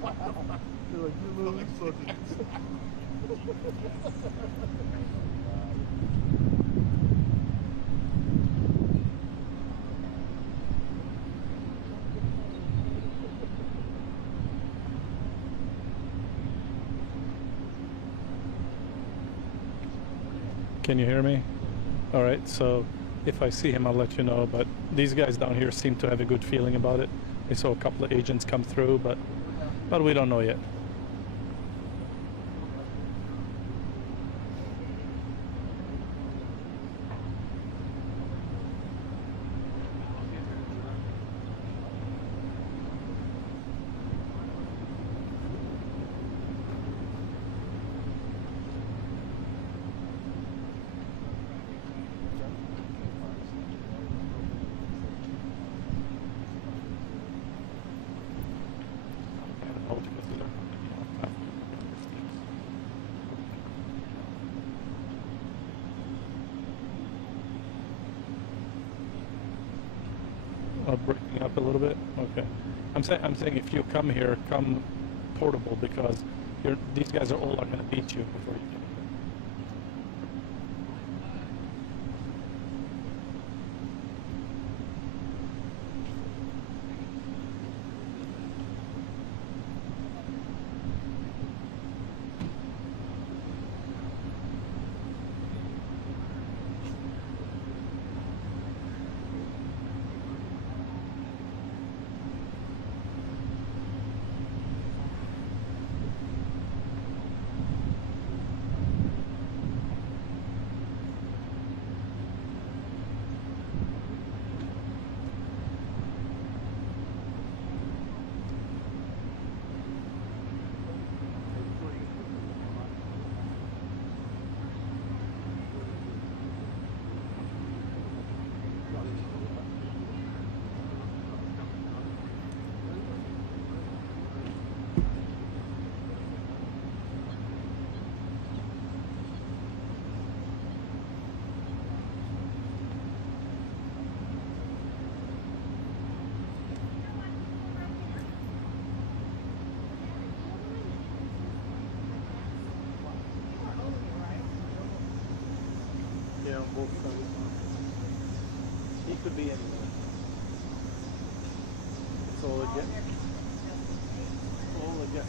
like, you little fucking... Can you hear me? All right, so if I see him, I'll let you know, but these guys down here seem to have a good feeling about it. They saw a couple of agents come through, but we don't know yet. Breaking up a little bit. Okay, I'm saying if you come here, come portable, because these guys are all going to beat you before you get here. Yeah, on both sides. He could be anywhere. That's all I get. All I get.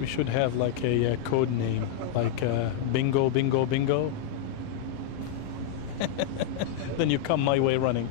We should have like a code name, like bingo, bingo, bingo. Then you come my way running.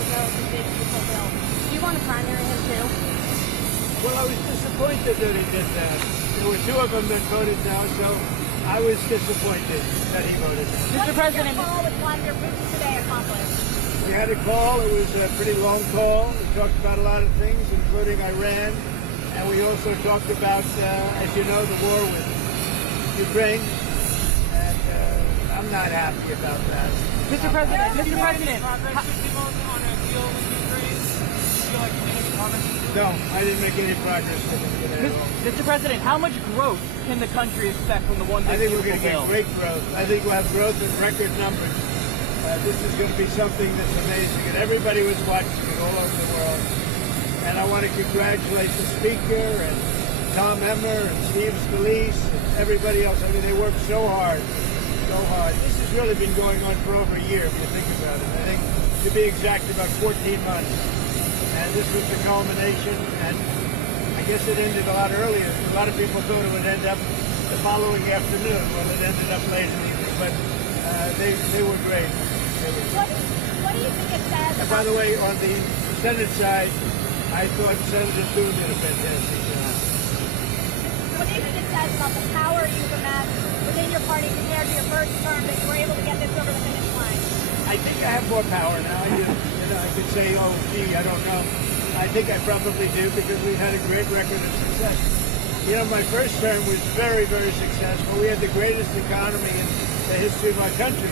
no the big beautiful bill. Do you want to primary him too? Well, I was disappointed that he did that. There were two of them that voted no, so I was disappointed that he voted no. Mr. President, what did Vladimir Putin today accomplish? We had a call. It was a pretty long call. We talked about a lot of things, including Iran. And we also talked about, as you know, the war with Ukraine. And I'm not happy about that. Mr. President, Mr. President. No, I didn't make any progress with it today at all. Mr. President, how much growth can the country expect from the one I big think we're going to beautiful get bill? great growth. I think we'll have growth in record numbers. This is going to be something that's amazing, and everybody was watching it all over the world. And I want to congratulate the Speaker and Tom Emmer and Steve Scalise and everybody else. I mean, they worked so hard, so hard. This has really been going on for over a year, if you think about it. I think, to be exact, about 14 months. And this was the culmination, and I guess it ended a lot earlier. A lot of people thought it would end up the following afternoon. Well, it ended up late in the evening, but they were great. What do you think it says? And by the way, on the Senate side, I thought Senator Thune did a fantastic job. What do you think it says about the power you've amassed within your party compared to your first term that you were able to get this over the finish line? I think I have more power now. I could say, oh, gee, I don't know. I think I probably do because we've had a great record of success. You know, my first term was very, very successful. We had the greatest economy in the history of our country.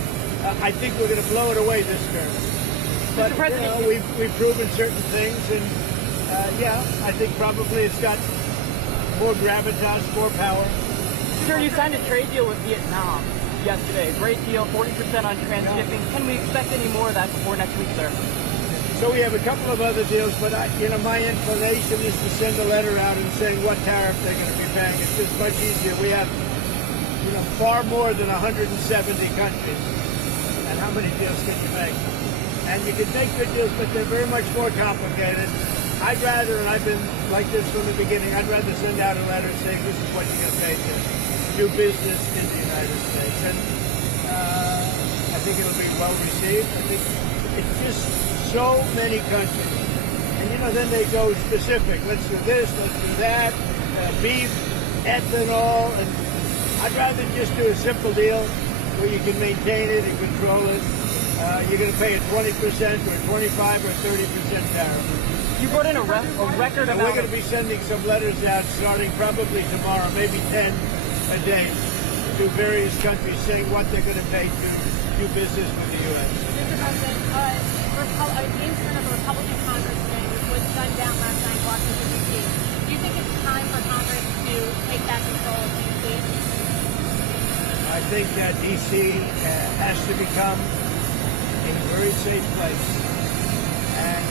I think we're going to blow it away this term. But, you know, we've proven certain things, and yeah, I think probably it's got more gravitas, more power. Sir, you signed a trade deal with Vietnam yesterday. Great deal, 40% on transshipping. Can we expect any more of that before next week, sir? So we have a couple of other deals, but you know, my inclination is to send a letter out and saying what tariff they're going to be paying. It's just much easier. We have, you know, far more than 170 countries. And how many deals can you make? And you can make good deals, but they're very much more complicated. I'd rather, and I've been like this from the beginning, I'd rather send out a letter saying this is what you're going to pay to do business in the United States. And I think it'll be well received. I think it's just so many countries. And, you know, then they go specific. Let's do this, let's do that, beef, ethanol. And I'd rather just do a simple deal where you can maintain it and control it. You're going to pay a 20% or 25 or 30% tariff. You brought in a record amount. We're going to be sending some letters out starting probably tomorrow, maybe 10 a day, to various countries saying what they're going to pay to do business with the U.S. Mr. President, the incident of a Republican congressman was gunned down last night in Washington, D.C. Do you think it's time for Congress to take back control of D.C.? I think that D.C. has to become a very safe place. And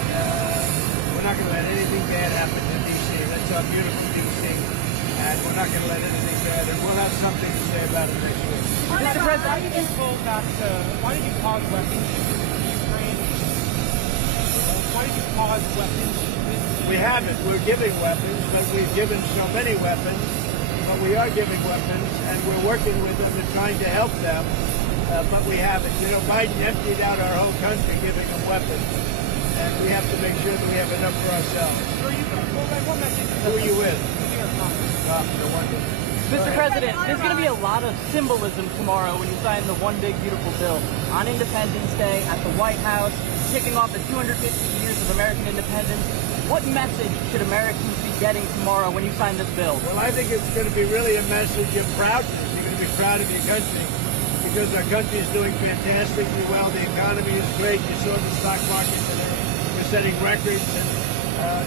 we're not going to let anything bad happen to D.C. That's our beautiful D.C. And we're not going to let anything bad. And we'll have something to say about it next week. Mr. President, why did you pause weapons to Ukraine? Why did you pause weapons? We haven't. We're giving weapons, but we've given so many weapons. But we are giving weapons, and we're working with them and trying to help them. But we haven't. You know, Biden emptied out our whole country giving them weapons. And we have to make sure that we have enough for ourselves. What message? Who are you with? Mr. President, there's going to be a lot of symbolism tomorrow when you sign the One Big Beautiful Bill. On Independence Day, at the White House, kicking off the 250 years of American independence. What message should Americans be getting tomorrow when you sign this bill? Well, I think it's going to be really a message of proudness. You're going to be proud of your country because our country is doing fantastically well. The economy is great. You saw the stock market today. We're setting records. And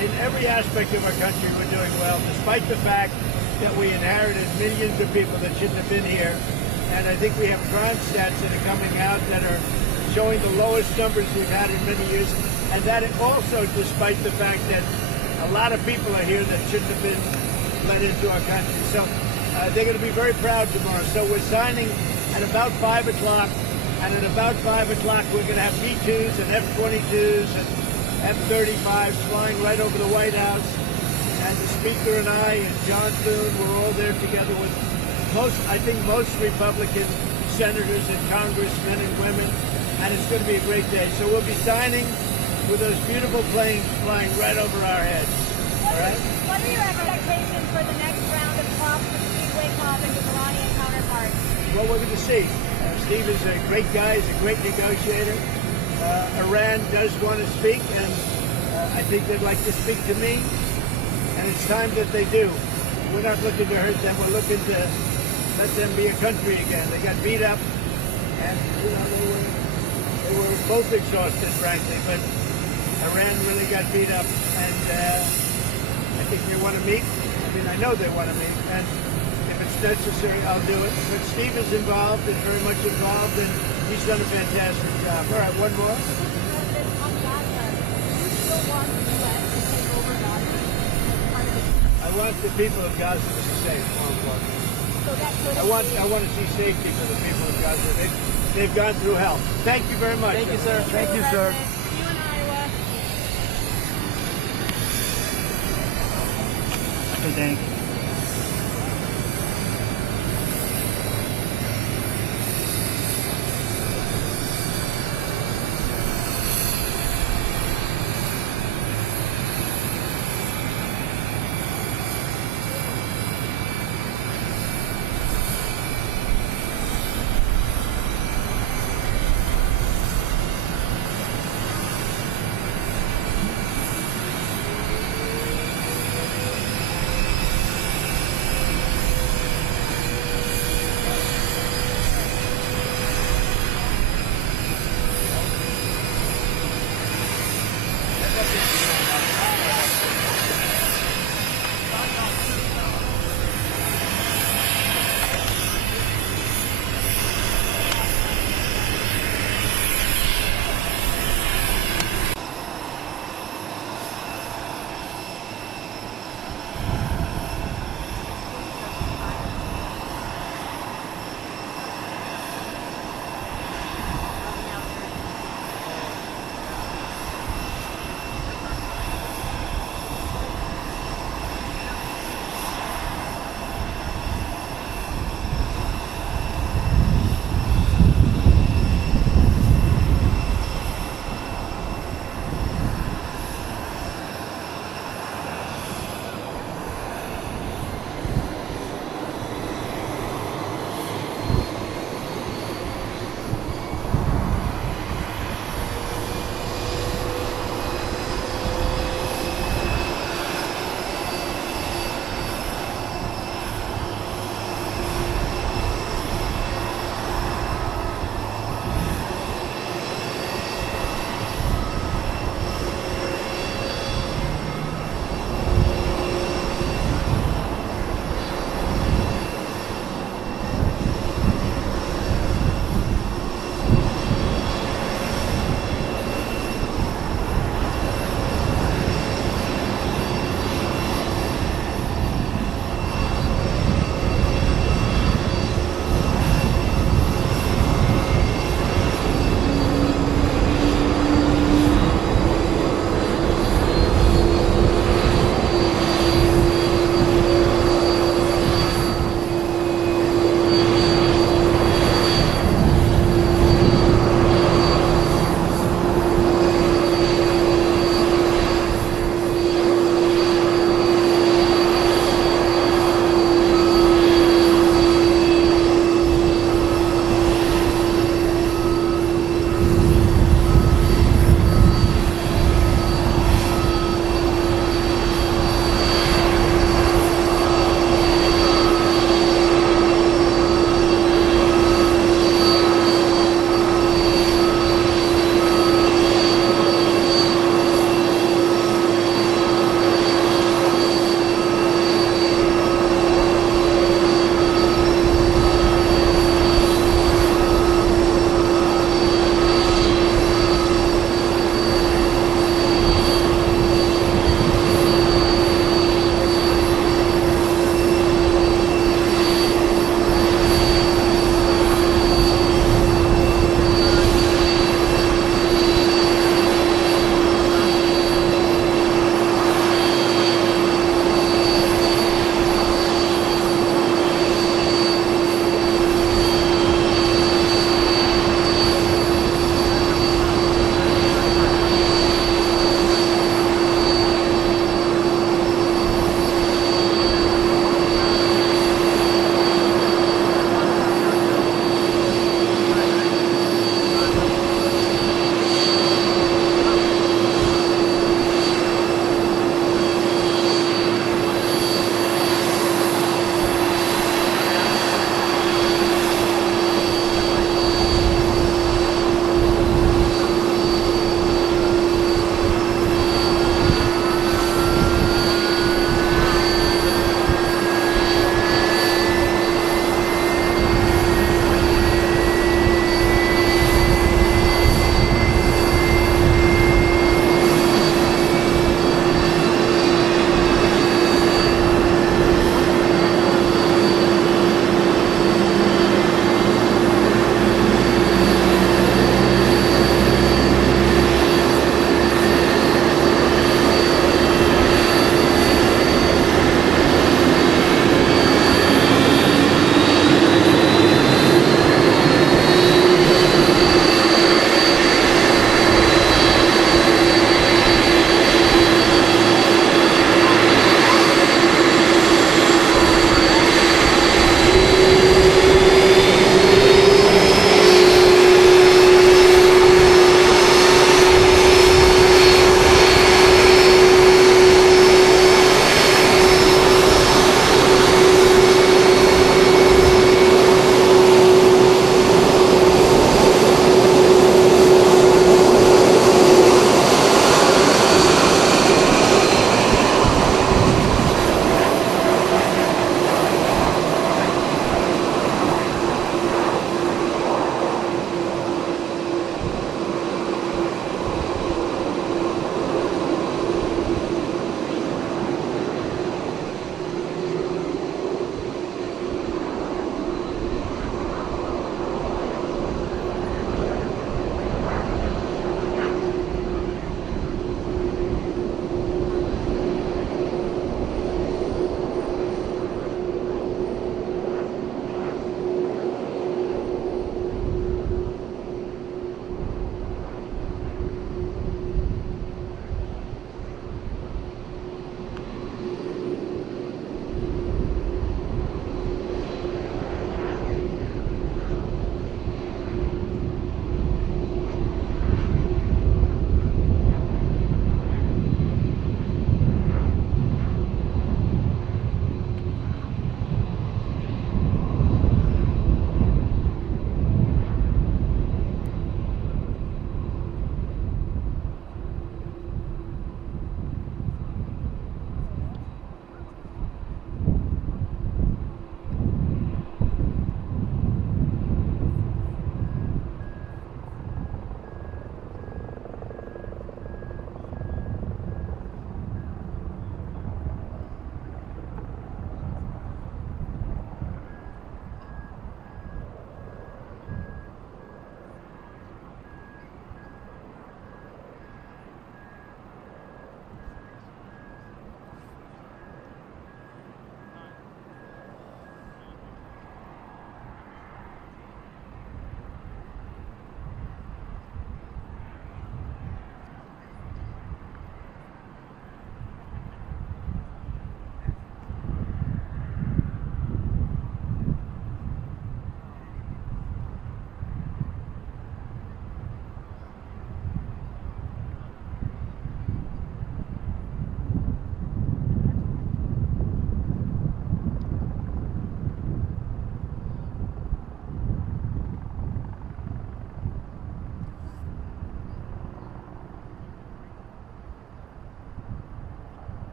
in every aspect of our country, we're doing well, despite the fact that we inherited millions of people that shouldn't have been here. And I think we have crime stats that are coming out that are showing the lowest numbers we've had in many years. And that also despite the fact that a lot of people are here that shouldn't have been let into our country. So they're going to be very proud tomorrow. So we're signing at about 5 o'clock. And at about 5 o'clock, we're going to have B-2s and F-22s and F-35s flying right over the White House. And the Speaker and I and John Thune, we're all there together with most Republican senators and congressmen and women. And it's going to be a great day. So we'll be signing with those beautiful planes flying right over our heads. All right? What are your expectations for the next round of talks with Speedway Club and his Iranian counterparts? Well, we're going to see. Steve is a great guy. He's a great negotiator. Iran does want to speak, and I think they'd like to speak to me. And it's time that they do. We're not looking to hurt them. We're looking to let them be a country again. They got beat up, and they were both exhausted, frankly. But Iran really got beat up, and I think they want to meet. I mean, I know they want to meet, and if it's necessary, I'll do it. But Steve is involved, and very much involved, and he's done a fantastic job. All right, one more. I want the people of Gaza to be safe. I want to see safety for the people of Gaza. They've gone through hell. Thank you very much. Thank you, sir. Thank you, sir. See you in Iowa. Thank you.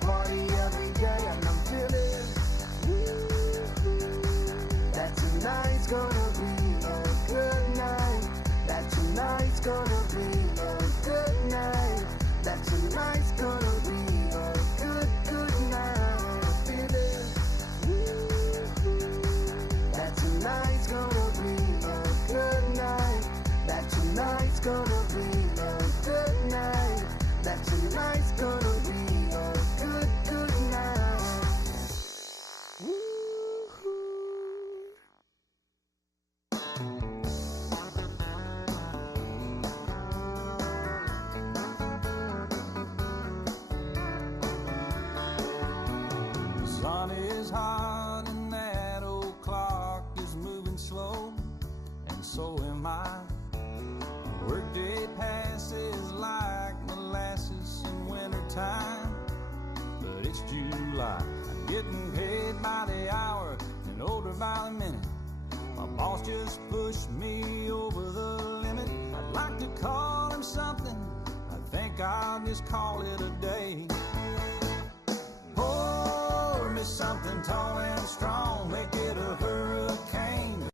party every day, and I'm feeling that tonight's gonna be a good night. That tonight's gonna be a good night. That tonight's gonna be a good night. I'm feeling that tonight's gonna be a good night. That tonight's gonna be a good night. That tonight's gonna be a good night. Woo-hoo. The sun is hot and that old clock is moving slow, and so am I. Workday passes like molasses in wintertime, but it's July. I'm getting paid by the hour and older by the minute. My boss just pushed me over the limit. I'd like to call him something. I think I'll just call it a day. Pour me something tall and strong, make it a hurricane.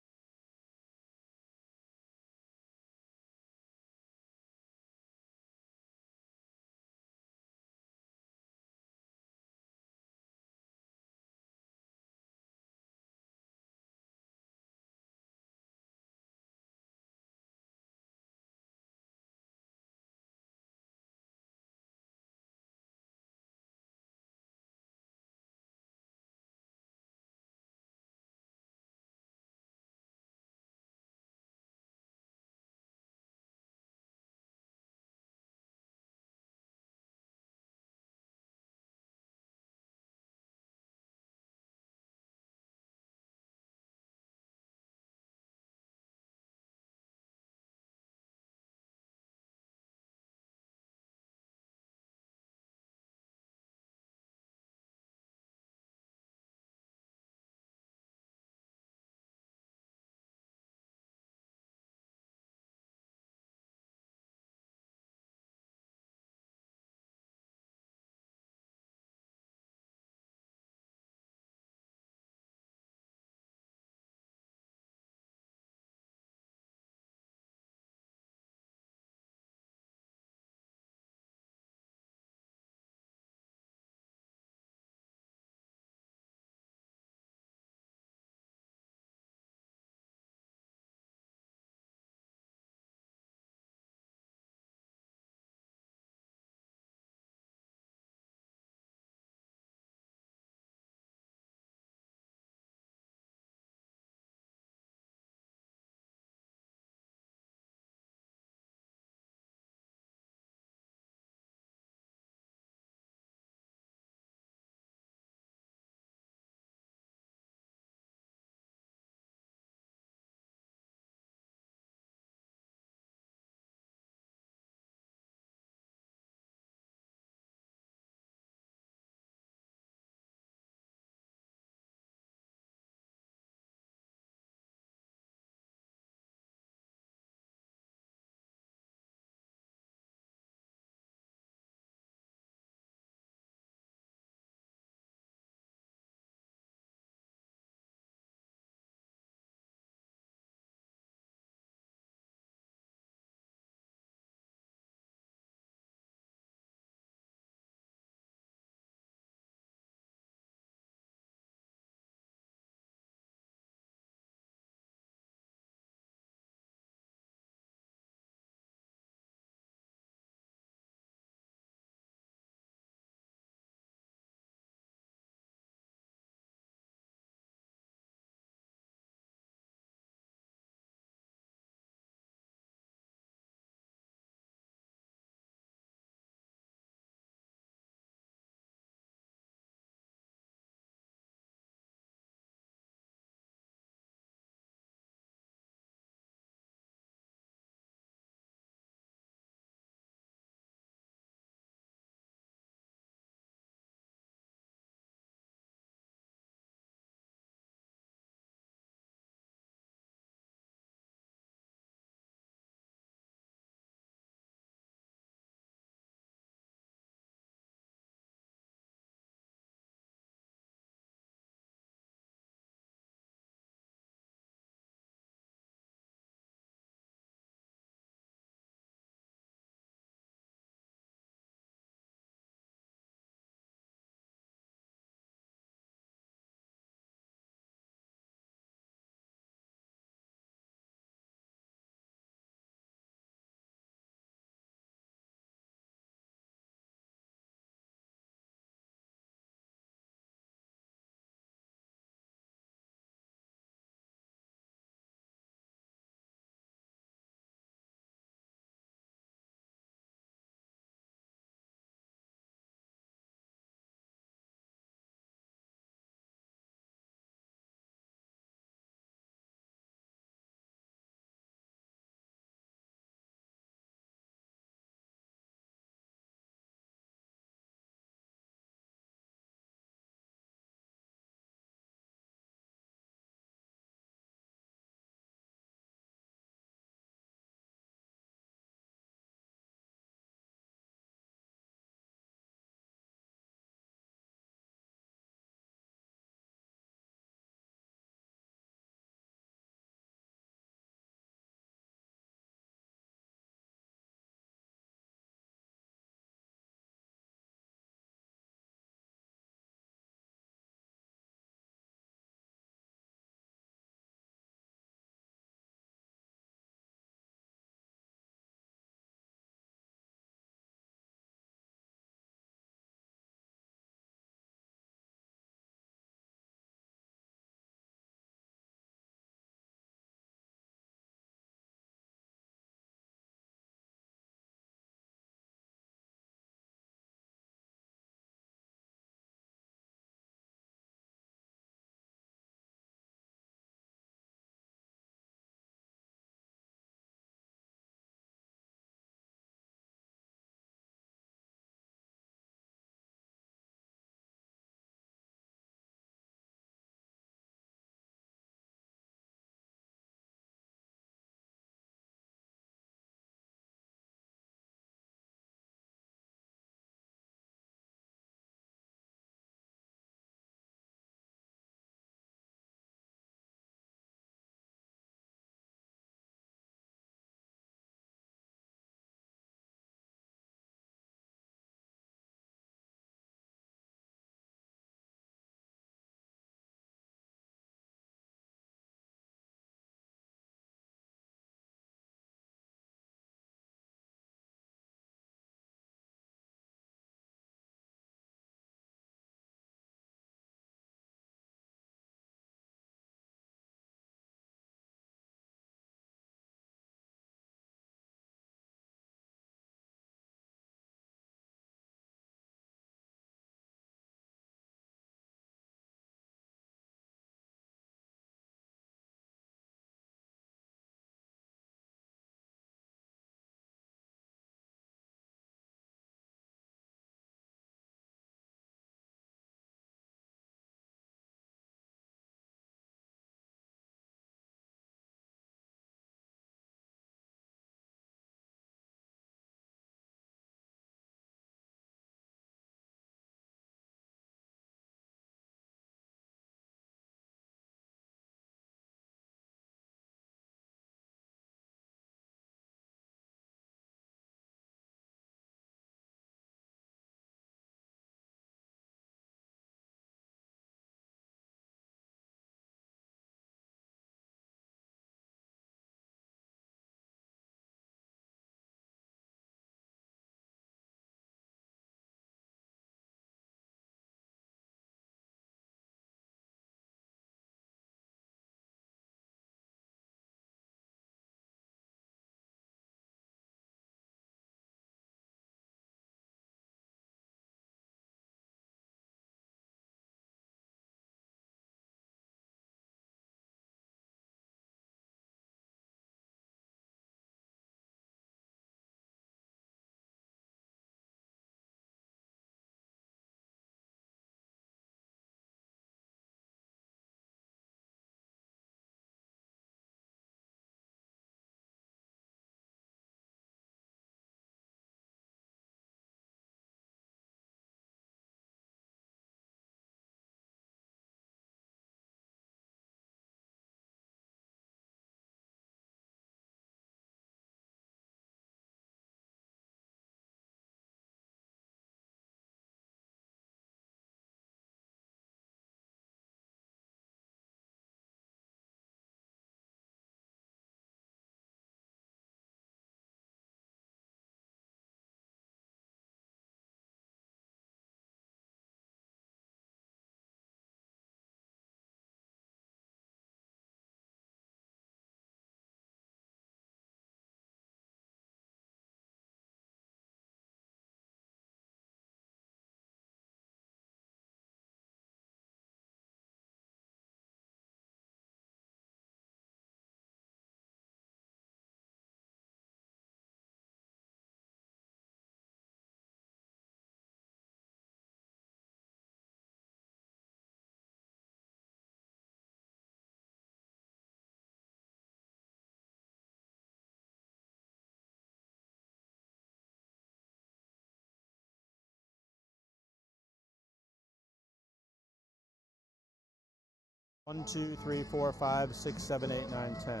1, 2, 3, 4, 5, 6, 7, 8, 9, 10.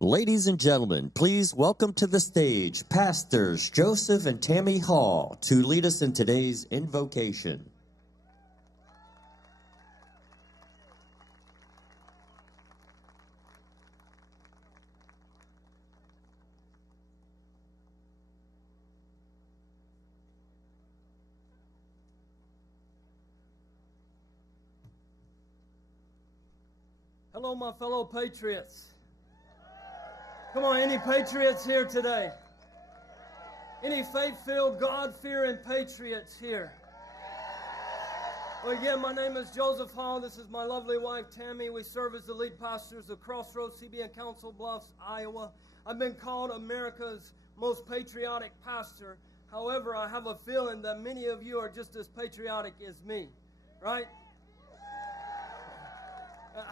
Ladies and gentlemen, please welcome to the stage Pastors Joseph and Tammy Hall to lead us in today's invocation. Hello, my fellow patriots. Come on, any patriots here today? Any faith-filled, God-fearing patriots here? Well, again, my name is Joseph Hall. This is my lovely wife, Tammy. We serve as the lead pastors of Crossroads CBN Council Bluffs, Iowa. I've been called America's most patriotic pastor. However, I have a feeling that many of you are just as patriotic as me, right?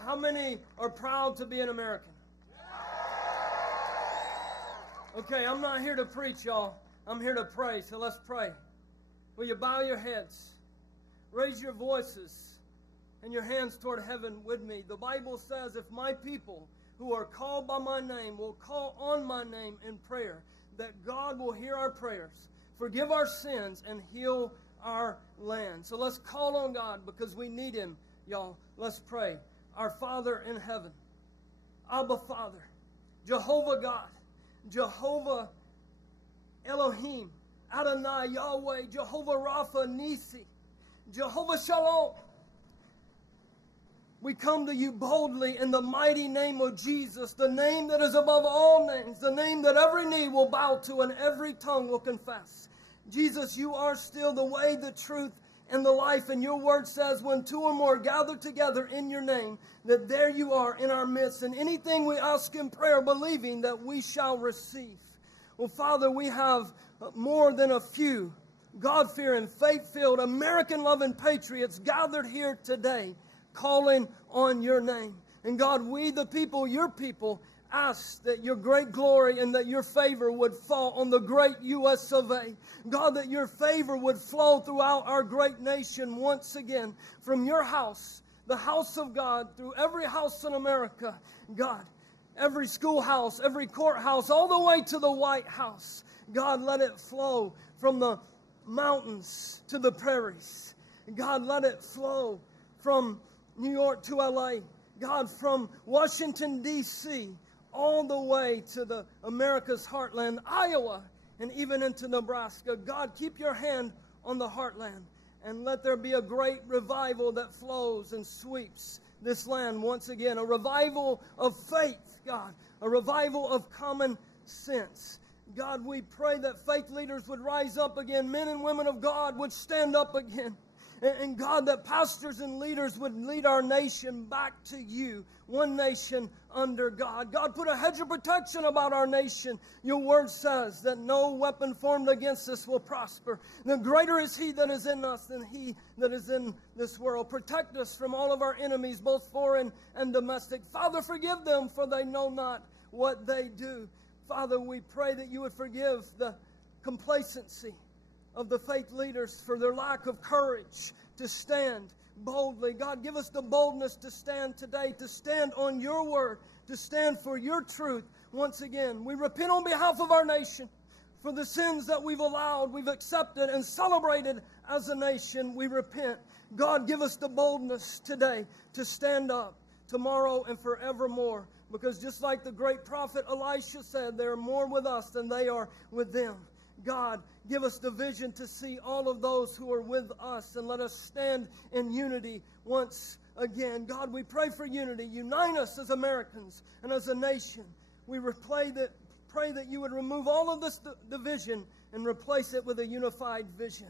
How many are proud to be an American? Okay, I'm not here to preach, y'all. I'm here to pray, so let's pray. Will you bow your heads? Raise your voices and your hands toward heaven with me. The Bible says, if my people who are called by my name will call on my name in prayer, that God will hear our prayers, forgive our sins, and heal our land. So let's call on God because we need Him, y'all. Let's pray. Our Father in heaven, Abba Father, Jehovah God, Jehovah Elohim, Adonai, Yahweh, Jehovah Rapha, Nisi, Jehovah Shalom. We come to you boldly in the mighty name of Jesus, the name that is above all names, the name that every knee will bow to and every tongue will confess. Jesus, you are still the way, the truth, and the life, and your word says when two or more gather together in your name, that there you are in our midst, and anything we ask in prayer, believing that we shall receive. Well, Father, we have more than a few God-fearing, faith-filled, American-loving patriots gathered here today, calling on your name. And God, we the people, your people, ask that your great glory and that your favor would fall on the great U.S. of A. God, that your favor would flow throughout our great nation once again, from your house, the house of God, through every house in America, God, every schoolhouse, every courthouse, all the way to the White House. God, let it flow from the mountains to the prairies. God, let it flow from New York to L.A., God, from Washington, D.C., all the way to the America's heartland, Iowa, and even into Nebraska. God, keep your hand on the heartland, and let there be a great revival that flows and sweeps this land once again. A revival of faith, God, a revival of common sense. God, we pray that faith leaders would rise up again, men and women of God would stand up again. And God, that pastors and leaders would lead our nation back to you, one nation under God. God, put a hedge of protection about our nation. Your word says that no weapon formed against us will prosper. The greater is he that is in us than he that is in this world. Protect us from all of our enemies, both foreign and domestic. Father, forgive them, for they know not what they do. Father, we pray that you would forgive the complacency of the faith leaders for their lack of courage to stand boldly. God, give us the boldness to stand today, to stand on your word, to stand for your truth once again. We repent on behalf of our nation For the sins that we've allowed, we've accepted and celebrated as a nation, we repent. God, give us the boldness today to stand up tomorrow and forevermore. Because just like the great prophet Elisha said, they are more with us than they are with them. God, give us the vision to see all of those who are with us, and let us stand in unity once again. God, we pray for unity. Unite us as Americans and as a nation. We pray that you would remove all of this division and replace it with a unified vision,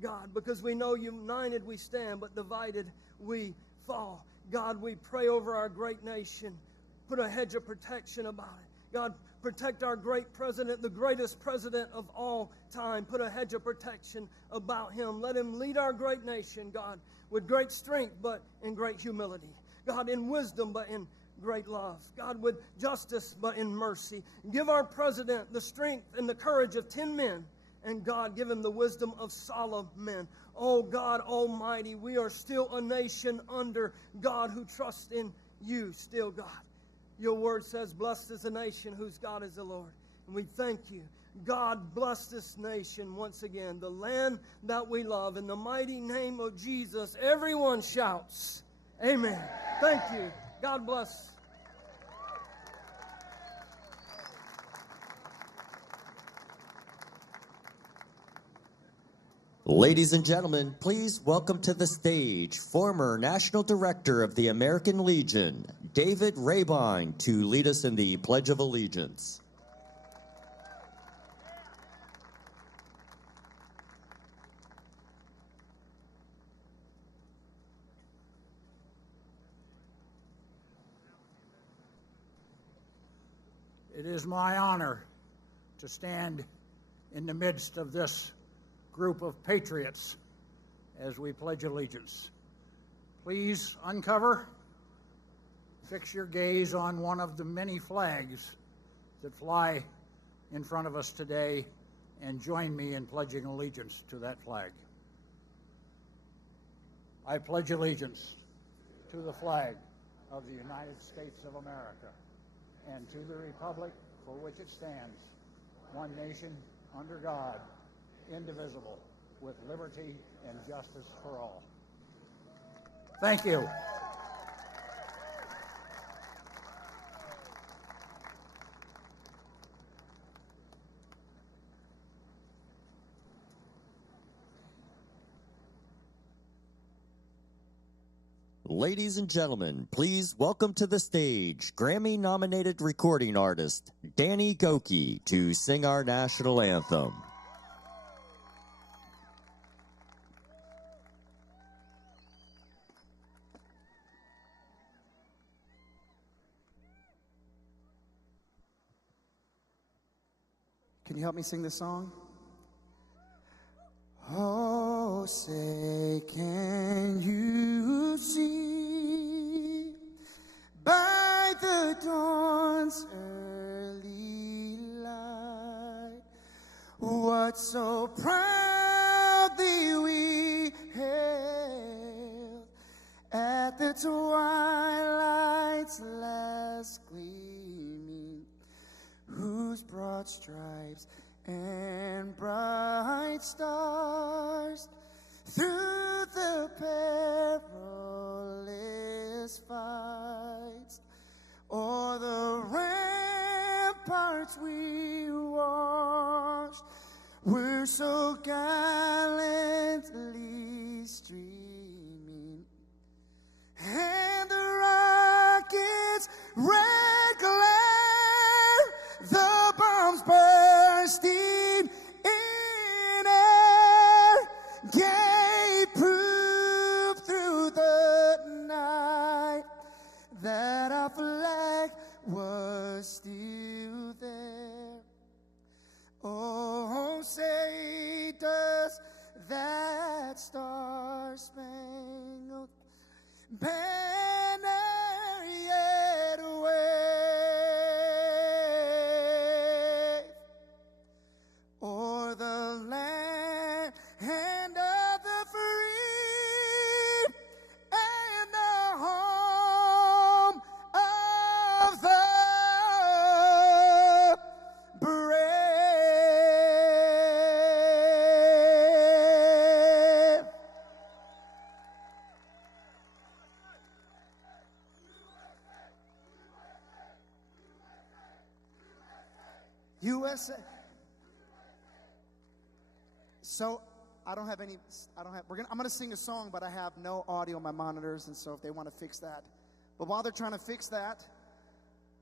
God, because we know united we stand, but divided we fall. God, we pray over our great nation. Put a hedge of protection about it. God, protect our great president, the greatest president of all time. Put a hedge of protection about him. Let him lead our great nation, God, with great strength, but in great humility. God, in wisdom, but in great love. God, with justice, but in mercy. Give our president the strength and the courage of 10 men. And God, give him the wisdom of Solomon. Oh, God Almighty, we are still a nation under God who trusts in you still, God. Your word says, blessed is the nation whose God is the Lord. And we thank you. God, bless this nation once again, the land that we love. In the mighty name of Jesus, everyone shouts, amen. Thank you. God bless. Ladies and gentlemen, please welcome to the stage former National Director of the American Legion, David Rabine, to lead us in the Pledge of Allegiance. It is my honor to stand in the midst of this group of patriots as we pledge allegiance. Please uncover, fix your gaze on one of the many flags that fly in front of us today, and join me in pledging allegiance to that flag. I pledge allegiance to the flag of the United States of America and to the republic for which it stands, one nation under God, indivisible, with liberty and justice for all. Thank you. Ladies and gentlemen, please welcome to the stage Grammy-nominated recording artist Danny Gokey to sing our national anthem. Can you help me sing this song? Oh, say, can you see by the dawn's early light what so proudly we hailed at the twilight's last gleaming, whose broad stripes and bright stars through the perilous fights o'er the ramparts we watched were so gallantly streaming, and the rockets' red glare, the bombs bursting in air, gave proof through the night that our flag was still there. Oh, say does that star-spangled banner yet wave o'er the land of the free and the home of the brave? USA. So I'm gonna sing a song, but I have no audio on my monitors, and so if they want to fix that. But while they're trying to fix that,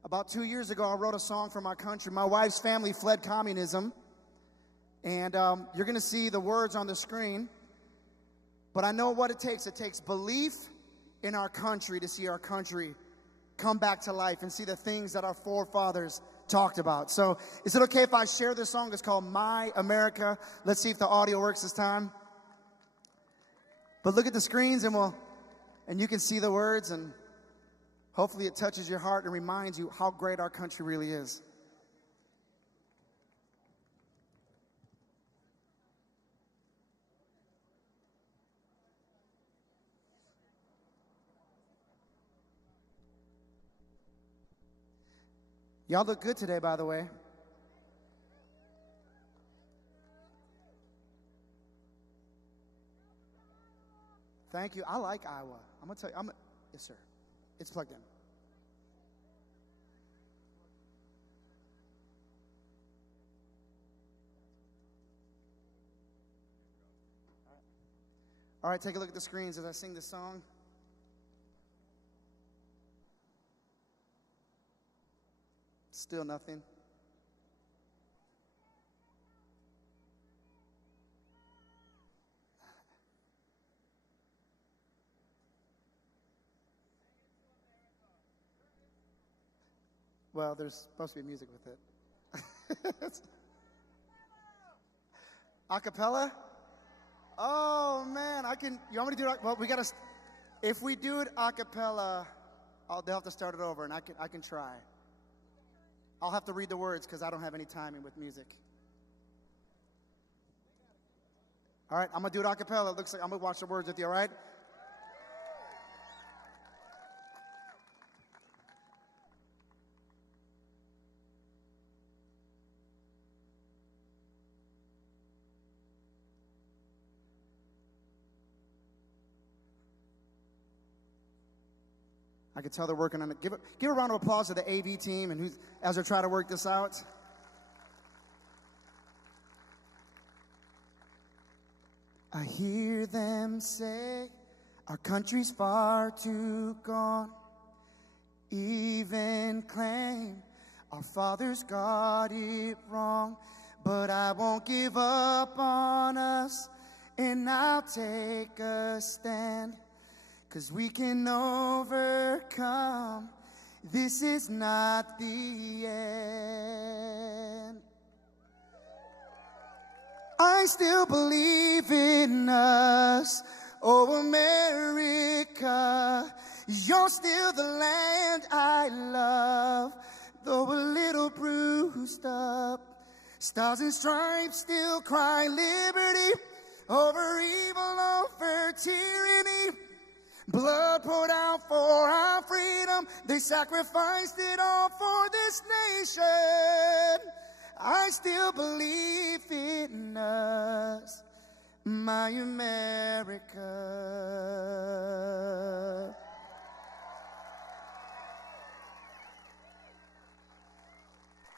about 2 years ago, I wrote a song for my country. My wife's family fled communism, and you're gonna see the words on the screen. But I know what it takes. It takes belief in our country to see our country come back to life and see the things that our forefathers talked about. So is it okay if I share this song? It's called My America. Let's see if the audio works this time. But look at the screens and you can see the words, and hopefully it touches your heart and reminds you how great our country really is. Y'all look good today, by the way. Thank you. I like Iowa. I'm going to tell you. Yes, sir. It's plugged in. All right, take a look at the screens as I sing this song. Still nothing. Well, there's supposed to be music with it. Acapella? Oh man, you want me to do it? Well, if we do it acapella, they'll have to start it over, and I can try. I'll have to read the words because I don't have any timing with music. All right, I'm going to do it a cappella. It looks like I'm going to watch the words with you, all right? I can tell they're working on it. Give a round of applause to the AV team and as they're trying to work this out. I hear them say our country's far too gone. Even claim our fathers got it wrong. But I won't give up on us, and I'll take a stand. 'Cause we can overcome. This is not the end. I still believe in us, oh America. You're still the land I love, though a little bruised up. Stars and stripes still cry liberty over evil, over tyranny. Blood poured out for our freedom. They sacrificed it all for this nation. I still believe in us, my America.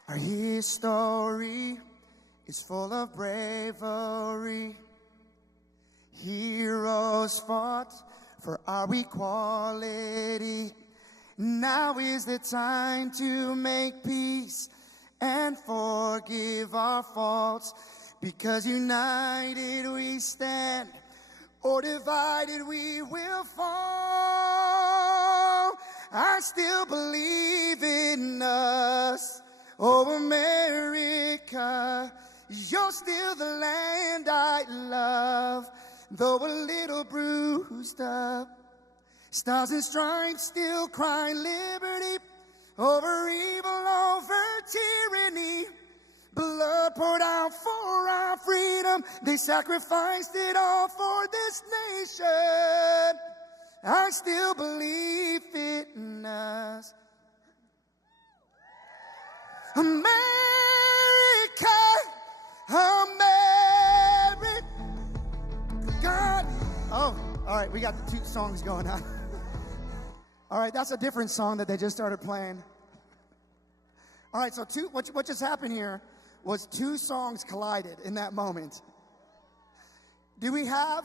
Our history is full of bravery. Heroes fought for our equality. Now is the time to make peace and forgive our faults, because united we stand, or divided we will fall. I still believe in us, oh America. You're still the land I love, though a little bruised up. Stars and stripes still cry liberty over evil, over tyranny. Blood poured out for our freedom. They sacrificed it all for this nation. I still believe in us. America, America. God. Oh, all right, we got the two songs going on. All right, that's a different song that they just started playing. All right, so what just happened here was two songs collided in that moment. Do we have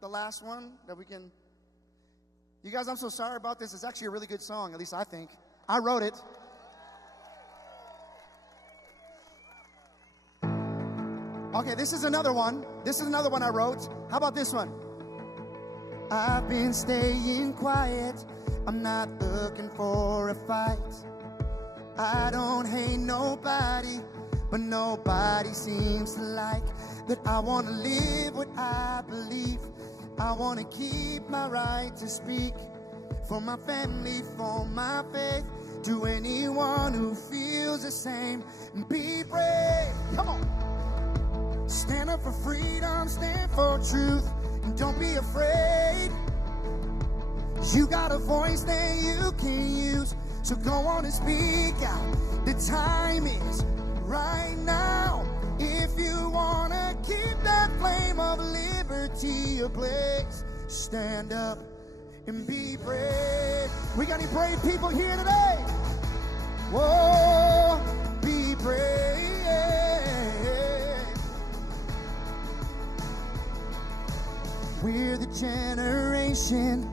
the last one that we can? You guys, I'm so sorry about this. It's actually a really good song, at least I think. I wrote it. Okay, this is another one. This is another one I wrote. How about this one? I've been staying quiet. I'm not looking for a fight. I don't hate nobody, but nobody seems to like that. I want to live what I believe. I want to keep my right to speak for my family, for my faith, to anyone who feels the same. And be brave. Come on. Stand up for freedom, stand for truth, and don't be afraid. You got a voice that you can use, so go on and speak out. The time is right now. If you want to keep that flame of liberty ablaze, stand up and be brave. We got any brave people here today? Whoa, be brave. We're the generation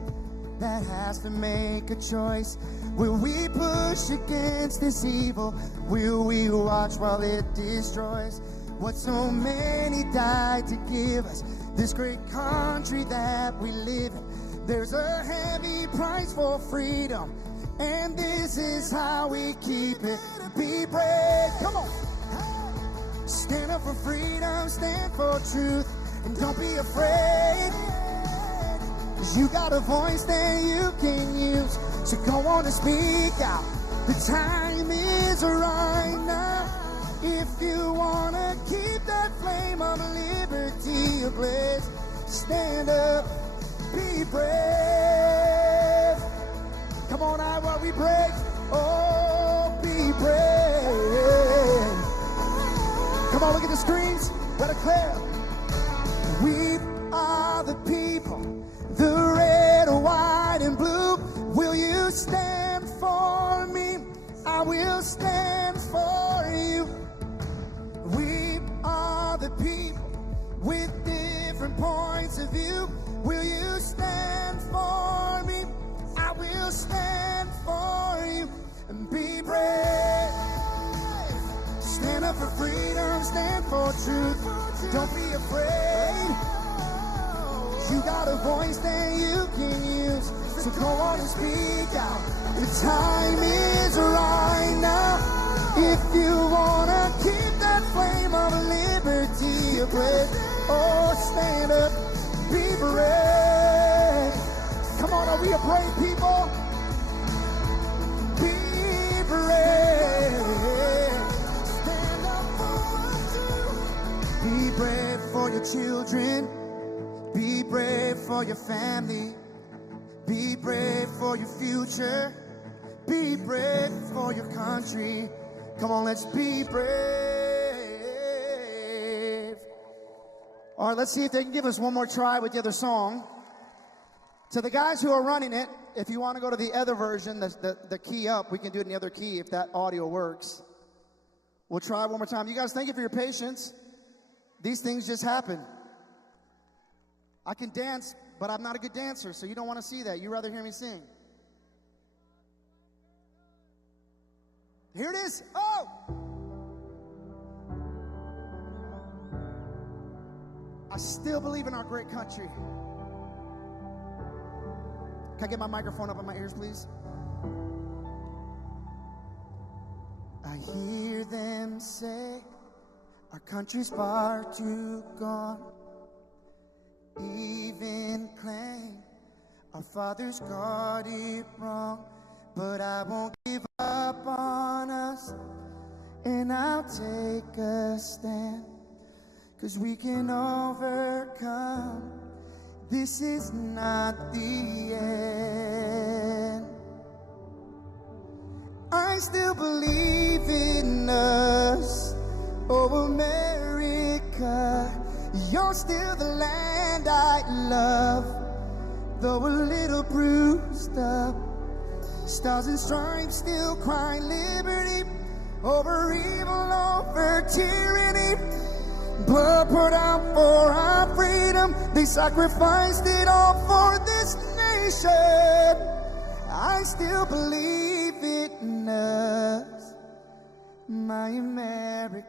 that has to make a choice. Will we push against this evil? Will we watch while it destroys what so many died to give us, this great country that we live in? There's a heavy price for freedom, and this is how we keep it. Be brave. Come on. Stand up for freedom, stand for truth, and don't be afraid. You got a voice that you can use, so go on and speak out. The time is right now. If you want to keep that flame of liberty ablaze, stand up, be brave. Come on, Iowa, we brave. Oh, be brave. Come on, look at the screens. Let it clear. We are the people. The red, white, and blue. Will you stand for me? I will stand for you. We are the people with different points of view. Will you stand for me? I will stand for you. And be brave. Stand up for freedom, stand for truth. Don't be afraid. You got a voice that you can use, so go on and speak out. The time is right now. If you want to keep that flame of liberty ablaze, oh, stand up, be brave. Come on, are we a brave people? Be brave. Stand up for us. Be brave for your children. Be brave for your family. Be brave for your future. Be brave for your country. Come on, let's be brave. All right, let's see if they can give us one more try with the other song. To the guys who are running it, if you want to go to the other version, the key up, we can do it in the other key if that audio works. We'll try one more time. You guys, thank you for your patience. These things just happen. I can dance, but I'm not a good dancer, so you don't want to see that. You'd rather hear me sing. Here it is. Oh! I still believe in our great country. Can I get my microphone up in my ears, please? I hear them say our country's far too gone. Even claim our fathers got it wrong, but I won't give up on us, and I'll take a stand, 'cause we can overcome. This is not the end. I still believe in us, oh America. You're still the land I love, though a little bruised up. Stars and stripes still cry liberty over evil, over tyranny. Blood poured out for our freedom. They sacrificed it all for this nation. I still believe it in us, my America.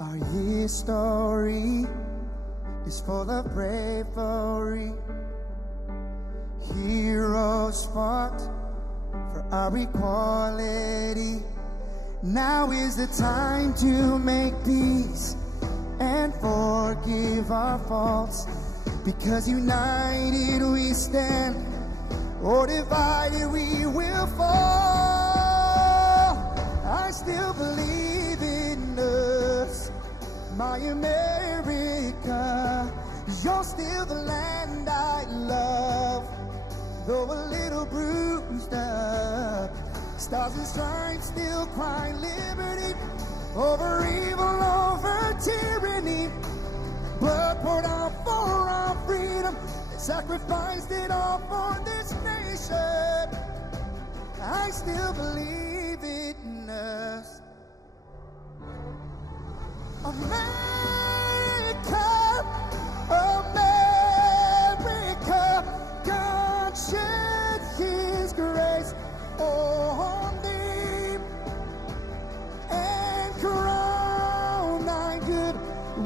Our history is full of bravery. Heroes fought for our equality. Now is the time to make peace and forgive our faults, because united we stand, or divided we will fall. I still believe in us, my America. You're still the land I love, though a little bruised up. Stars and stripes still cry liberty, over evil, over tyranny. Blood poured out for our freedom. They sacrificed it all for this nation. I still believe it in us. America, America, God shed His grace on thee and crown thy good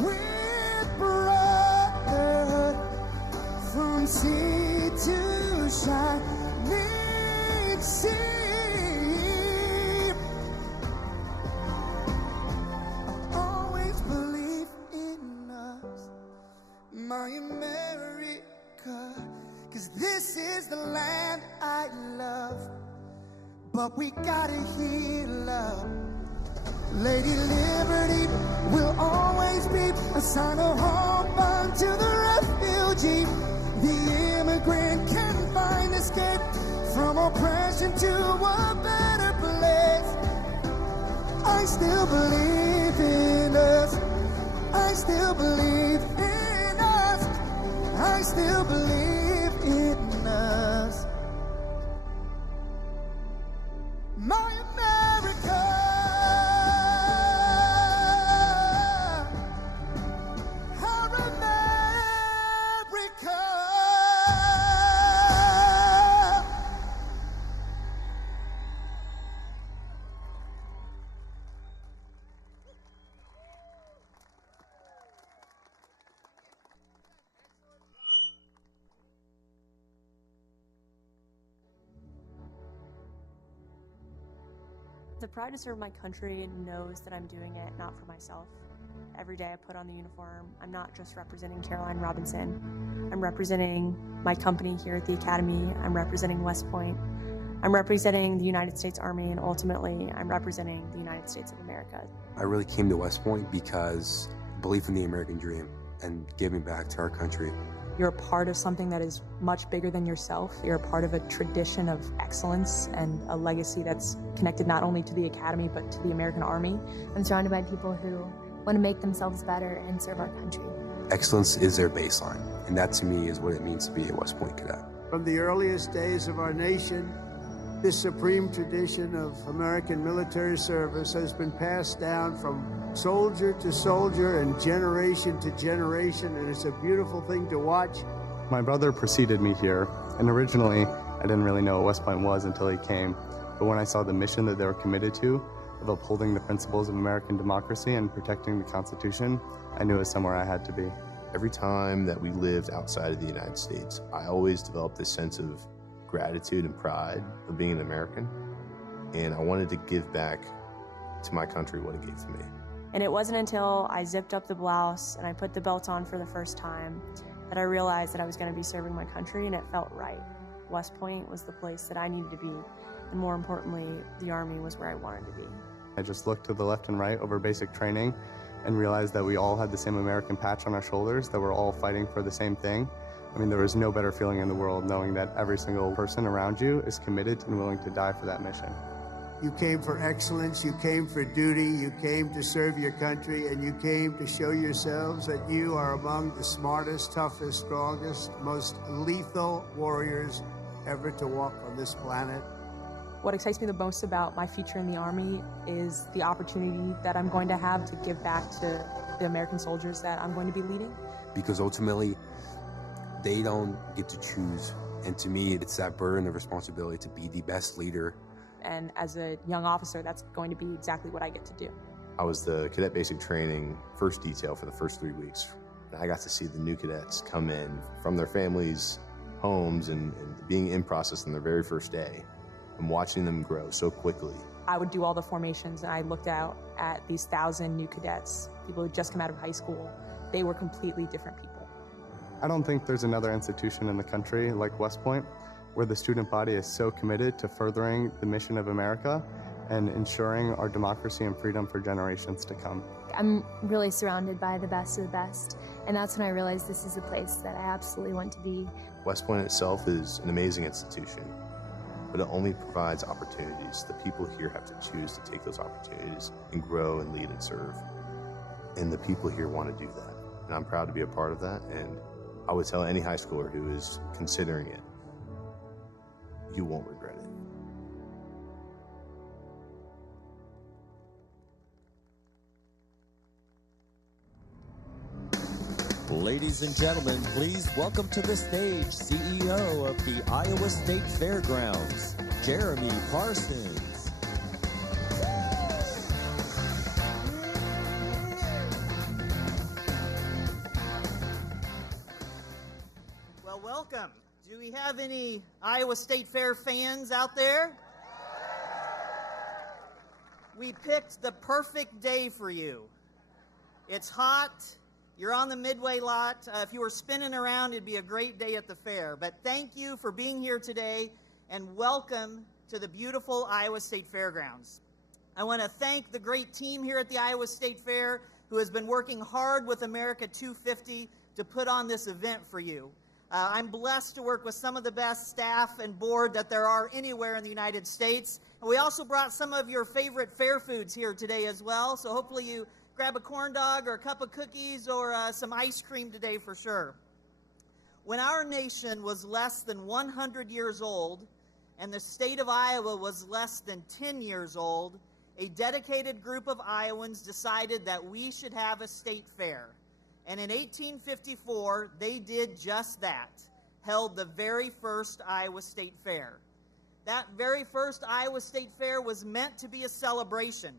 with brotherhood, from sea to shining sea. I'll always believe in us, my America, 'cause this is the land I love. But we gotta heal up. Lady Liberty will always be a sign of hope unto the refugee. The immigrant can find escape from oppression to a better place. I still believe in us. I still believe in us. I still believe in us. My America, our America. The pride to serve my country knows that I'm doing it not for myself. Every day I put on the uniform, I'm not just representing Caroline Robinson. I'm representing my company here at the Academy. I'm representing West Point. I'm representing the United States Army, and ultimately, I'm representing the United States of America. I really came to West Point because belief in the American dream and giving back to our country. You're a part of something that is much bigger than yourself. You're a part of a tradition of excellence and a legacy that's connected not only to the Academy, but to the American Army. I'm surrounded by people who want to make themselves better and serve our country. Excellence is their baseline, and that to me is what it means to be a West Point cadet. From the earliest days of our nation, this supreme tradition of American military service has been passed down from soldier to soldier and generation to generation, and it's a beautiful thing to watch. My brother preceded me here, and originally I didn't really know what West Point was until he came. But when I saw the mission that they were committed to, of upholding the principles of American democracy and protecting the Constitution, I knew it was somewhere I had to be. Every time that we lived outside of the United States, I always developed this sense of gratitude and pride of being an American, and I wanted to give back to my country what it gave to me. And it wasn't until I zipped up the blouse and I put the belt on for the first time that I realized that I was going to be serving my country, and it felt right. West Point was the place that I needed to be, and more importantly, the Army was where I wanted to be. I just looked to the left and right over basic training and realized that we all had the same American patch on our shoulders, that we're all fighting for the same thing. I mean, there was no better feeling in the world knowing that every single person around you is committed and willing to die for that mission. You came for excellence, you came for duty, you came to serve your country, and you came to show yourselves that you are among the smartest, toughest, strongest, most lethal warriors ever to walk on this planet. What excites me the most about my future in the Army is the opportunity that I'm going to have to give back to the American soldiers that I'm going to be leading. Because ultimately, they don't get to choose. And to me, it's that burden of responsibility to be the best leader. And as a young officer, that's going to be exactly what I get to do. I was the cadet basic training first detail for the first 3 weeks. And I got to see the new cadets come in from their families' homes and being in process on their very first day and watching them grow so quickly. I would do all the formations, and I looked out at these 1,000 new cadets, people who just come out of high school. They were completely different people. I don't think there's another institution in the country like West Point where the student body is so committed to furthering the mission of America and ensuring our democracy and freedom for generations to come. I'm really surrounded by the best of the best, and that's when I realized this is a place that I absolutely want to be. West Point itself is an amazing institution, but it only provides opportunities. The people here have to choose to take those opportunities and grow and lead and serve. And the people here want to do that. And I'm proud to be a part of that. And I would tell any high schooler who is considering it, you won't regret it. Ladies and gentlemen, please welcome to the stage CEO of the Iowa State Fairgrounds, Jeremy Parsons. Well, welcome. Do we have any Iowa State Fair fans out there? We picked the perfect day for you. It's hot. You're on the Midway lot. If you were spinning around, it'd be a great day at the fair. But thank you for being here today, and welcome to the beautiful Iowa State Fairgrounds. I want to thank the great team here at the Iowa State Fair who has been working hard with America 250 to put on this event for you. I'm blessed to work with some of the best staff and board that there are anywhere in the United States. And we also brought some of your favorite fair foods here today as well, so hopefully you grab a corn dog or a cup of cookies or some ice cream today for sure. When our nation was less than 100 years old and the state of Iowa was less than 10 years old, a dedicated group of Iowans decided that we should have a state fair. And in 1854, they did just that, held the very first Iowa State Fair. That very first Iowa State Fair was meant to be a celebration,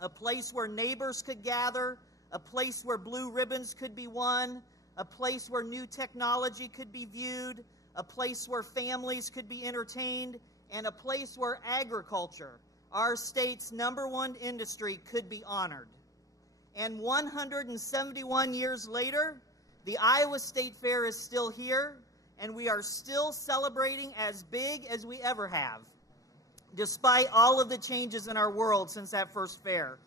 a place where neighbors could gather, a place where blue ribbons could be won, a place where new technology could be viewed, a place where families could be entertained, and a place where agriculture, our state's #1 industry, could be honored. And 171 years later, the Iowa State Fair is still here, and we are still celebrating as big as we ever have, despite all of the changes in our world since that first fair.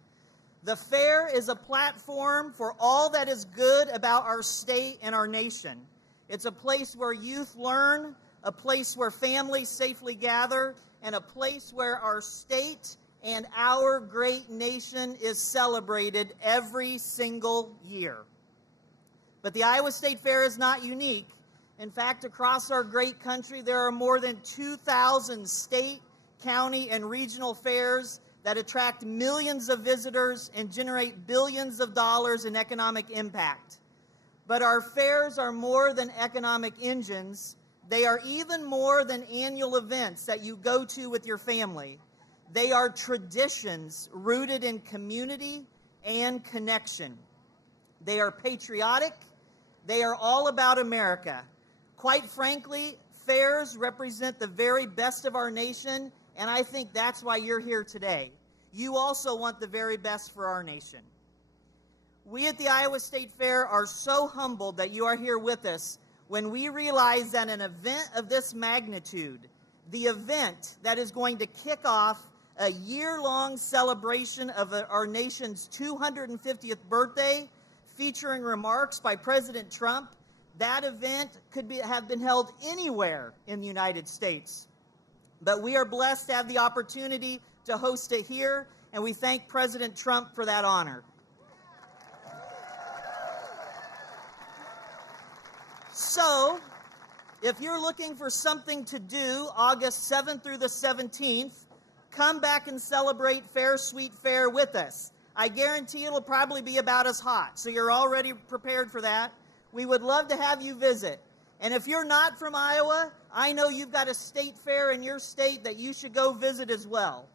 The fair is a platform for all that is good about our state and our nation. It's a place where youth learn, a place where families safely gather, and a place where our state and our great nation is celebrated every single year. But the Iowa State Fair is not unique. In fact, across our great country, there are more than 2,000 state, county, and regional fairs that attract millions of visitors and generate billions of dollars in economic impact. But our fairs are more than economic engines. They are even more than annual events that you go to with your family. They are traditions rooted in community and connection. They are patriotic. They are all about America. Quite frankly, fairs represent the very best of our nation, and I think that's why you're here today. You also want the very best for our nation. We at the Iowa State Fair are so humbled that you are here with us when we realize that an event of this magnitude, the event that is going to kick off a year-long celebration of our nation's 250th birthday, featuring remarks by President Trump, that event could have been held anywhere in the United States. But we are blessed to have the opportunity to host it here, and we thank President Trump for that honor. So, if you're looking for something to do August 7th through the 17th, come back and celebrate Fair Sweet Fair with us. I guarantee it'll probably be about as hot, so you're already prepared for that. We would love to have you visit. And if you're not from Iowa, I know you've got a state fair in your state that you should go visit as well.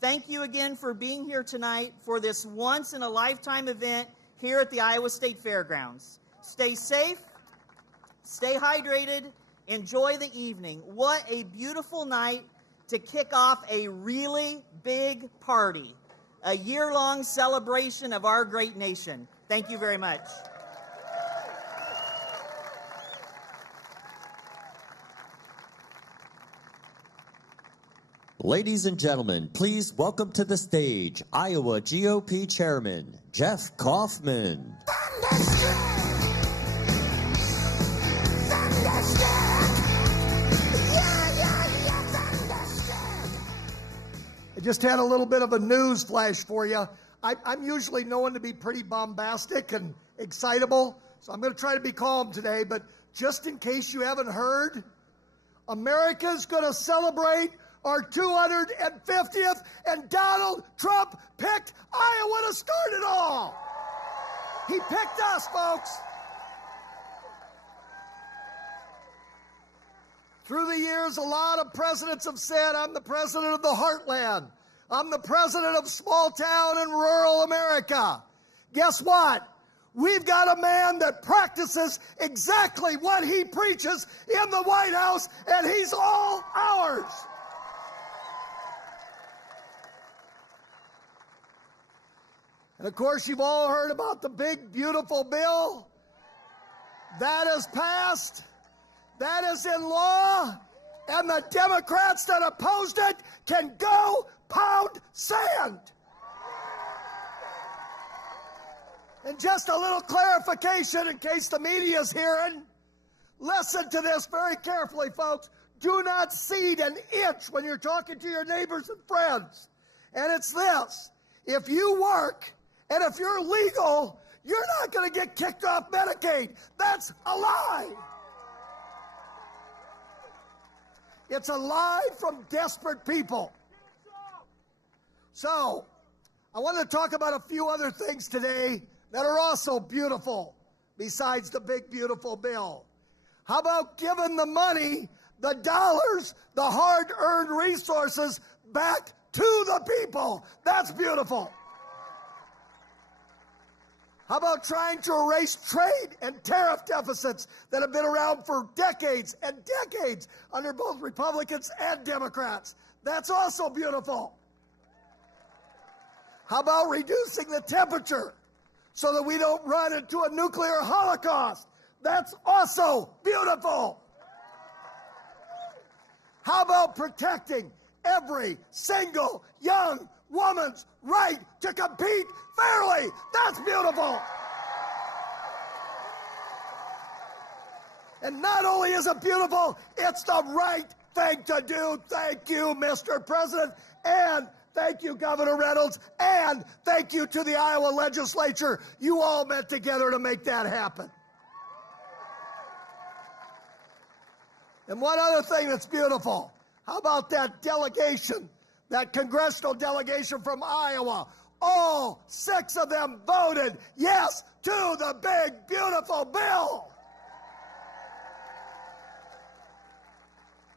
Thank you again for being here tonight for this once-in-a-lifetime event here at the Iowa State Fairgrounds. Stay safe, stay hydrated, enjoy the evening. What a beautiful night to kick off a really big party, a year-long celebration of our great nation. Thank you very much. Ladies and gentlemen, please welcome to the stage Iowa GOP Chairman Jeff Kaufman. I just had a little bit of a news flash for you. I'm usually known to be pretty bombastic and excitable, so I'm going to try to be calm today, but just in case you haven't heard, America's going to celebrate our 250th, and Donald Trump picked Iowa to start it all. He picked us, folks. Through the years, a lot of presidents have said, I'm the president of the heartland. I'm the president of small town and rural America. Guess what? We've got a man that practices exactly what he preaches in the White House, and he's all ours. And of course, you've all heard about the big, beautiful bill. That is passed. That is in law. And the Democrats that opposed it can go pound sand. And just a little clarification in case the media's hearing. Listen to this very carefully, folks. Do not cede an inch when you're talking to your neighbors and friends. And it's this. If you work and if you're legal, you're not going to get kicked off Medicaid. That's a lie. It's a lie from desperate people. So, I want to talk about a few other things today that are also beautiful, besides the big, beautiful bill. How about giving the money, the dollars, the hard-earned resources back to the people? That's beautiful. How about trying to erase trade and tariff deficits that have been around for decades and decades under both Republicans and Democrats? That's also beautiful. How about reducing the temperature so that we don't run into a nuclear holocaust? That's also beautiful. How about protecting every single young woman's right to compete fairly? That's beautiful. And not only is it beautiful, it's the right thing to do. Thank you, Mr. President, and thank you, Governor Reynolds, and thank you to the Iowa legislature. You all met together to make that happen. And one other thing that's beautiful, how about that delegation, that congressional delegation from Iowa? All 6 of them voted yes to the big, beautiful bill.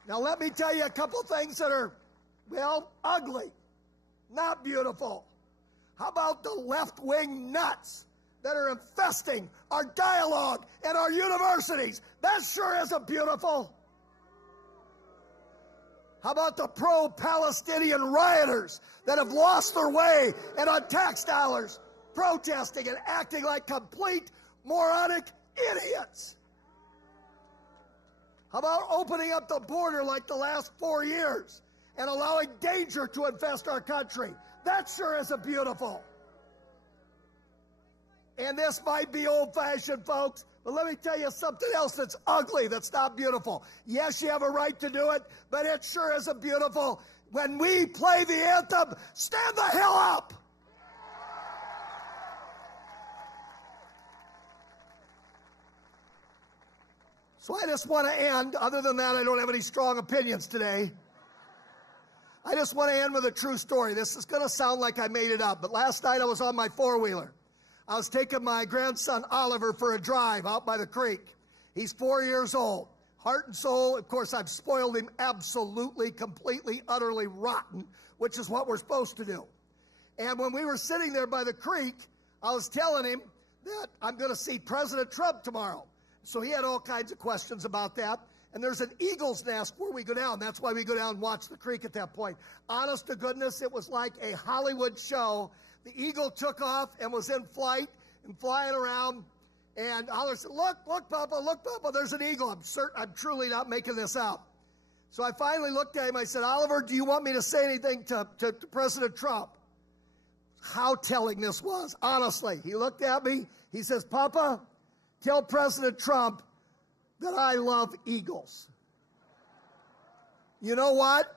Now, let me tell you a couple things that are, well, ugly, not beautiful. How about the left-wing nuts that are infesting our dialogue and our universities? That sure isn't beautiful. How about the pro-Palestinian rioters that have lost their way and on tax dollars protesting and acting like complete moronic idiots? How about opening up the border like the last 4 years and allowing danger to infest our country? That sure isn't beautiful. And this might be old-fashioned, folks, but let me tell you something else that's ugly, that's not beautiful. Yes, you have a right to do it, but it sure isn't beautiful. When we play the anthem, stand the hell up. So I just want to end, other than that, I don't have any strong opinions today. I just want to end with a true story. This is going to sound like I made it up, but last night I was on my four-wheeler. I was taking my grandson Oliver for a drive out by the creek. He's 4 years old. Heart and soul, of course, I've spoiled him absolutely, completely, utterly rotten, which is what we're supposed to do. And when we were sitting there by the creek, I was telling him that I'm going to see President Trump tomorrow. So he had all kinds of questions about that. And there's an eagle's nest where we go down. That's why we go down and watch the creek at that point. Honest to goodness, it was like a Hollywood show. The eagle took off and was in flight and flying around. And Oliver said, look, Papa, there's an eagle. I'm truly not making this up. So I finally looked at him. I said, Oliver, do you want me to say anything to President Trump? How telling this was, honestly. He looked at me. He says, Papa, tell President Trump that I love eagles. You know what?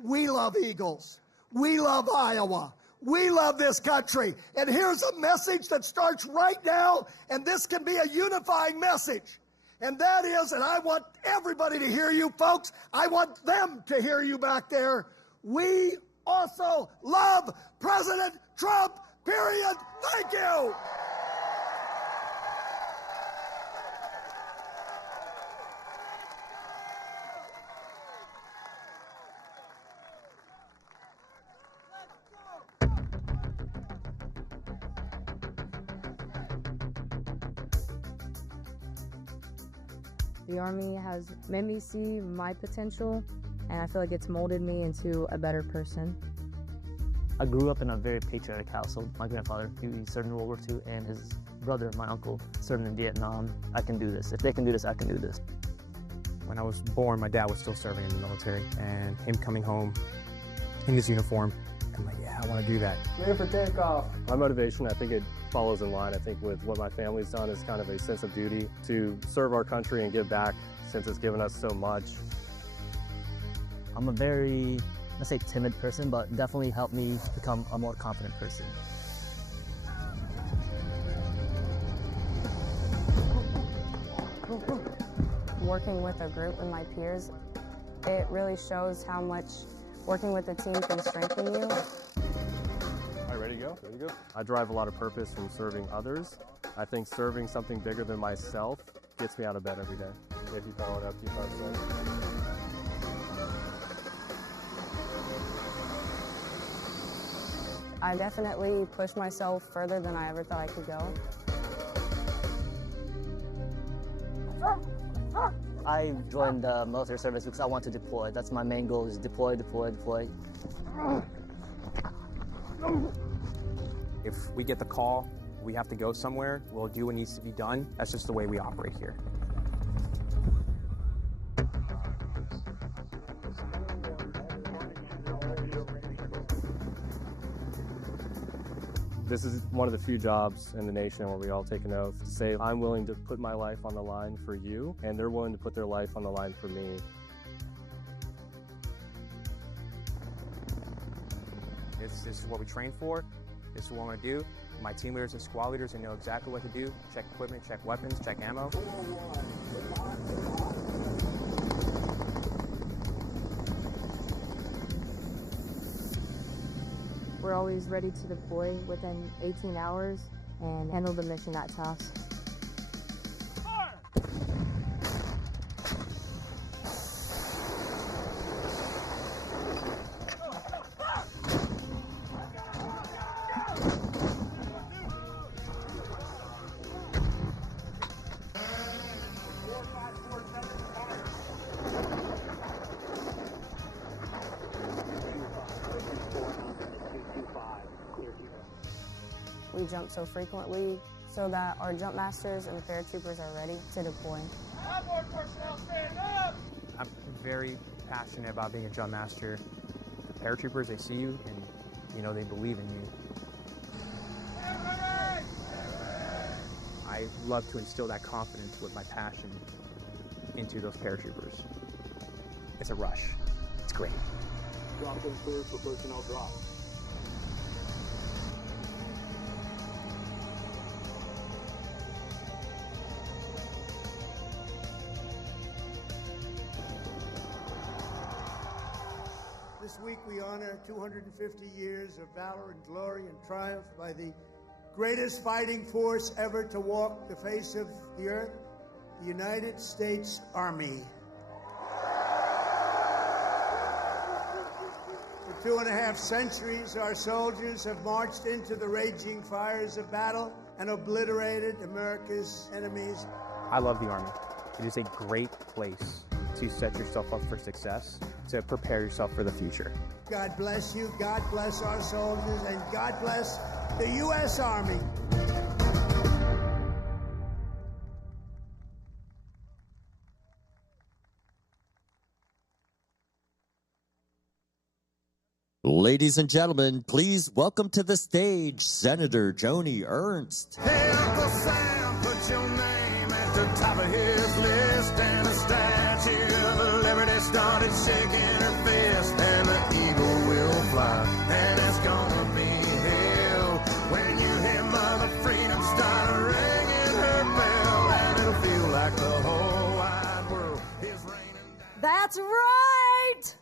We love eagles. We love Iowa. We love this country. And here's a message that starts right now, and this can be a unifying message. And that is, and I want everybody to hear you, folks. I want them to hear you back there. We also love President Trump, period. Thank you. The Army has made me see my potential, and I feel like it's molded me into a better person. I grew up in a very patriotic household. My grandfather, he served in World War II, and his brother, my uncle, served in Vietnam. I can do this. If they can do this, I can do this. When I was born, my dad was still serving in the military, and him coming home in his uniform, I'm like, yeah, I want to do that. Clear for takeoff. My motivation, I think it follows in line. I think with what my family's done is kind of a sense of duty to serve our country and give back since it's given us so much. I'm a very, let's say, timid person, but definitely helped me become a more confident person. Working with a group and my peers, it really shows how much working with a team can strengthen you. All right, ready to go? Ready to go? I derive a lot of purpose from serving others. I think serving something bigger than myself gets me out of bed every day. If you follow it up, keep on saying. I definitely pushed myself further than I ever thought I could go. I joined the military service because I want to deploy. That's my main goal, is deploy, deploy, deploy. If we get the call, we have to go somewhere, we'll do what needs to be done. That's just the way we operate here. This is one of the few jobs in the nation where we all take an oath to say, I'm willing to put my life on the line for you, and they're willing to put their life on the line for me. This is what we train for. This is what I want to do. My team leaders and squad leaders, they know exactly what to do. Check equipment, check weapons, check ammo. We're always ready to deploy within 18 hours and handle the mission at task. We jump so frequently so that our jump masters and the paratroopers are ready to deploy. I'm very passionate about being a jump master. The paratroopers, they see you and, you know, they believe in you. I love to instill that confidence with my passion into those paratroopers. It's a rush. It's great. Drop them clear for personnel drop. This week we honor 250 years of valor and glory and triumph by the greatest fighting force ever to walk the face of the earth, the United States Army. For 2.5 centuries, our soldiers have marched into the raging fires of battle and obliterated America's enemies. I love the Army. It is a great place to set yourself up for success, to prepare yourself for the future. God bless you, God bless our soldiers, and God bless the U.S. Army. Ladies and gentlemen, please welcome to the stage Senator Joni Ernst. Hey, Uncle Sam, put your name at the top of his list, and the Statue of Liberty started shaking her fist, and the eagle will fly, and it's gonna be hell when you hear Mother Freedom start ringing her bell, and it'll feel like the whole wide world is raining down. That's right!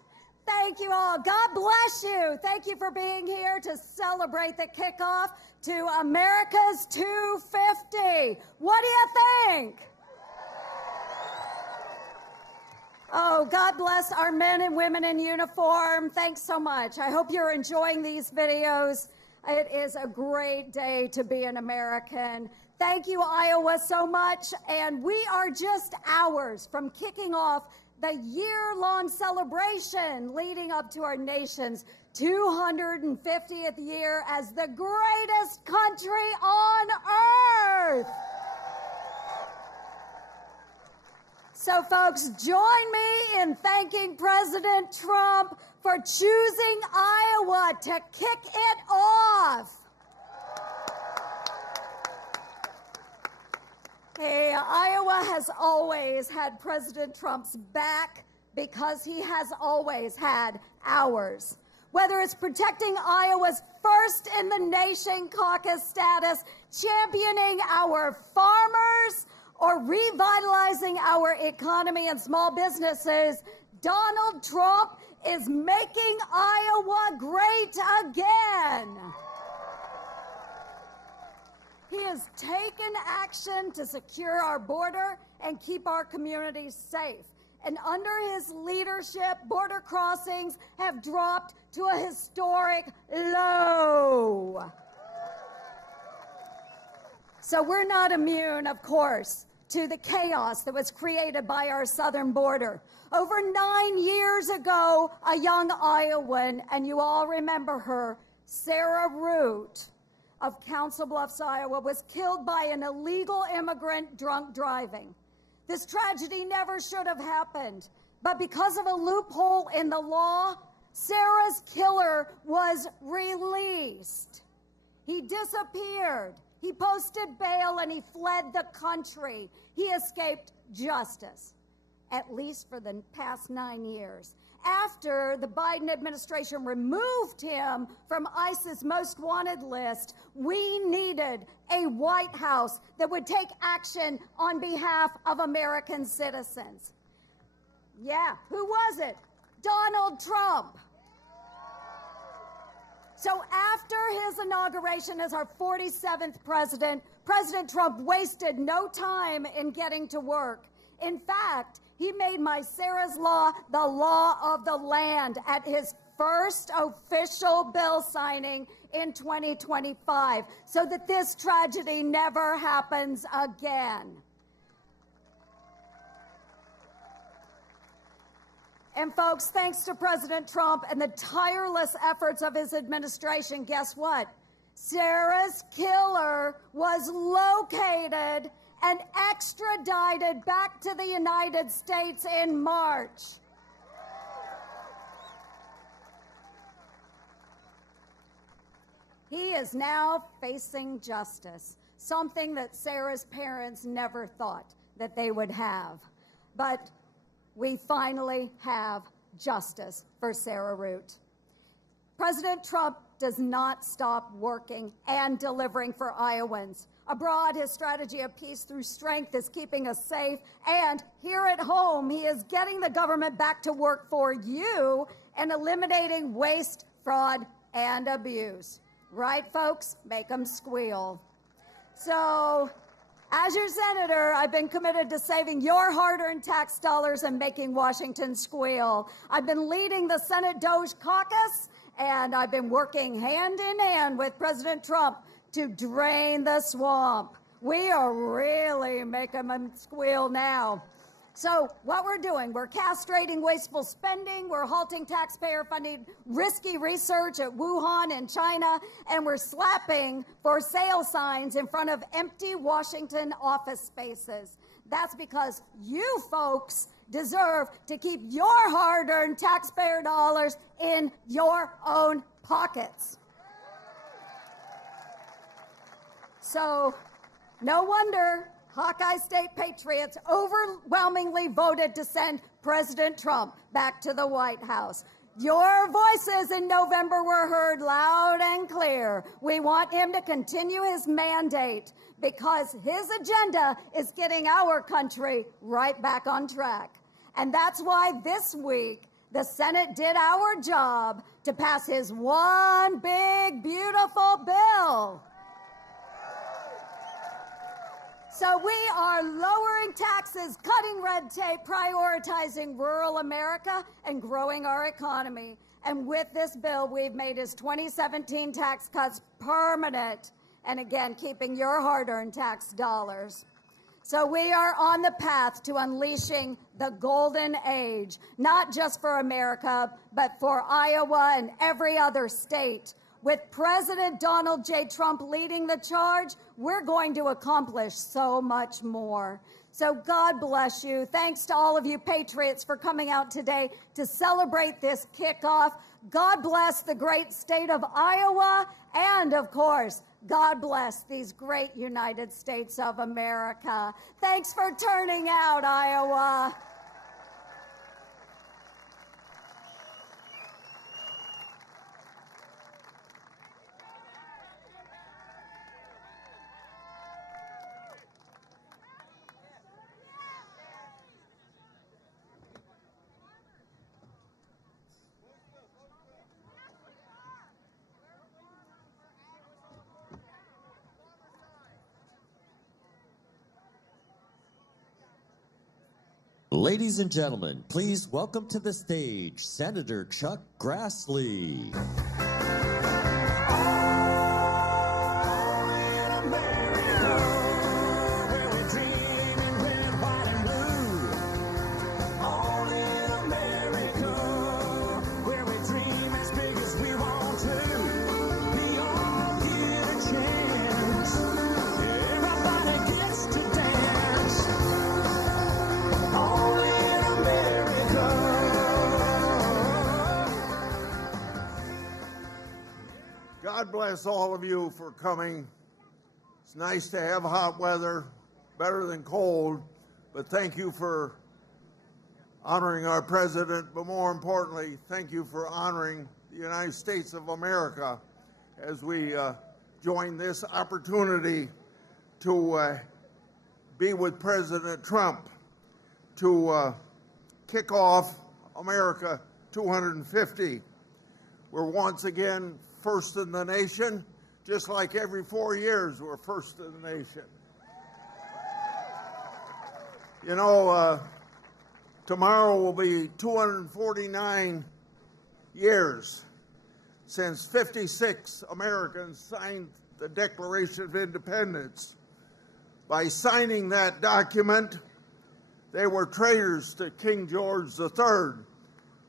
Thank you all. God bless you. Thank you for being here to celebrate the kickoff to America's 250. What do you think? Oh, God bless our men and women in uniform. Thanks so much. I hope you're enjoying these videos. It is a great day to be an American. Thank you, Iowa, so much. And we are just hours from kicking off the year-long celebration leading up to our nation's 250th year as the greatest country on earth. So, folks, join me in thanking President Trump for choosing Iowa to kick it off. Hey, Iowa has always had President Trump's back because he has always had ours. Whether it's protecting Iowa's first in the nation caucus status, championing our farmers, or revitalizing our economy and small businesses, Donald Trump is making Iowa great again. He has taken action to secure our border and keep our communities safe. And under his leadership, border crossings have dropped to a historic low. So we're not immune, of course, to the chaos that was created by our southern border. Over 9 years ago, a young Iowan, and you all remember her, Sarah Root, of Council Bluffs, Iowa, was killed by an illegal immigrant drunk driving. This tragedy never should have happened, but because of a loophole in the law, Sarah's killer was released. He disappeared. He posted bail and he fled the country. He escaped justice, at least for the past 9 years. After the Biden administration removed him from ICE's most wanted list, we needed a White House that would take action on behalf of American citizens. Yeah, who was it? Donald Trump. So after his inauguration as our 47th president, President Trump wasted no time in getting to work. In fact, he made my Sarah's Law the law of the land at his first official bill signing in 2025, so that this tragedy never happens again. And folks, thanks to President Trump and the tireless efforts of his administration, guess what? Sarah's killer was located and extradited back to the United States in March. He is now facing justice, something that Sarah's parents never thought that they would have. But we finally have justice for Sarah Root. President Trump does not stop working and delivering for Iowans. Abroad, his strategy of peace through strength is keeping us safe. And here at home, he is getting the government back to work for you and eliminating waste, fraud, and abuse. Right, folks? Make them squeal. So, as your senator, I've been committed to saving your hard-earned tax dollars and making Washington squeal. I've been leading the Senate Doge Caucus, and I've been working hand in hand with President Trump to drain the swamp. We are really making them squeal now. So what we're doing, we're castrating wasteful spending, we're halting taxpayer-funded risky research at Wuhan in China, and we're slapping for sale signs in front of empty Washington office spaces. That's because you folks deserve to keep your hard-earned taxpayer dollars in your own pockets. So, no wonder Hawkeye State patriots overwhelmingly voted to send President Trump back to the White House. Your voices in November were heard loud and clear. We want him to continue his mandate because his agenda is getting our country right back on track. And that's why this week the Senate did our job to pass his one big, beautiful bill. So we are lowering taxes, cutting red tape, prioritizing rural America, and growing our economy. And with this bill, we've made his 2017 tax cuts permanent, and again, keeping your hard-earned tax dollars. So we are on the path to unleashing the golden age, not just for America, but for Iowa and every other state. With President Donald J. Trump leading the charge, we're going to accomplish so much more. So God bless you. Thanks to all of you patriots for coming out today to celebrate this kickoff. God bless the great state of Iowa, and of course, God bless these great United States of America. Thanks for turning out, Iowa. Ladies and gentlemen, please welcome to the stage Senator Chuck Grassley. God bless all of you for coming. It's nice to have hot weather, better than cold, but thank you for honoring our president, but more importantly, thank you for honoring the United States of America as we join this opportunity to be with President Trump to kick off America 250. We're once again first in the nation, just like every 4 years we're first in the nation. You know, tomorrow will be 249 years since 56 Americans signed the Declaration of Independence. By signing that document, they were traitors to King George III,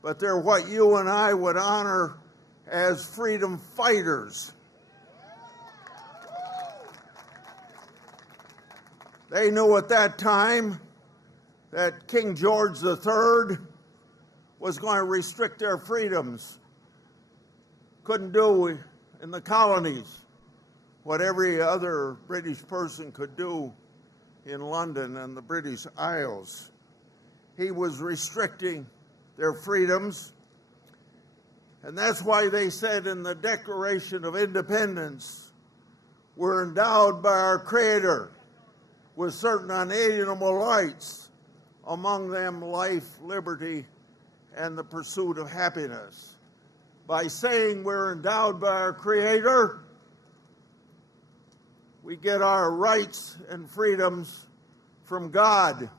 but they're what you and I would honor as freedom fighters. They knew at that time that King George III was going to restrict their freedoms. Couldn't do in the colonies what every other British person could do in London and the British Isles. He was restricting their freedoms. And that's why they said in the Declaration of Independence, we're endowed by our Creator with certain unalienable rights, among them life, liberty, and the pursuit of happiness. By saying we're endowed by our Creator, we get our rights and freedoms from God.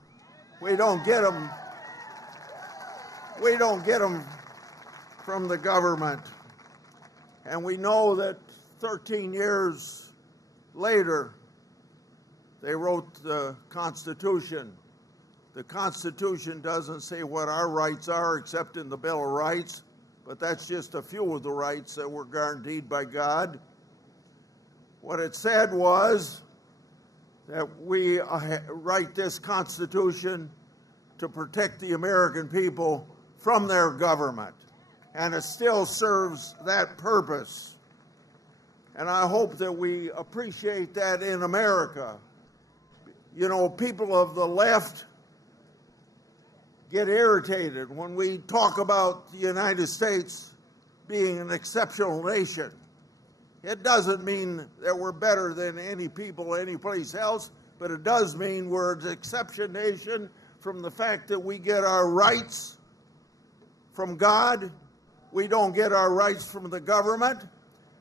We don't get them. We don't get them from the government. And we know that 13 years later, they wrote the Constitution. The Constitution doesn't say what our rights are except in the Bill of Rights, but that's just a few of the rights that were guaranteed by God. What it said was that we write this Constitution to protect the American people from their government, and it still serves that purpose. And I hope that we appreciate that in America. You know, people of the left get irritated when we talk about the United States being an exceptional nation. It doesn't mean that we're better than any people anyplace else, but it does mean we're an exception nation from the fact that we get our rights from God. We don't get our rights from the government,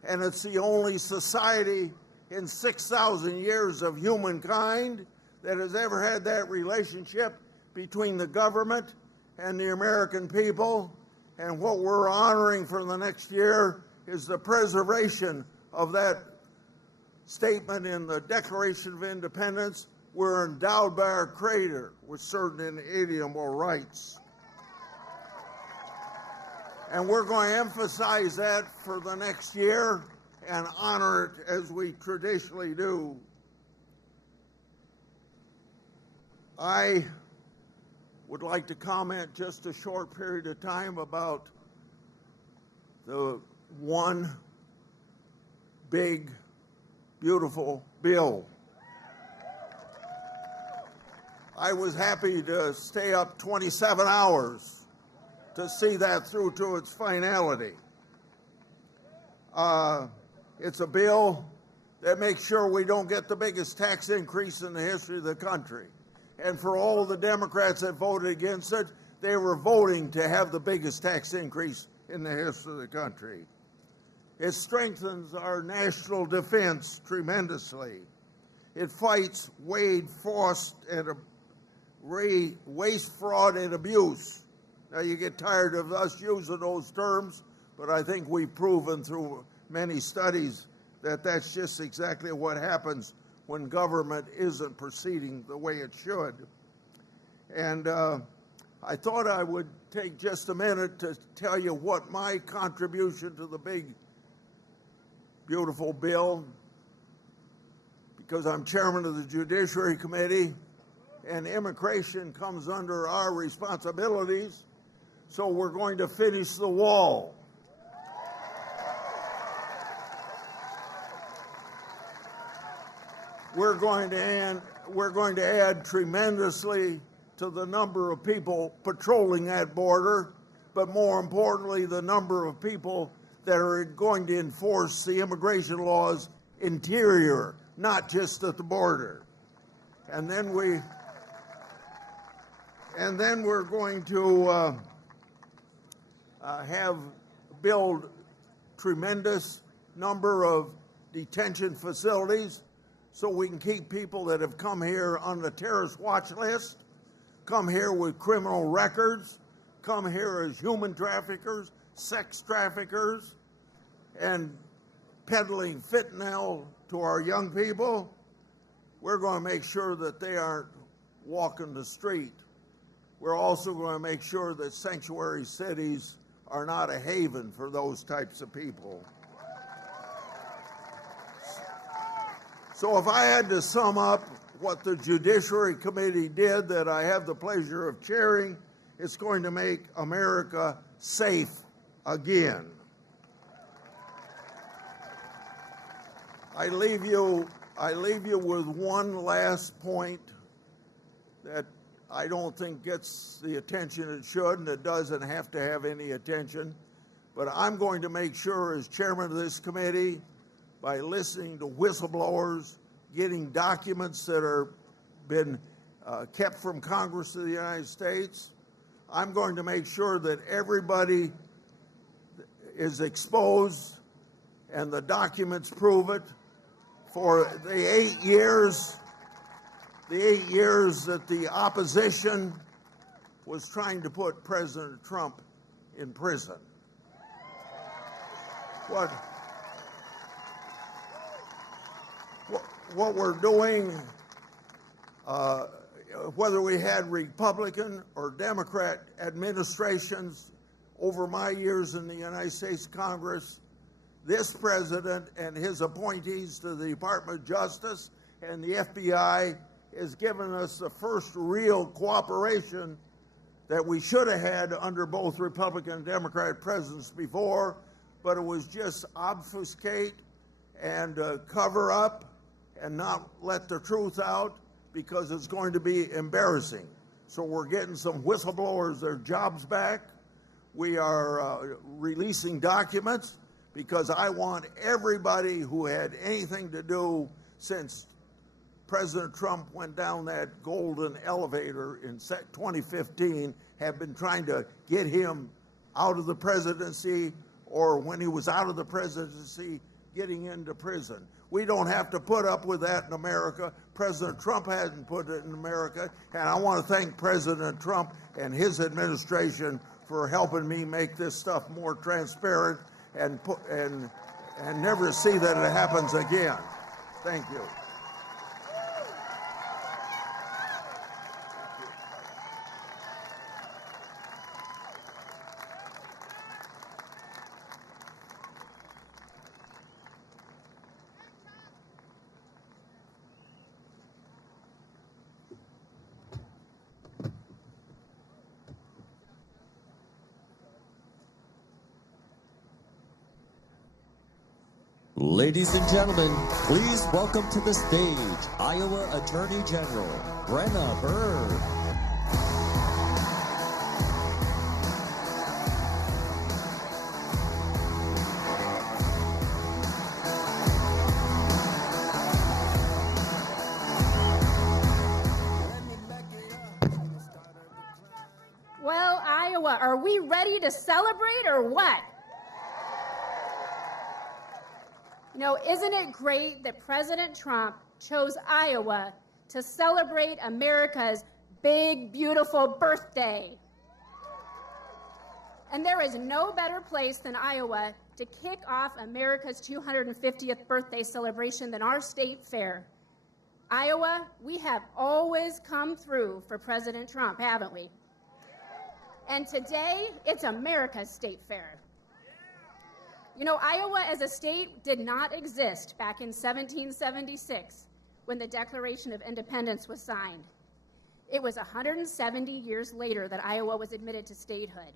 and it's the only society in 6,000 years of humankind that has ever had that relationship between the government and the American people. And what we're honoring for the next year is the preservation of that statement in the Declaration of Independence. We're endowed by our Creator with certain inalienable rights. And we're going to emphasize that for the next year and honor it as we traditionally do. I would like to comment just a short period of time about the one big, beautiful bill. I was happy to stay up 27 hours to see that through to its finality. It's a bill that makes sure we don't get the biggest tax increase in the history of the country. And for all the Democrats that voted against it, they were voting to have the biggest tax increase in the history of the country. It strengthens our national defense tremendously. It fights waste, fraud, and abuse. Now, you get tired of us using those terms, but I think we've proven through many studies that that's just exactly what happens when government isn't proceeding the way it should. And I thought I would take just a minute to tell you what my contribution to the big, beautiful bill, because I'm chairman of the Judiciary Committee, and immigration comes under our responsibilities, so we're going to finish the wall. We're going to add tremendously to the number of people patrolling that border, but more importantly, the number of people that are going to enforce the immigration laws interior, not just at the border. And then we're going to build tremendous number of detention facilities so we can keep people that have come here on the terrorist watch list, come here with criminal records, come here as human traffickers, sex traffickers, and peddling fentanyl to our young people. We're going to make sure that they aren't walking the street. We're also going to make sure that sanctuary cities are not a haven for those types of people. So if I had to sum up what the Judiciary Committee did that I have the pleasure of chairing, it's going to make America safe again. I leave you with one last point that I don't think gets the attention it should, and it doesn't have to have any attention, But I'm going to make sure, as chairman of this committee, by listening to whistleblowers, getting documents that are been kept from Congress of the United States, I'm going to make sure that everybody is exposed and the documents prove it. For the 8 years that the opposition was trying to put President Trump in prison. What we're doing, whether we had Republican or Democrat administrations over my years in the United States Congress, this president and his appointees to the Department of Justice and the FBI has given us the first real cooperation that we should have had under both Republican and Democratic presidents before, but it was just obfuscate and cover up and not let the truth out because it's going to be embarrassing. So we're getting some whistleblowers their jobs back. We are releasing documents because I want everybody who had anything to do since President Trump went down that golden elevator in 2015, have been trying to get him out of the presidency, or when he was out of the presidency, getting into prison. We don't have to put up with that in America. President Trump hasn't put it in America, and I want to thank President Trump and his administration for helping me make this stuff more transparent and never see that it happens again. Thank you. Ladies and gentlemen, please welcome to the stage Iowa Attorney General Brenna Bird. Well, Iowa, are we ready to celebrate or what? You know, isn't it great that President Trump chose Iowa to celebrate America's big, beautiful birthday? And there is no better place than Iowa to kick off America's 250th birthday celebration than our state fair. Iowa, we have always come through for President Trump, haven't we? And today, it's America's state fair. You know, Iowa as a state did not exist back in 1776 when the Declaration of Independence was signed. It was 170 years later that Iowa was admitted to statehood.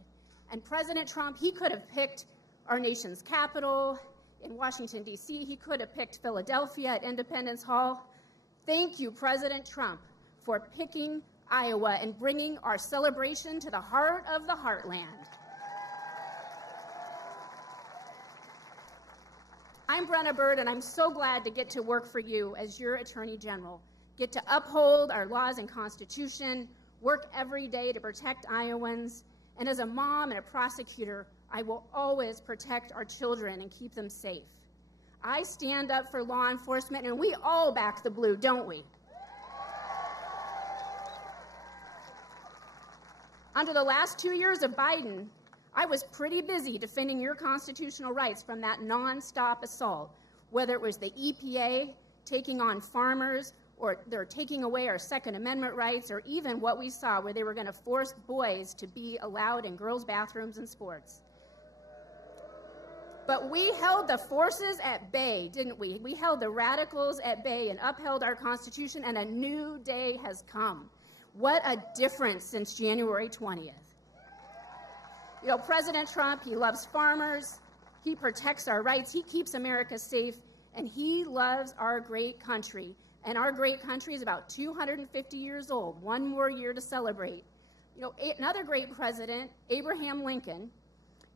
And President Trump, he could have picked our nation's capital in Washington, D.C. He could have picked Philadelphia at Independence Hall. Thank you, President Trump, for picking Iowa and bringing our celebration to the heart of the heartland. I'm Brenna Bird, and I'm so glad to get to work for you as your Attorney General, get to uphold our laws and Constitution, work every day to protect Iowans, and as a mom and a prosecutor, I will always protect our children and keep them safe. I stand up for law enforcement, and we all back the blue, don't we? Under the last 2 years of Biden, I was pretty busy defending your constitutional rights from that nonstop assault, whether it was the EPA taking on farmers, or they're taking away our Second Amendment rights, or even what we saw where they were going to force boys to be allowed in girls' bathrooms and sports. But we held the forces at bay, didn't we? We held the radicals at bay and upheld our Constitution, and a new day has come. What a difference since January 20th. You know, President Trump, he loves farmers, he protects our rights, he keeps America safe, and he loves our great country. And our great country is about 250 years old, one more year to celebrate. You know, another great president, Abraham Lincoln,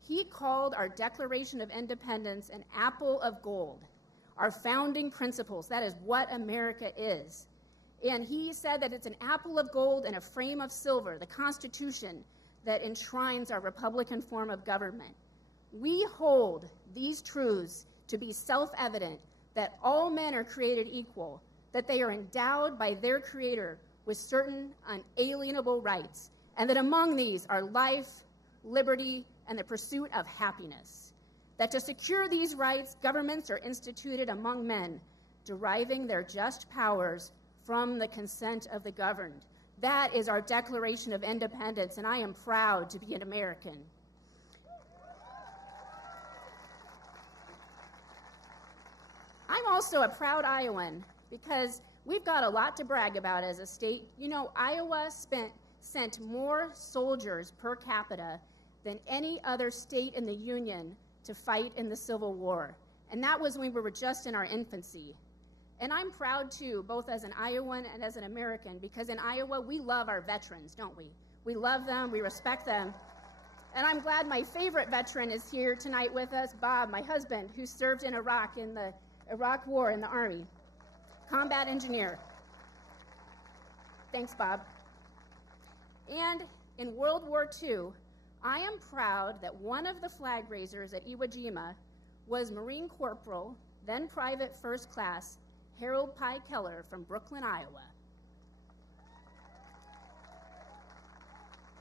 He called our Declaration of Independence an apple of gold, our founding principles. That is what America is. And he said that it's an apple of gold in a frame of silver, the Constitution that enshrines our Republican form of government. We hold these truths to be self-evident, that all men are created equal, that they are endowed by their Creator with certain unalienable rights, and that among these are life, liberty, and the pursuit of happiness. That to secure these rights, governments are instituted among men, deriving their just powers from the consent of the governed. That is our Declaration of Independence, and I am proud to be an American. I'm also a proud Iowan because we've got a lot to brag about as a state. You know, Iowa sent more soldiers per capita than any other state in the Union to fight in the Civil War. And that was when we were just in our infancy. And I'm proud too, both as an Iowan and as an American, because in Iowa, we love our veterans, don't we? We love them, we respect them. And I'm glad my favorite veteran is here tonight with us, Bob, my husband, who served in Iraq in the Iraq War in the Army, combat engineer. Thanks, Bob. And in World War II, I am proud that one of the flag raisers at Iwo Jima was Marine Corporal, then Private First Class, Harold Pye Keller from Brooklyn, Iowa.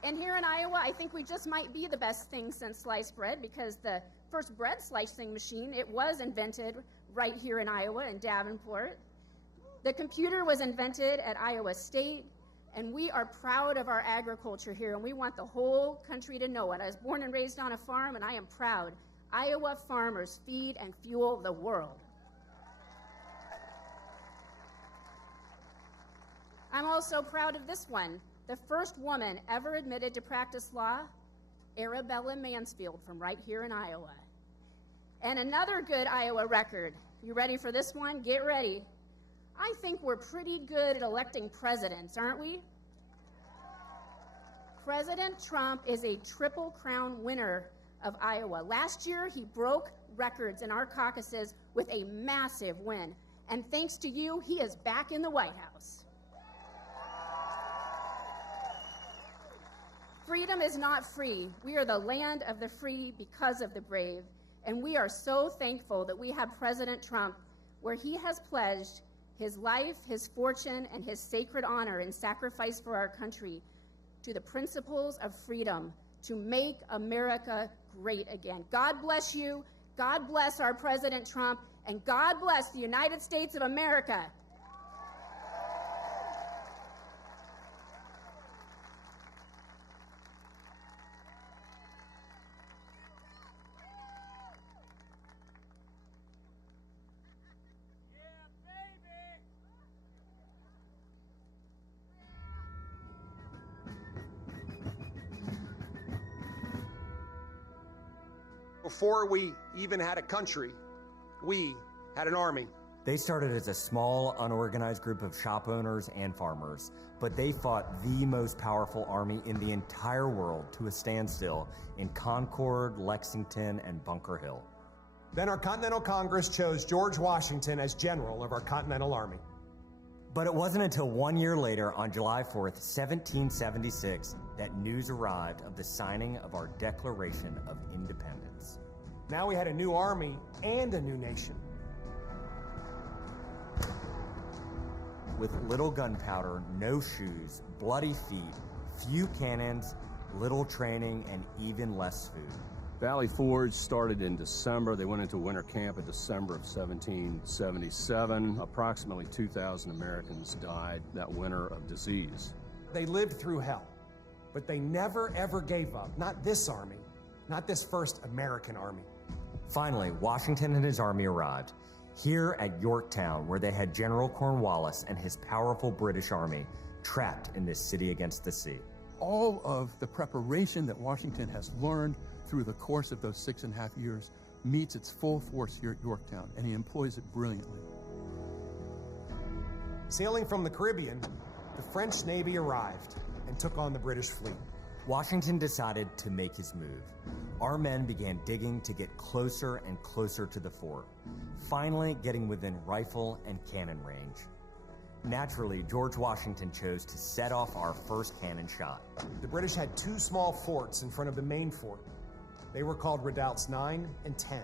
And here in Iowa, I think we just might be the best thing since sliced bread, because the first bread slicing machine, it was invented right here in Iowa in Davenport. The computer was invented at Iowa State, and we are proud of our agriculture here, and we want the whole country to know it. I was born and raised on a farm, and I am proud. Iowa farmers feed and fuel the world. I'm also proud of this one. The first woman ever admitted to practice law, Arabella Mansfield from right here in Iowa. And another good Iowa record. You ready for this one? Get ready. I think we're pretty good at electing presidents, aren't we? President Trump is a Triple Crown winner of Iowa. Last year, he broke records in our caucuses with a massive win. And thanks to you, he is back in the White House. Freedom is not free. We are the land of the free because of the brave. And we are so thankful that we have President Trump, where he has pledged his life, his fortune, and his sacred honor in sacrifice for our country to the principles of freedom to make America great again. God bless you. God bless our President Trump. And God bless the United States of America. Before we even had a country, we had an army. They started as a small, unorganized group of shop owners and farmers, but they fought the most powerful army in the entire world to a standstill in Concord, Lexington, and Bunker Hill. Then our Continental Congress chose George Washington as general of our Continental Army. But it wasn't until 1 year later, on July 4th, 1776, that news arrived of the signing of our Declaration of Independence. Now we had a new army and a new nation. With little gunpowder, no shoes, bloody feet, few cannons, little training, and even less food. Valley Forge started in December. They went into winter camp in December of 1777. Approximately 2,000 Americans died that winter of disease. They lived through hell, but they never, ever gave up. Not this army, not this first American army. Finally, Washington and his army arrived, here at Yorktown, where they had General Cornwallis and his powerful British army trapped in this city against the sea. All of the preparation that Washington has learned through the course of those 6.5 years meets its full force here at Yorktown, and he employs it brilliantly. Sailing from the Caribbean, the French Navy arrived and took on the British fleet. Washington decided to make his move. Our men began digging to get closer and closer to the fort, finally getting within rifle and cannon range. Naturally, George Washington chose to set off our first cannon shot. The British had two small forts in front of the main fort. They were called redoubts 9 and 10.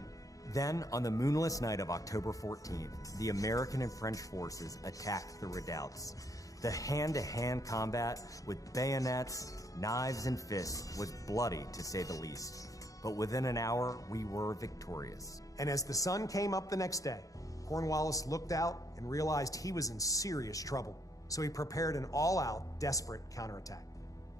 Then, on the moonless night of October 14th, the American and French forces attacked the redoubts. The hand-to-hand combat with bayonets, knives, and fists was bloody, to say the least. But within an hour, we were victorious. And as the sun came up the next day, Cornwallis looked out and realized he was in serious trouble. So he prepared an all-out, desperate counterattack.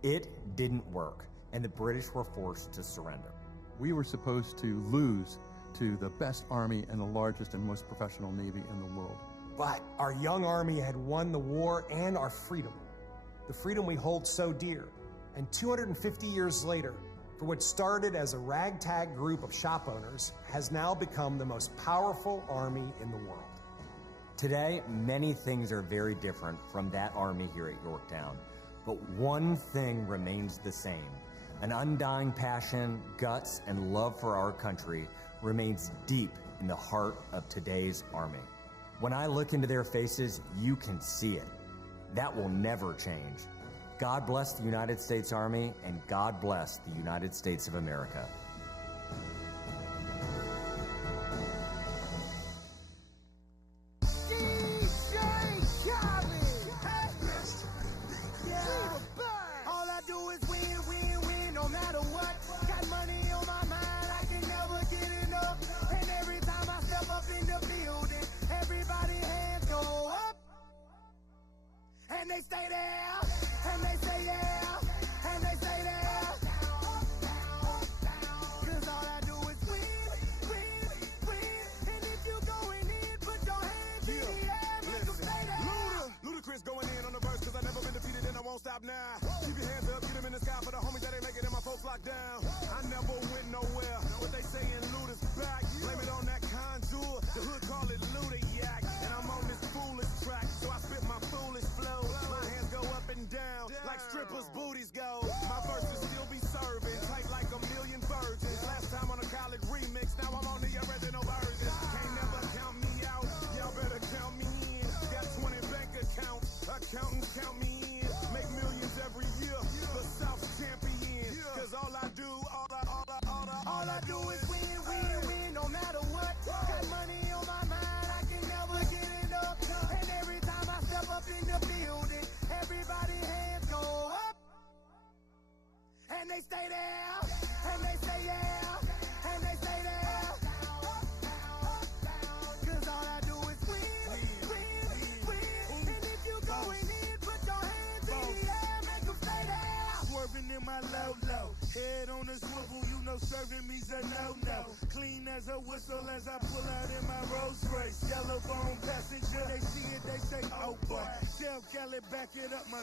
It didn't work, and the British were forced to surrender. We were supposed to lose to the best army and the largest and most professional navy in the world. But our young army had won the war and our freedom. The freedom we hold so dear. And 250 years later, for what started as a ragtag group of shop owners, has now become the most powerful army in the world. Today, many things are very different from that army here at Yorktown, but one thing remains the same. An undying passion, guts, and love for our country remains deep in the heart of today's army. When I look into their faces, you can see it. That will never change. God bless the United States Army, and God bless the United States of America. All I do is win, win, win, no matter what. Got money on my mind, I can never get enough. And every time I step up in the building, everybody hands go up. And they stay there, and they say yeah, and they say there. Cause all I do is win, win, win. And if you going in, put your hands in the air, make them stay there. Ludacris going in on the verse, cause I never been defeated and I won't stop now. Keep your hands up, get them in the sky for the homies that ain't making it, my folks locked down. I never went nowhere, what they saying Luda's back. Blame it on that contour, the hood call it Luda yak. And I'm on this foolish track, so I spit my foolish flow. My hands go up and down, like strippers' booties go. My verses still be serving, tight like a million virgins. Last time on a college remix, now I'm on the original version. Can't never count me out, y'all better count me in. Got 20 bank accounts, accountants count me in. Make millions every year, the South's champion. Cause all I do, all I do is win, win, win, no matter what. Got money on my mind, I can never get enough. And every time I step up in the building, everybody hands go up. And they stay there, and they say yeah, and they stay there. Cause all I do is win, win, win. And if you going in, put your hands in the air, make them stay there. Swerving in my low-low, head on a swivel, you know serving me's a no-no. Clean as a whistle as I pull out in my Rolls Royce. Yellow bone passenger, they see it, they say, oh boy. Tell Kelly, back it up, my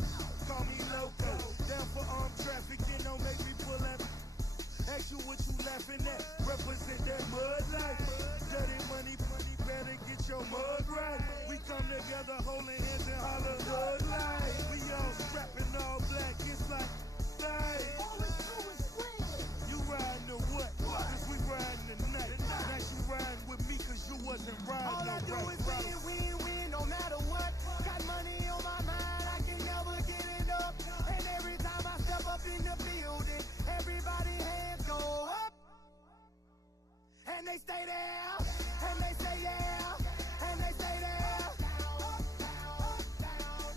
call me loco. Down for armed trafficking, don't make me pull up. Ask you what you laughing at, represent that mud life. Dirty money, better get your mud right. We come together holding hands and holler hood life. We all strapping all black, it's like life. You riding to what? Cause we riding tonight. Now you riding with me cause you wasn't riding. All I do is win, win, win, no matter what. Got money on my mind, I can never get enough. And every time I step up in the building, everybody hands go up. And they stay there, and they say yeah, and they stay there.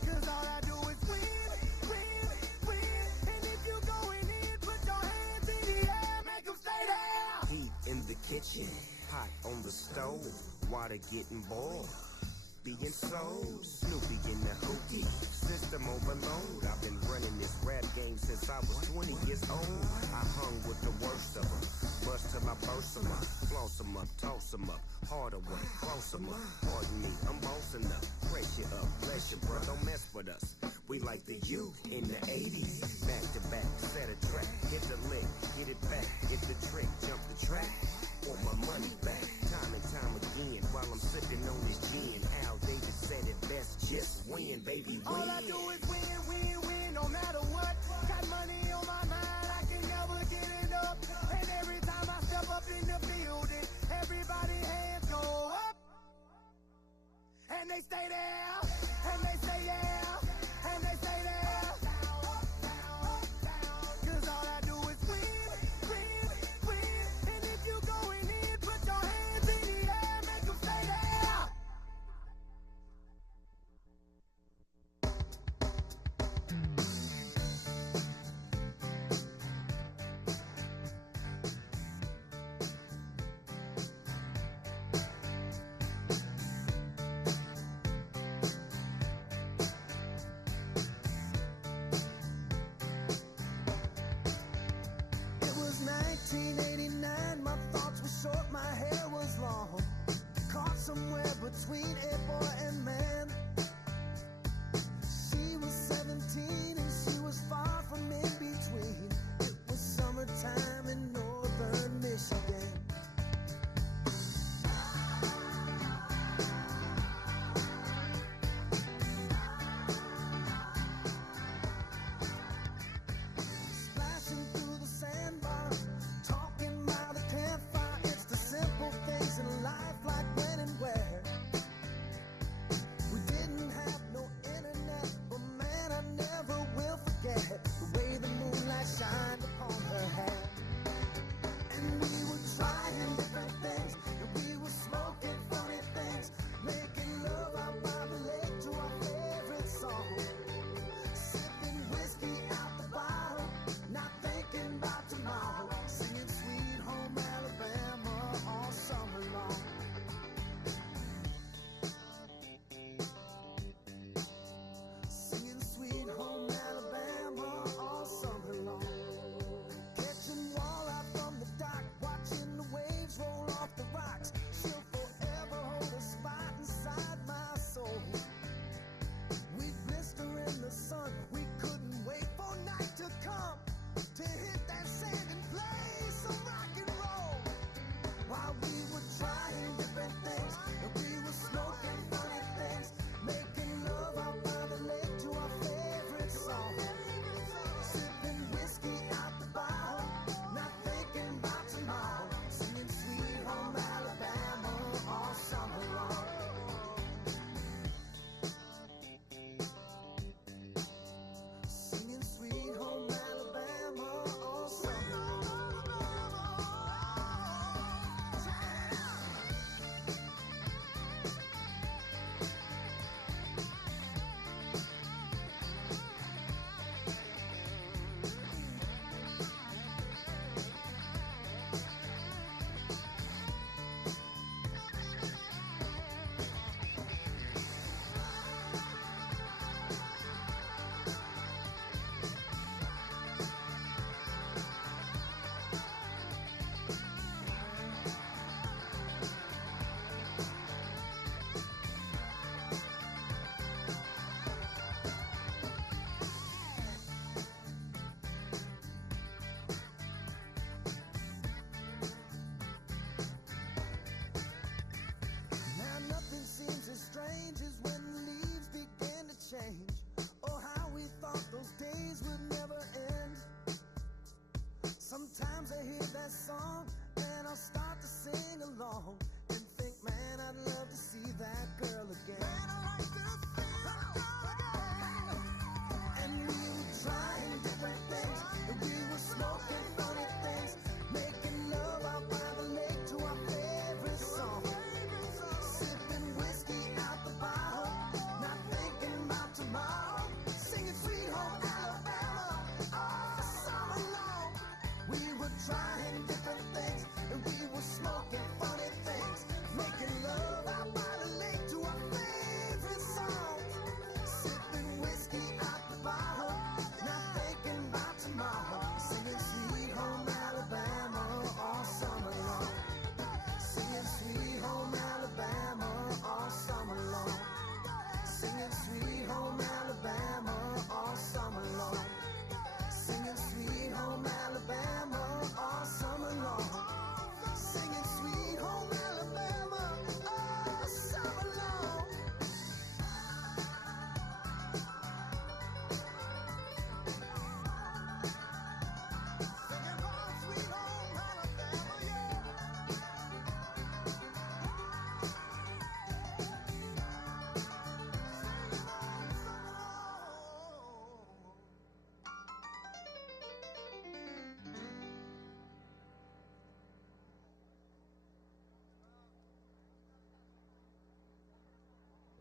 Cause all I do is win, win, win. And if you going in, put your hands in the air, make them stay there. Heat in the kitchen, hot on the stove, water getting boiled. Being sold, Snoopy in the hookie, system overload. I've been running this rap game since I was 20 years old. I hung with the worst of them, bust till I burst them up, floss them up, toss them up, harder work, close them up. Pardon me, I'm bossing up, pressure up, bless you, bro, don't mess with us. We like the U in the 80s, back to back, set a track, hit the lick, get it back, get the trick, jump the track. Want my money back, time and time again, while I'm sipping on this gin. Al Davis said it best, just win, baby, win. All I do is win, win, win, no matter what. Got money on my mind, I can never get enough. And every time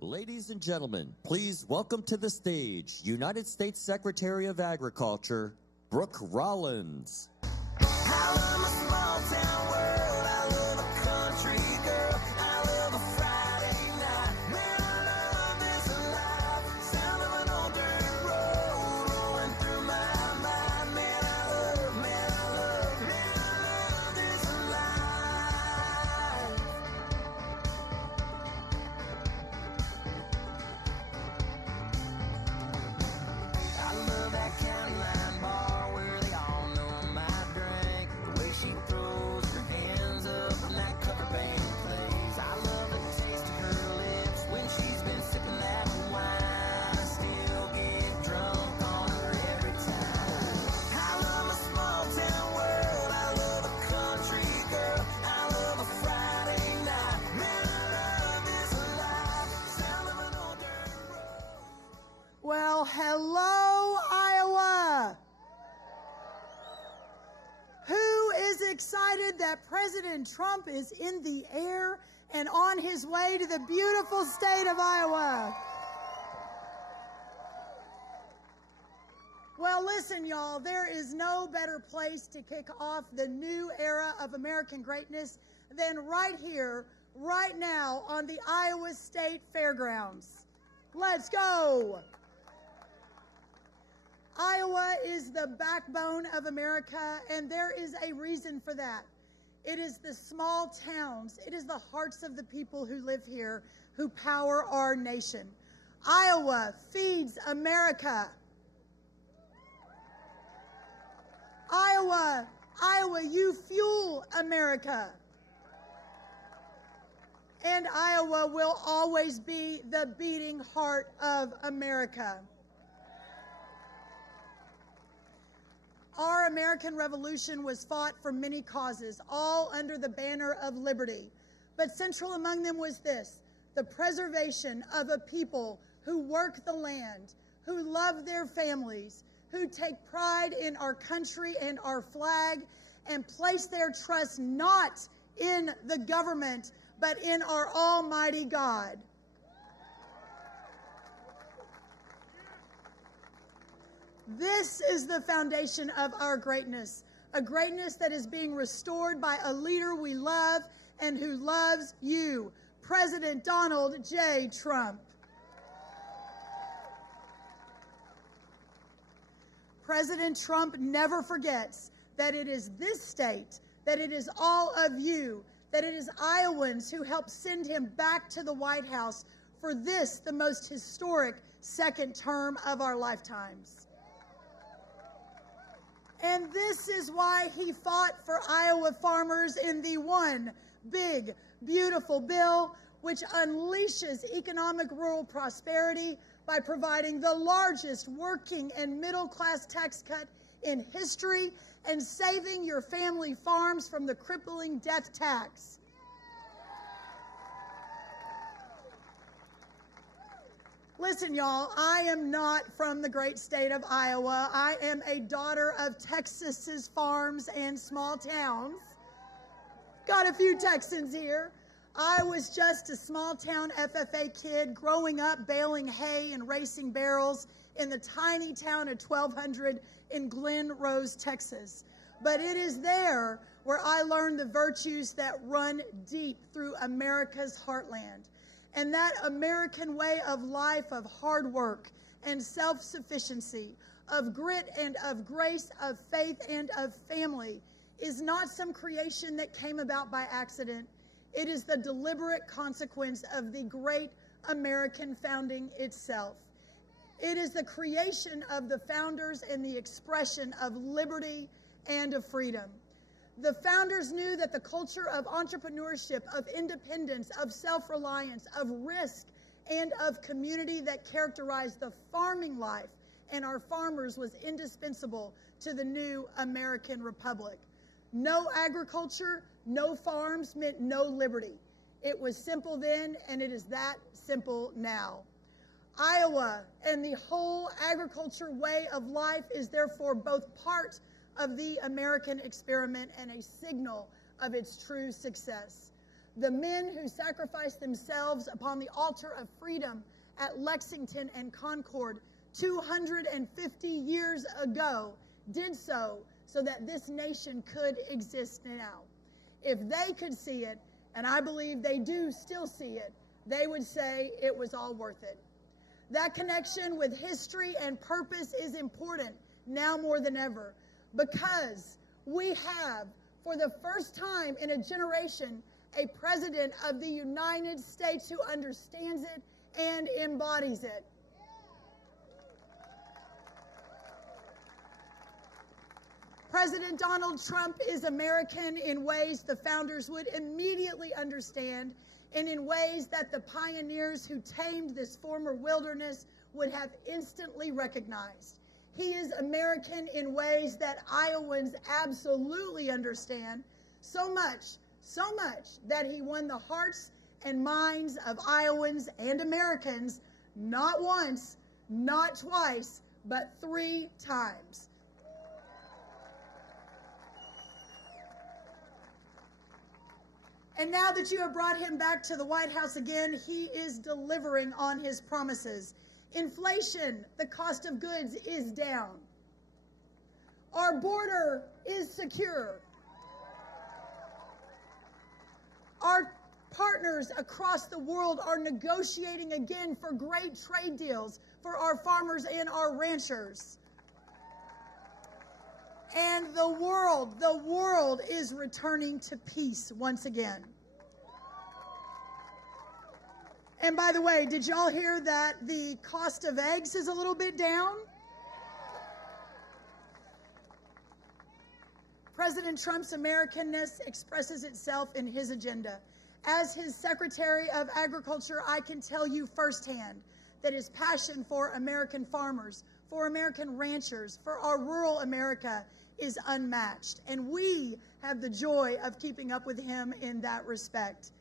Ladies and gentlemen, please welcome to the stage United States Secretary of Agriculture, Brooke Rollins. I love a small town world. I love a country girl. I love a Friday night. Man, I love this life. Sound of an old dirt road rolling through my mind. Man, I love this life. I love that county line bar where they all know my drink. The way she throws her hands up when that cover band plays. I love the taste of her lips when she's been sipping that wine. I still get drunk on her every time. I love a small town world. I love a country girl. I love a Friday night. Man, I love this life. Sound of an old dirt road. Well, hello, Iowa. Who is excited that President Trump is in the air and on his way to the beautiful state of Iowa? Well, listen, y'all, there is no better place to kick off the new era of American greatness than right here, right now, on the Iowa State Fairgrounds. Let's go. Iowa is the backbone of America, and there is a reason for that. It is the small towns, it is the hearts of the people who live here who power our nation. Iowa feeds America. Iowa, you fuel America. And Iowa will always be the beating heart of America. Our American Revolution was fought for many causes, all under the banner of liberty. But central among them was this: the preservation of a people who work the land, who love their families, who take pride in our country and our flag, and place their trust not in the government, but in our Almighty God. This is the foundation of our greatness, a greatness that is being restored by a leader we love and who loves you, President Donald J. Trump. President Trump never forgets that it is this state, that it is all of you, that it is Iowans who helped send him back to the White House for this, the most historic second term of our lifetimes. And this is why he fought for Iowa farmers in the one big, beautiful bill, which unleashes economic rural prosperity by providing the largest working and middle-class tax cut in history and saving your family farms from the crippling death tax. Listen, y'all, I am not from the great state of Iowa. I am a daughter of Texas's farms and small towns. Got a few Texans here. I was just a small town FFA kid growing up baling hay and racing barrels in the tiny town of 1,200 in Glen Rose, Texas. But it is there where I learned the virtues that run deep through America's heartland. And that American way of life of hard work and self-sufficiency, of grit and of grace, of faith and of family is not some creation that came about by accident. It is the deliberate consequence of the great American founding itself. It is the creation of the founders and the expression of liberty and of freedom. The founders knew that the culture of entrepreneurship, of independence, of self-reliance, of risk, and of community that characterized the farming life and our farmers was indispensable to the new American Republic. No agriculture, no farms meant no liberty. It was simple then, and it is that simple now. Iowa and the whole agriculture way of life is therefore both part of the American experiment and a signal of its true success. the men who sacrificed themselves upon the altar of freedom at Lexington and Concord 250 years ago did so that this nation could exist now. If they could see it, and I believe they do still see it, they would say it was all worth it. That connection with history and purpose is important now more than ever, because we have, for the first time in a generation, a president of the United States who understands it and embodies it. President Donald Trump is American in ways the founders would immediately understand, and in ways that the pioneers who tamed this former wilderness would have instantly recognized. He is American in ways that Iowans absolutely understand, so much that he won the hearts and minds of Iowans and Americans not once, not twice, but 3 times. And now that you have brought him back to the White House again, he is delivering on his promises. Inflation, the cost of goods, is down. Our border is secure. Our partners across the world are negotiating again for great trade deals for our farmers and our ranchers. And the world is returning to peace once again. And by the way, did y'all hear that the cost of eggs is a little bit down? President Trump's Americanness expresses itself in his agenda. As his Secretary of Agriculture, I can tell you firsthand that his passion for American farmers, for American ranchers, for our rural America is unmatched. And we have the joy of keeping up with him in that respect.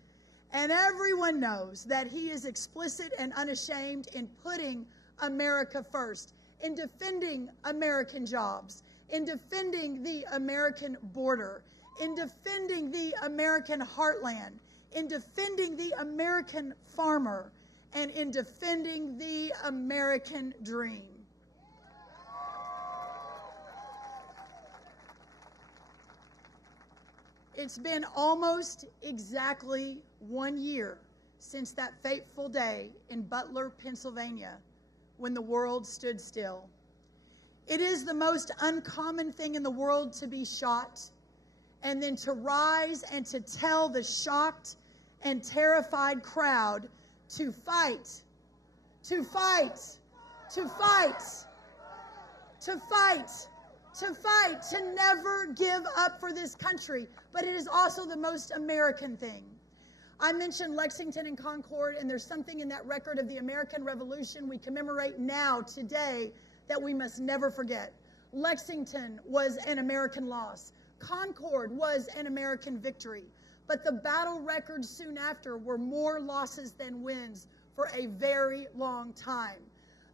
And everyone knows that he is explicit and unashamed in putting America first, in defending American jobs, in defending the American border, in defending the American heartland, in defending the American farmer, and in defending the American dream. It's been almost exactly 1 year since that fateful day in Butler, Pennsylvania, when the world stood still. It is the most uncommon thing in the world to be shot, and then to rise and to tell the shocked and terrified crowd to fight, to fight, to fight, to fight, to fight, to never give up for this country. But it is also the most American thing. I mentioned Lexington and Concord, and there's something in that record of the American Revolution we commemorate now, today, that we must never forget. Lexington was an American loss. Concord was an American victory. But the battle records soon after were more losses than wins for a very long time.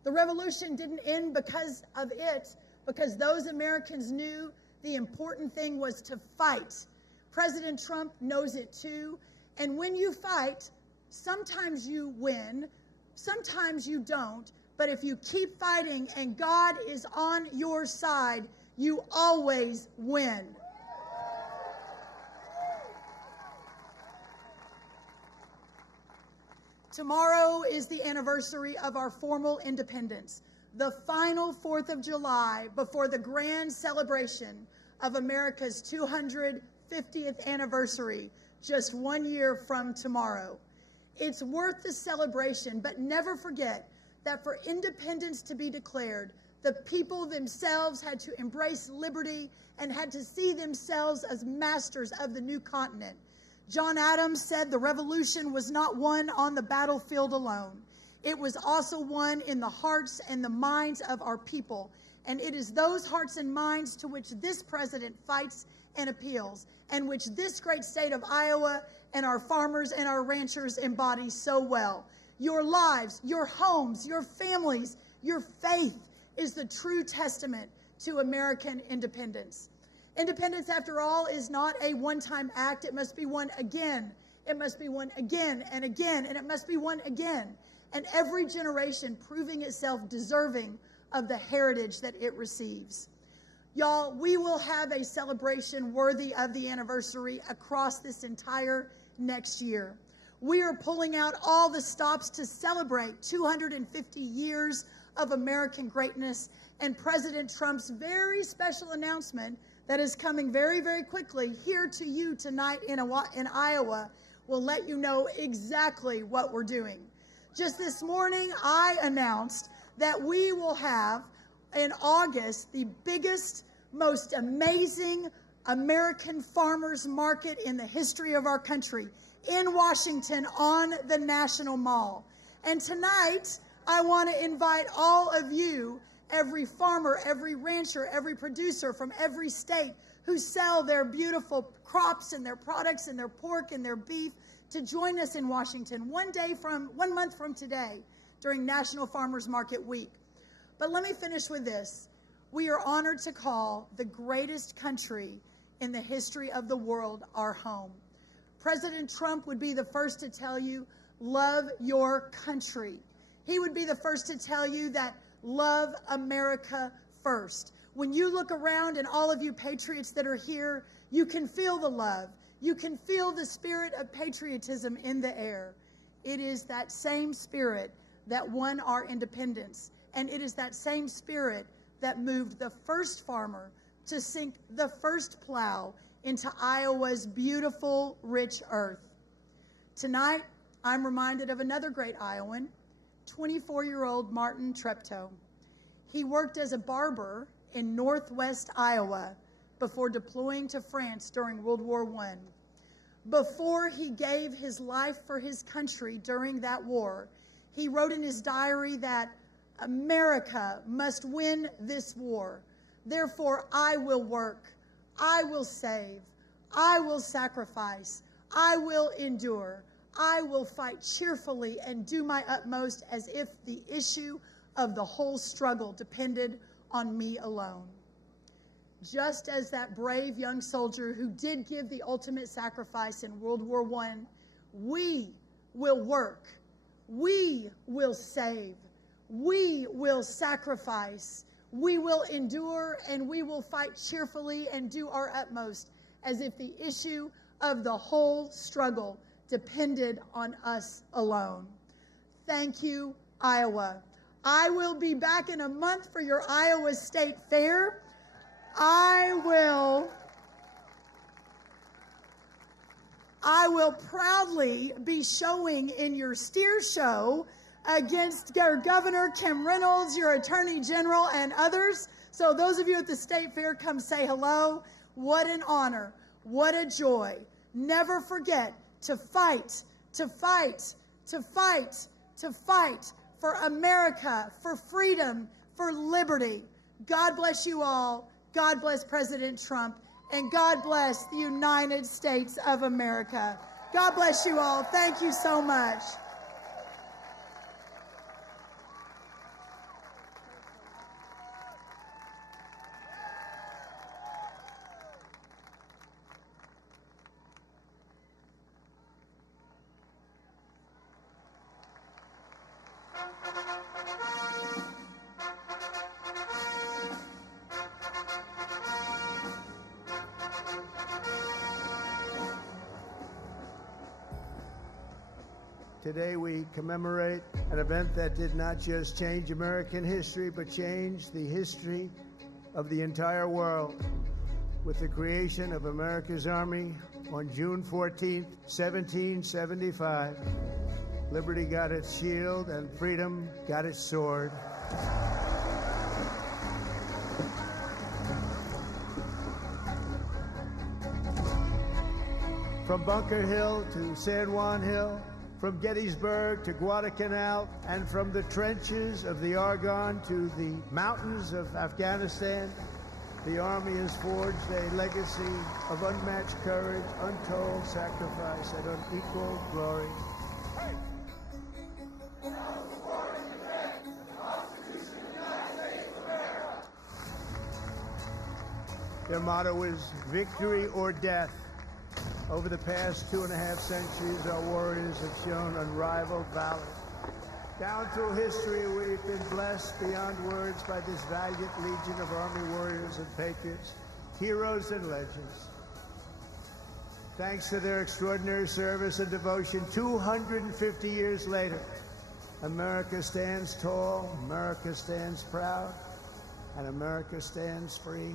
The revolution didn't end because of it, because those Americans knew the important thing was to fight. President Trump knows it too. And when you fight, sometimes you win, sometimes you don't. But if you keep fighting and God is on your side, you always win. Tomorrow is the anniversary of our formal independence, the final 4th of July before the grand celebration of America's 250th anniversary, just 1 year from tomorrow. It's worth the celebration, but never forget that for independence to be declared, the people themselves had to embrace liberty and had to see themselves as masters of the new continent. John Adams said the revolution was not won on the battlefield alone. It was also won in the hearts and the minds of our people. And it is those hearts and minds to which this president fights and appeals, and which this great state of Iowa and our farmers and our ranchers embody so well. Your lives, your homes, your families, your faith is the true testament to American independence. Independence, after all, is not a one-time act. It must be won again It must be won again and again, and it must be won again. And every generation proving itself deserving of the heritage that it receives. Y'all, we will have a celebration worthy of the anniversary across this entire next year. We are pulling out all the stops to celebrate 250 years of American greatness, and President Trump's very special announcement that is coming very, very quickly here to you tonight in Iowa will let you know exactly what we're doing. Just this morning, I announced that we will have in August the biggest, most amazing American farmers market in the history of our country in Washington on the National Mall. And tonight, I want to invite all of you, every farmer, every rancher, every producer from every state who sell their beautiful crops and their products and their pork and their beef, to join us in Washington 1 month from today during National Farmers Market Week. But let me finish with this. We are honored to call the greatest country in the history of the world our home. President Trump would be the first to tell you, love your country. He would be the first to tell you that love America first. When you look around and all of you patriots that are here, you can feel the love. You can feel the spirit of patriotism in the air. It is that same spirit that won our independence. And it is that same spirit that moved the first farmer to sink the first plow into Iowa's beautiful, rich earth. Tonight, I'm reminded of another great Iowan, 24-year-old Martin Treptow. He worked as a barber in northwest Iowa before deploying to France during World War I. Before he gave his life for his country during that war, he wrote in his diary that America must win this war. Therefore, I will work, I will save, I will sacrifice, I will endure, I will fight cheerfully and do my utmost as if the issue of the whole struggle depended on me alone. Just as that brave young soldier who did give the ultimate sacrifice in World War I, we will work, we will save, we will sacrifice, we will endure, and we will fight cheerfully and do our utmost as if the issue of the whole struggle depended on us alone. Thank you, Iowa. I will be back in a month for your Iowa State Fair. I will proudly be showing in your steer show against your Governor Kim Reynolds, your Attorney General, and others. So those of you at the State Fair, come say hello. What an honor. What a joy. Never forget to fight, to fight, to fight, to fight for America, for freedom, for liberty. God bless you all. God bless President Trump, and God bless the United States of America. God bless you all. Thank you so much. Today we commemorate an event that did not just change American history, but changed the history of the entire world with the creation of America's Army on June 14th, 1775. Liberty got its shield and freedom got its sword. From Bunker Hill to San Juan Hill, from Gettysburg to Guadalcanal, and from the trenches of the Argonne to the mountains of Afghanistan, the Army has forged a legacy of unmatched courage, untold sacrifice, and unequaled glory. Their motto is victory or death. Over the past 2.5 centuries, our warriors have shown unrivaled valor. Down through history, we've been blessed beyond words by this valiant legion of Army warriors and patriots, heroes and legends. Thanks to their extraordinary service and devotion, 250 years later, America stands tall, America stands proud, and America stands free.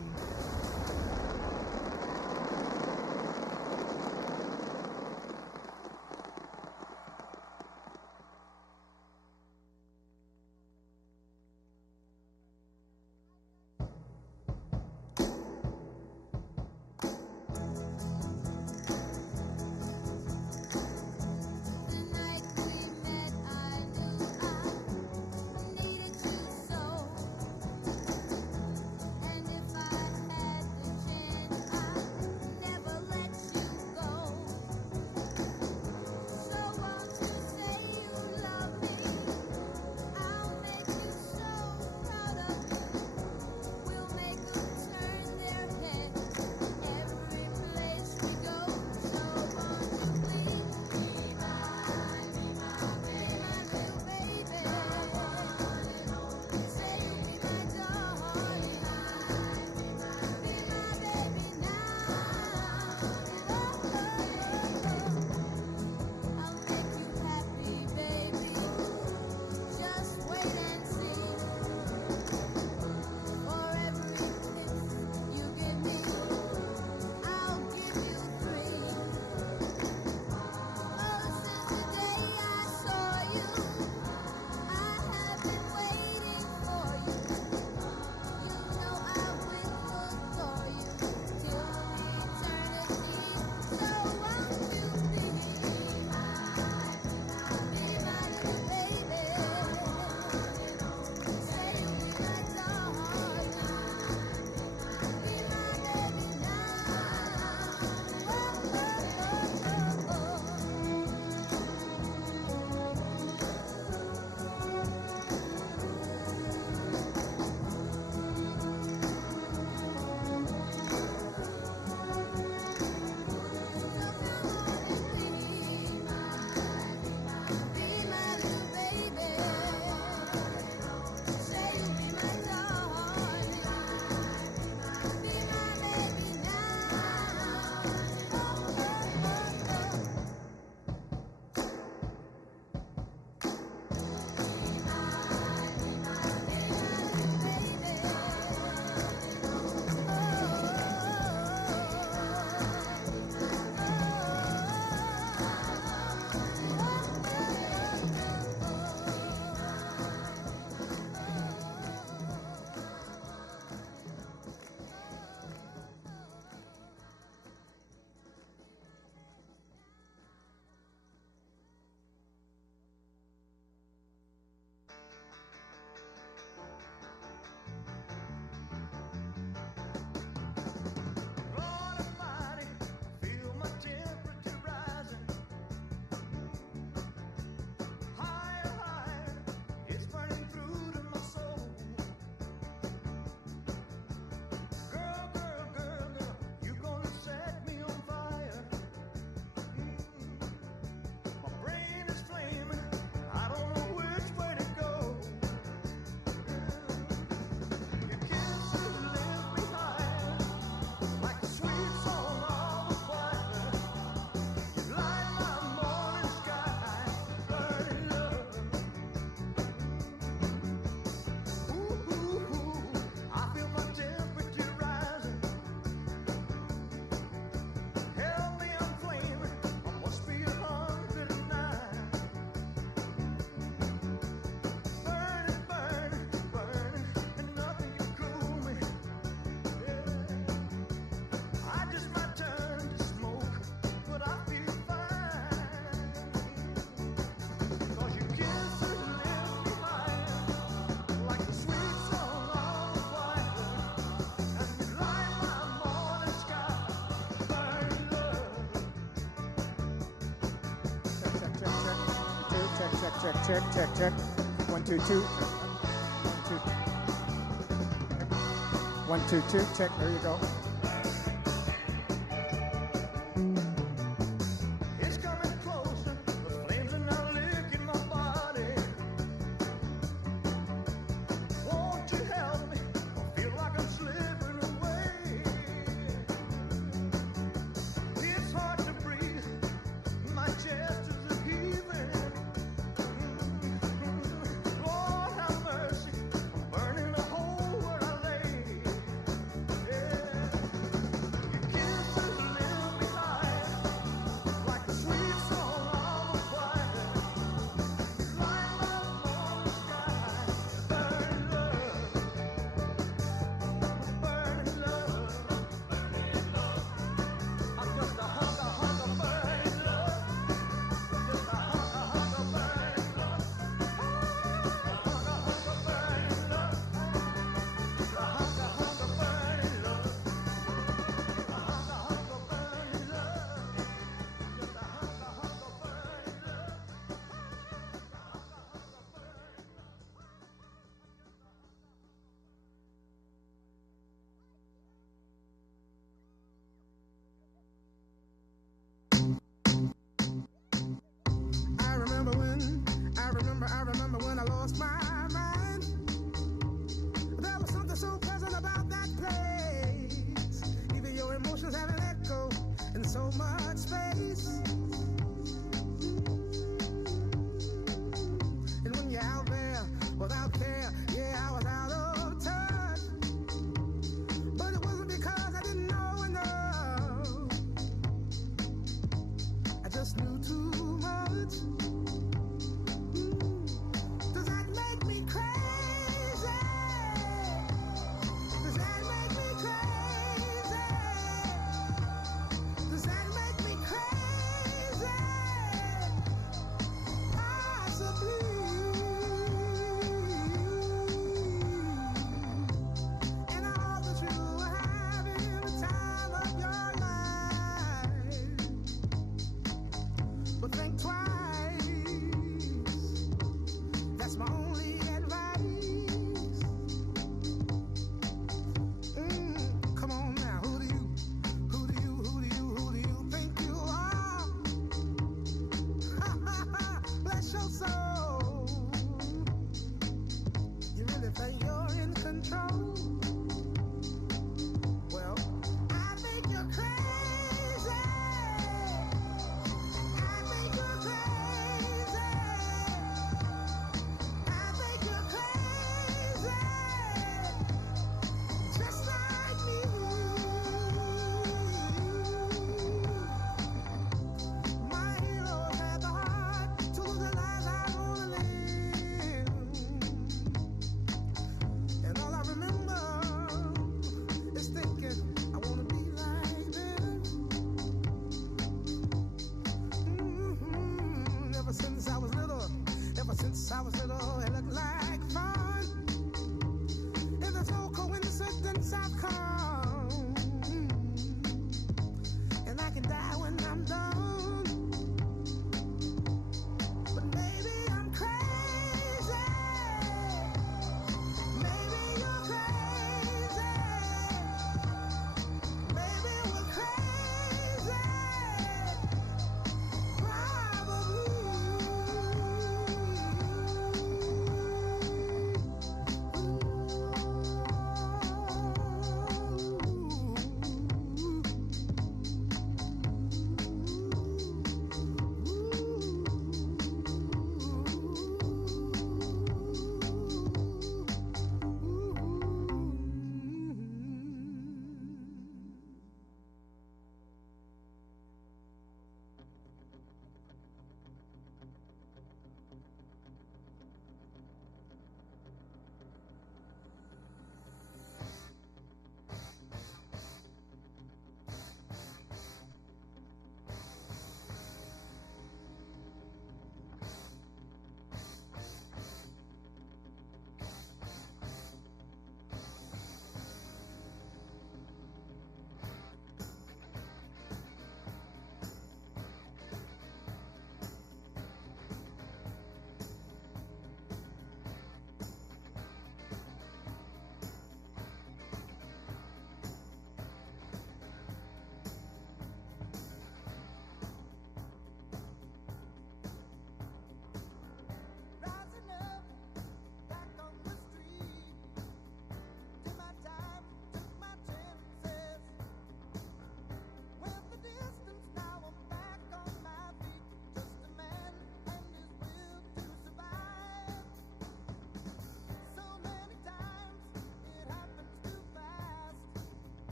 Check. 1, 2, 2. 1, 2, 2. Check. There you go. flowers, it'll look like fun. If there's no coincidence, I've come. And I can die when I'm done. But maybe I'm crazy. Maybe you're crazy. Maybe we're crazy. Probably.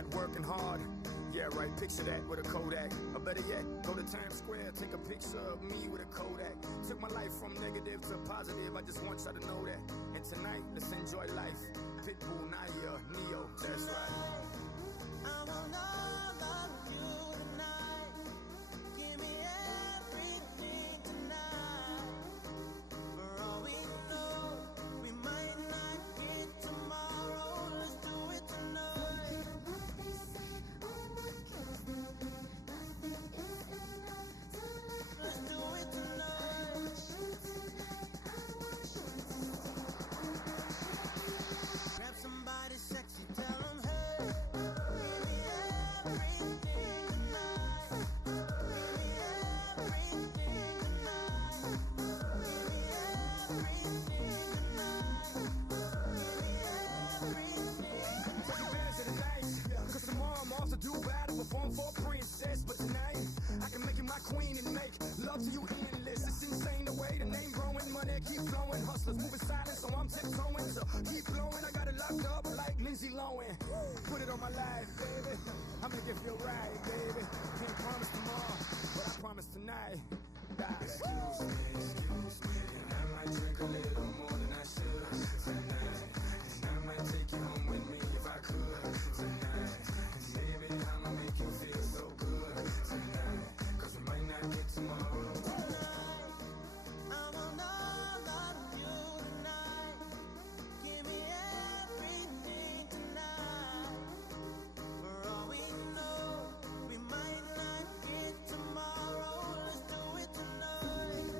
not working hard. Yeah, right, picture that with a Kodak. Or better yet, go to Times Square, take a picture of me with a Kodak. Took my life from negative to positive, I just want y'all to know that. And tonight, let's enjoy life. Pitbull, Nadia, Neo, that's right. I want all of you tonight. Give me everything tonight. For all we know, we might not get tomorrow. Let's do it tonight. Let's do it tonight. Grab somebody sexy, tell them, hey. Perform for a princess, but tonight I can make you my queen and make love to you endless. It's insane the way the name growing, money keep flowing. Hustlers moving silent, so I'm tiptoeing. So keep blowing, I got it locked up like Lindsay Lohan. Put it on my life, baby. I make it feel right, baby. Can't promise tomorrow, but I promise tonight. Excuse me, and I might drink a little more than I should tonight. And I might take you home with me if I could tonight. Baby, I'ma make you feel so good tonight, 'cause we might not get tomorrow. Tonight, I want all of you tonight. Give me everything tonight. For all we know, we might not get tomorrow. Let's do it tonight.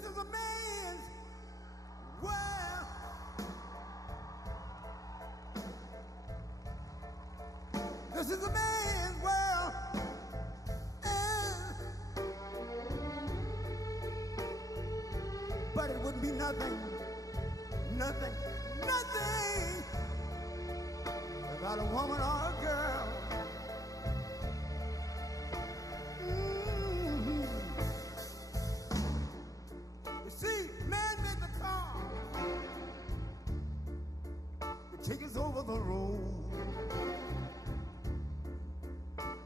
This is a man's world. This is a man's world. But it wouldn't be nothing without a woman or a girl. You see, man made the car to take us over the road.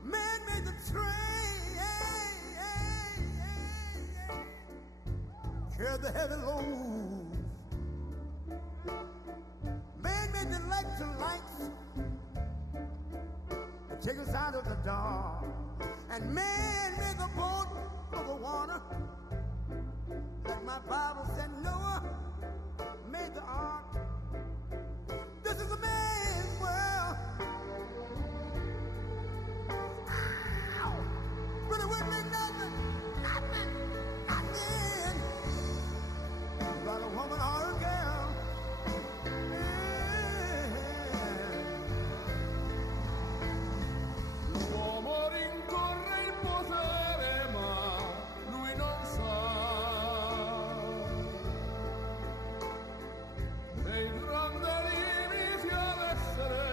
Man made the train, carry the heavy load. Man made the electric lights to take us out of the dark. And man made the boat for the water. Like my Bible said, Noah made the ark. This is a man's world. Ow! But it wouldn't be nothing without a woman or a girl. L'uomo rincorre il potere, ma lui non sa. Nei grandi limiti ad essere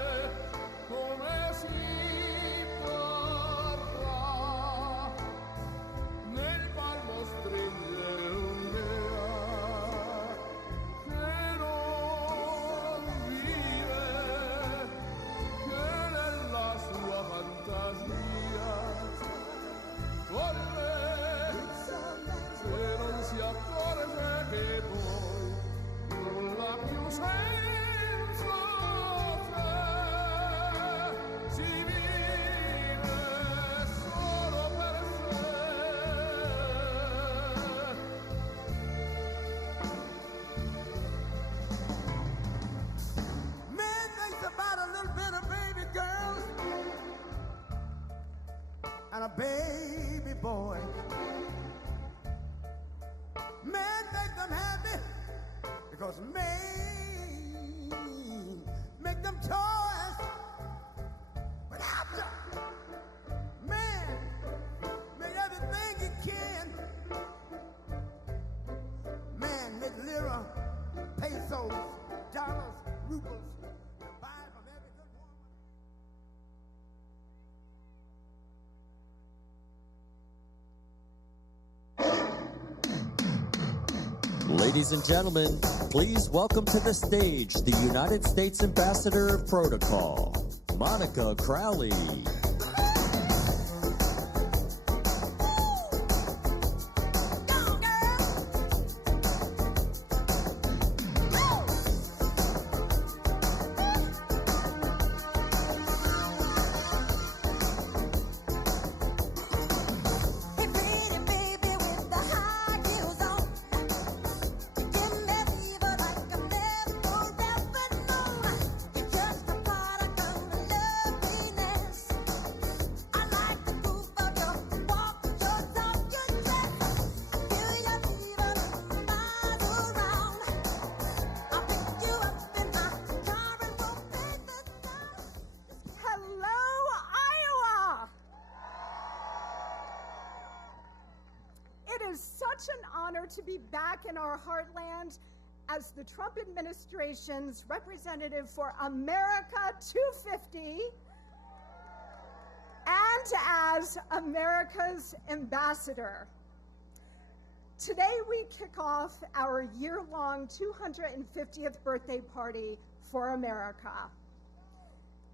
come si parla. Nel palmo stringere un'idea che non vive, che nella sua fantasia corre, se non si accorge che poi nulla più senza te, si vive solo per sé. Man thinks about a little bit of baby girls and a baby boy. Man make them happy because man make them toys. But after man made everything he can. Man make lira, pesos, dollars, rubles, and buy from every good woman. Ladies and gentlemen, please welcome to the stage the United States Ambassador of Protocol, Monica Crowley. To be back in our heartland as the Trump administration's representative for America 250 and as America's ambassador. Today we kick off our year-long 250th birthday party for America.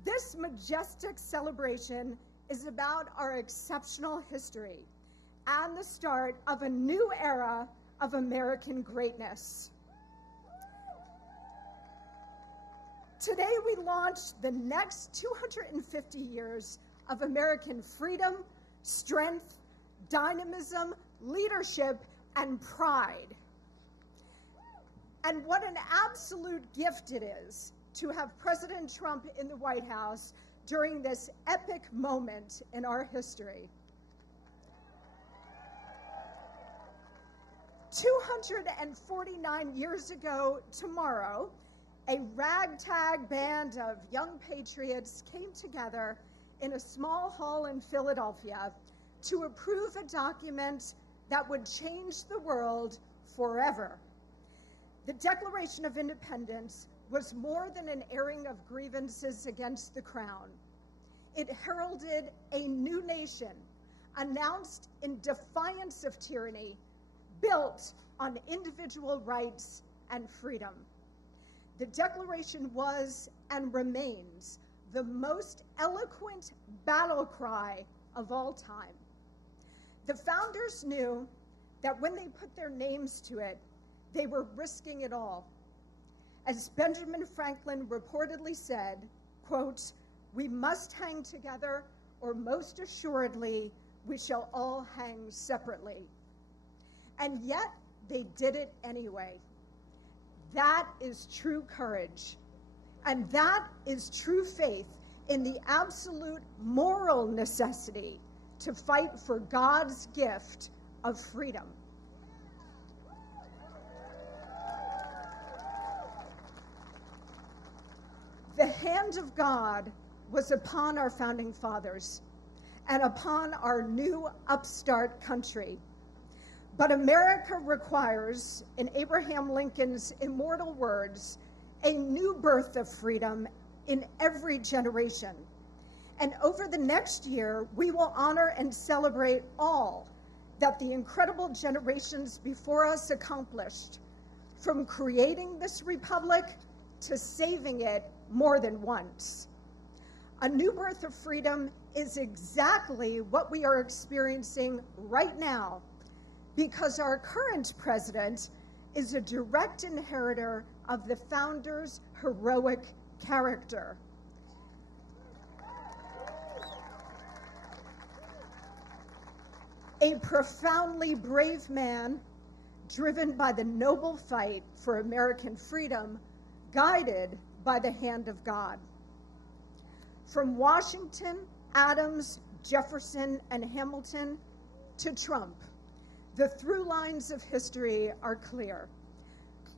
This majestic celebration is about our exceptional history and the start of a new era of American greatness. Today we launch the next 250 years of American freedom, strength, dynamism, leadership, and pride. And what an absolute gift it is to have President Trump in the White House during this epic moment in our history. 249 years ago tomorrow, a ragtag band of young patriots came together in a small hall in Philadelphia to approve a document that would change the world forever. The Declaration of Independence was more than an airing of grievances against the crown. It heralded a new nation, announced in defiance of tyranny, built on individual rights and freedom. The Declaration was and remains the most eloquent battle cry of all time. The founders knew that when they put their names to it, they were risking it all. As Benjamin Franklin reportedly said, quote, "We must hang together, or most assuredly, we shall all hang separately." And yet, they did it anyway. That is true courage. And that is true faith in the absolute moral necessity to fight for God's gift of freedom. The hand of God was upon our founding fathers and upon our new upstart country. But America requires, in Abraham Lincoln's immortal words, a new birth of freedom in every generation. And over the next year, we will honor and celebrate all that the incredible generations before us accomplished, from creating this republic to saving it more than once. A new birth of freedom is exactly what we are experiencing right now, because our current president is a direct inheritor of the founders' heroic character. A profoundly brave man, driven by the noble fight for American freedom, guided by the hand of God. From Washington, Adams, Jefferson, and Hamilton to Trump, the through lines of history are clear.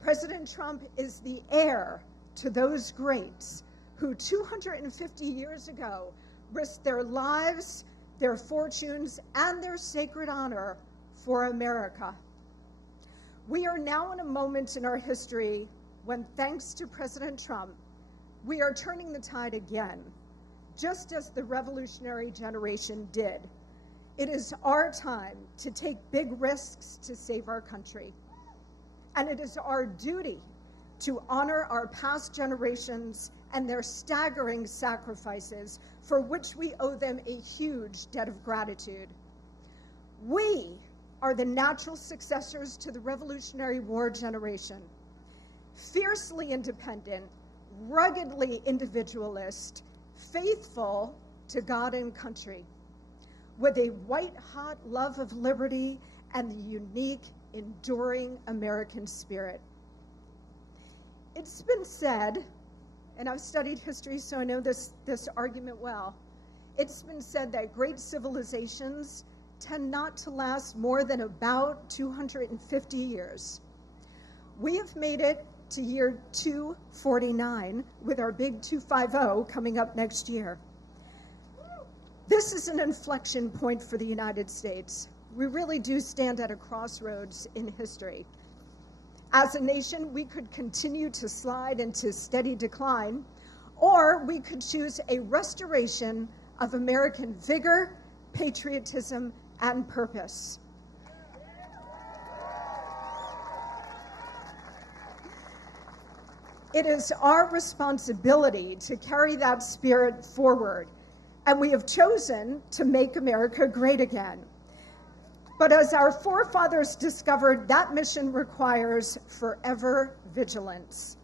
President Trump is the heir to those greats who 250 years ago risked their lives, their fortunes, and their sacred honor for America. We are now in a moment in our history when, thanks to President Trump, we are turning the tide again, just as the revolutionary generation did. It is our time to take big risks to save our country. And it is our duty to honor our past generations and their staggering sacrifices, for which we owe them a huge debt of gratitude. We are the natural successors to the Revolutionary War generation, fiercely independent, ruggedly individualist, faithful to God and country, with a white-hot love of liberty and the unique, enduring American spirit. It's been said, and I've studied history, so I know this argument well. It's been said that great civilizations tend not to last more than about 250 years. We have made it to year 249 with our big 250 coming up next year. This is an inflection point for the United States. We really do stand at a crossroads in history. As a nation, we could continue to slide into steady decline, or we could choose a restoration of American vigor, patriotism, and purpose. It is our responsibility to carry that spirit forward, and we have chosen to make America great again. But as our forefathers discovered, that mission requires forever vigilance.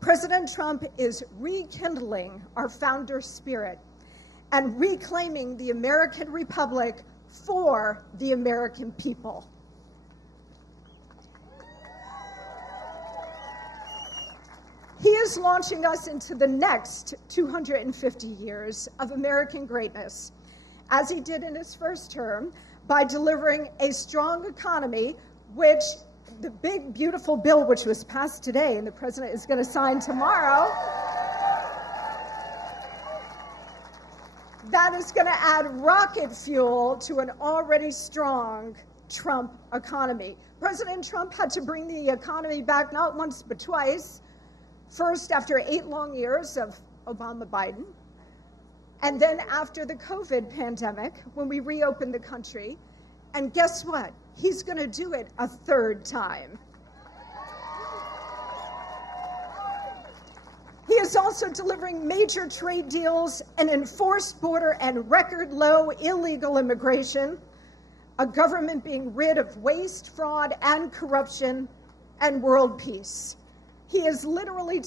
President Trump is rekindling our founder spirit and reclaiming the American Republic for the American people. He is launching us into the next 250 years of American greatness, as he did in his first term, by delivering a strong economy which the big, beautiful bill, which was passed today and the president is going to sign tomorrow, that is going to add rocket fuel to an already strong Trump economy. President Trump had to bring the economy back not once but twice. First, after 8 long years of Obama-Biden, and then after the COVID pandemic, when we reopened the country. And guess what? He's going to do it a 3rd time. He is also delivering major trade deals, an enforced border, and record low illegal immigration, a government being rid of waste, fraud, and corruption, and world peace. He is literally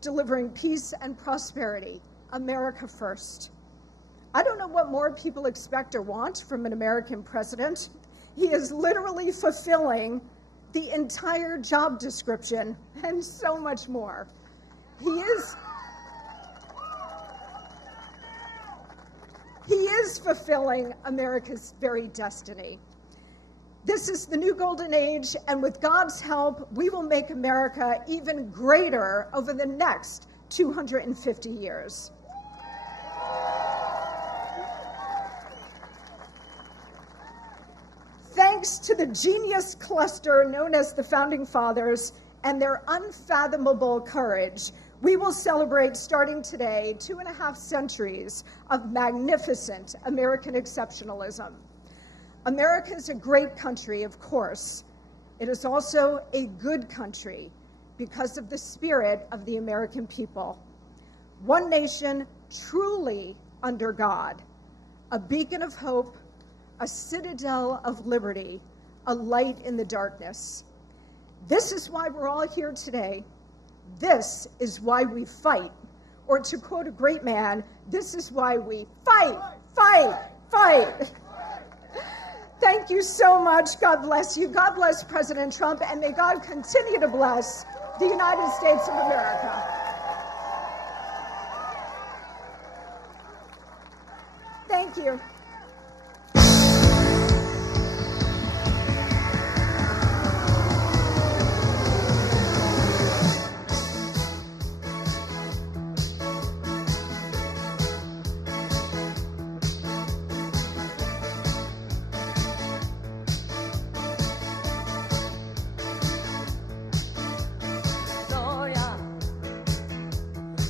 delivering peace and prosperity, America first. I don't know what more people expect or want from an American president. He is literally fulfilling the entire job description and so much more. He is fulfilling America's very destiny. This is the new golden age, and with God's help, we will make America even greater over the next 250 years. Thanks to the genius cluster known as the Founding Fathers and their unfathomable courage, we will celebrate, starting today, 2.5 centuries of magnificent American exceptionalism. America is a great country, of course. It is also a good country because of the spirit of the American people. One nation truly under God, a beacon of hope, a citadel of liberty, a light in the darkness. This is why we're all here today. This is why we fight. Or to quote a great man, this is why we fight, fight, fight. Thank you so much. God bless you. God bless President Trump, and may God continue to bless the United States of America. Thank you.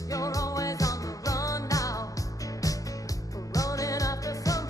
You're always on the run now, running after some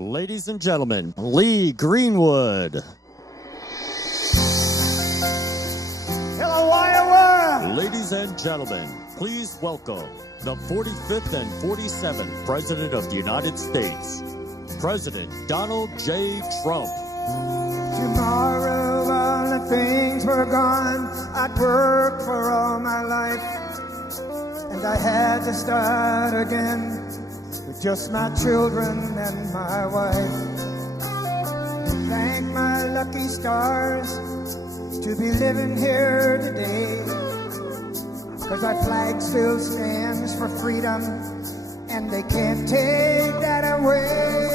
Ladies and gentlemen, Lee Greenwood. Hello, Iowa! Ladies and gentlemen, please welcome the 45th and 47th President of the United States, President Donald J. Trump. Tomorrow all the things were gone. I'd worked for all my life, and I had to start again with just my children and my wife. Thank my lucky stars to be living here today, 'cause our flag still stands for freedom, and they can't take that away.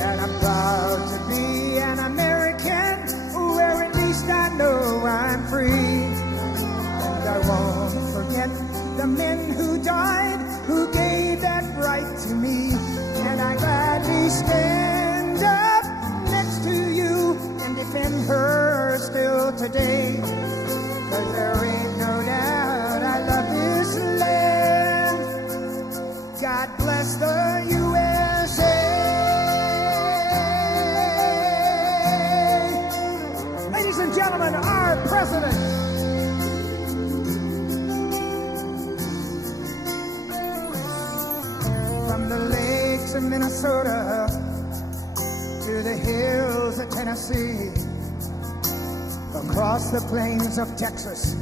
And I'm proud to be an American, where at least I know I'm free. And I won't forget the men who died, who gave that right to me. And I gladly stand up next to you and defend her still today. 'Cause there ain't no doubt I love this land. God bless the USA. Ladies and gentlemen, our president. From the lakes of Minnesota to the hills of Tennessee, across the plains of Texas,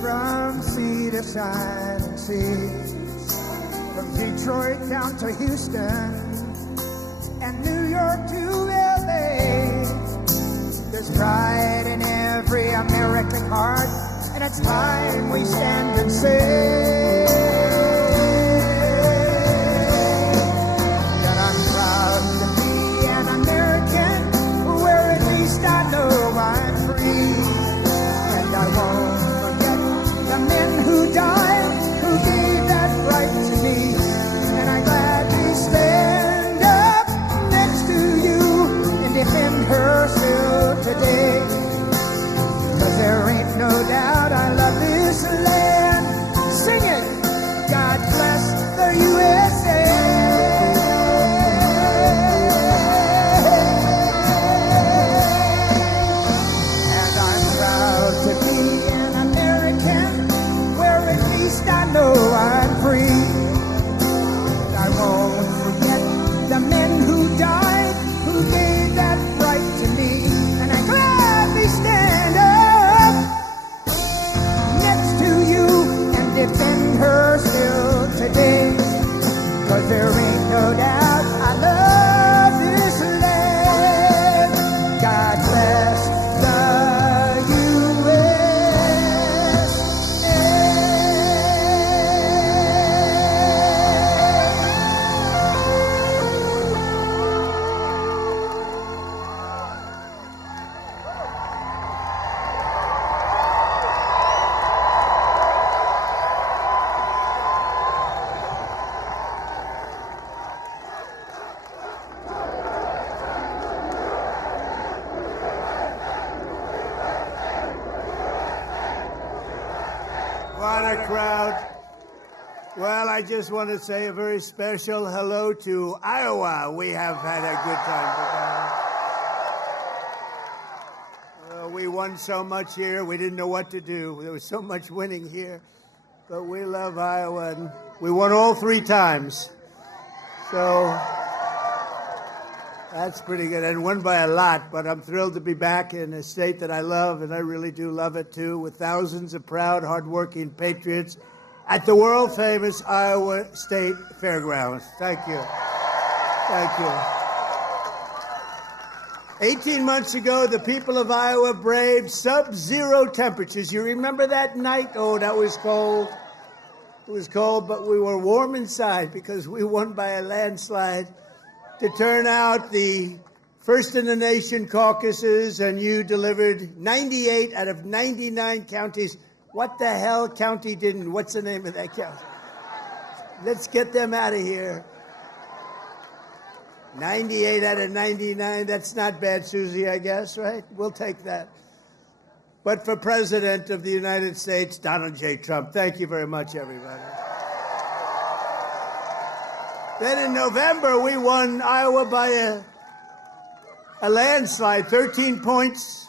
from sea to shining sea, from Detroit down to Houston and New York to LA. There's pride in every American heart, and it's time we stand and say that I'm proud to be an American, where at least I know I'm free. And I won't forget the men who died, who gave that right to me. And I gladly stand up next to you and defend her still today. 'Cause there ain't no doubt I love this land. Sing it! God bless the USA. And I'm proud to be an American, where at least I know I'm free. I won't forget the men who died, who gave that right to me. And I gladly stand up next to you and defend her still today. 'Cause there ain't no doubt I love this land. God bless the What a crowd. Well, I just want to say a very special hello to Iowa. We have had a good time together. We won so much here, we didn't know what to do. There was so much winning here. But we love Iowa, and we won all 3 times. So that's pretty good, and won by a lot. But I'm thrilled to be back in a state that I love, and I really do love it too, with thousands of proud, hardworking patriots at the world-famous Iowa State Fairgrounds. Thank you. Thank you. 18 months ago, the people of Iowa braved sub-zero temperatures. You remember that night? Oh, that was cold. It was cold, but we were warm inside because we won by a landslide to turn out the first in the nation caucuses, and you delivered 98 out of 99 counties. What the hell county didn't? What's the name of that county? Let's get them out of here. 98 out of 99, that's not bad, Susie, I guess, right? We'll take that. But for President of the United States, Donald J. Trump, thank you very much, everybody. Then in November, we won Iowa by a landslide, 13 points,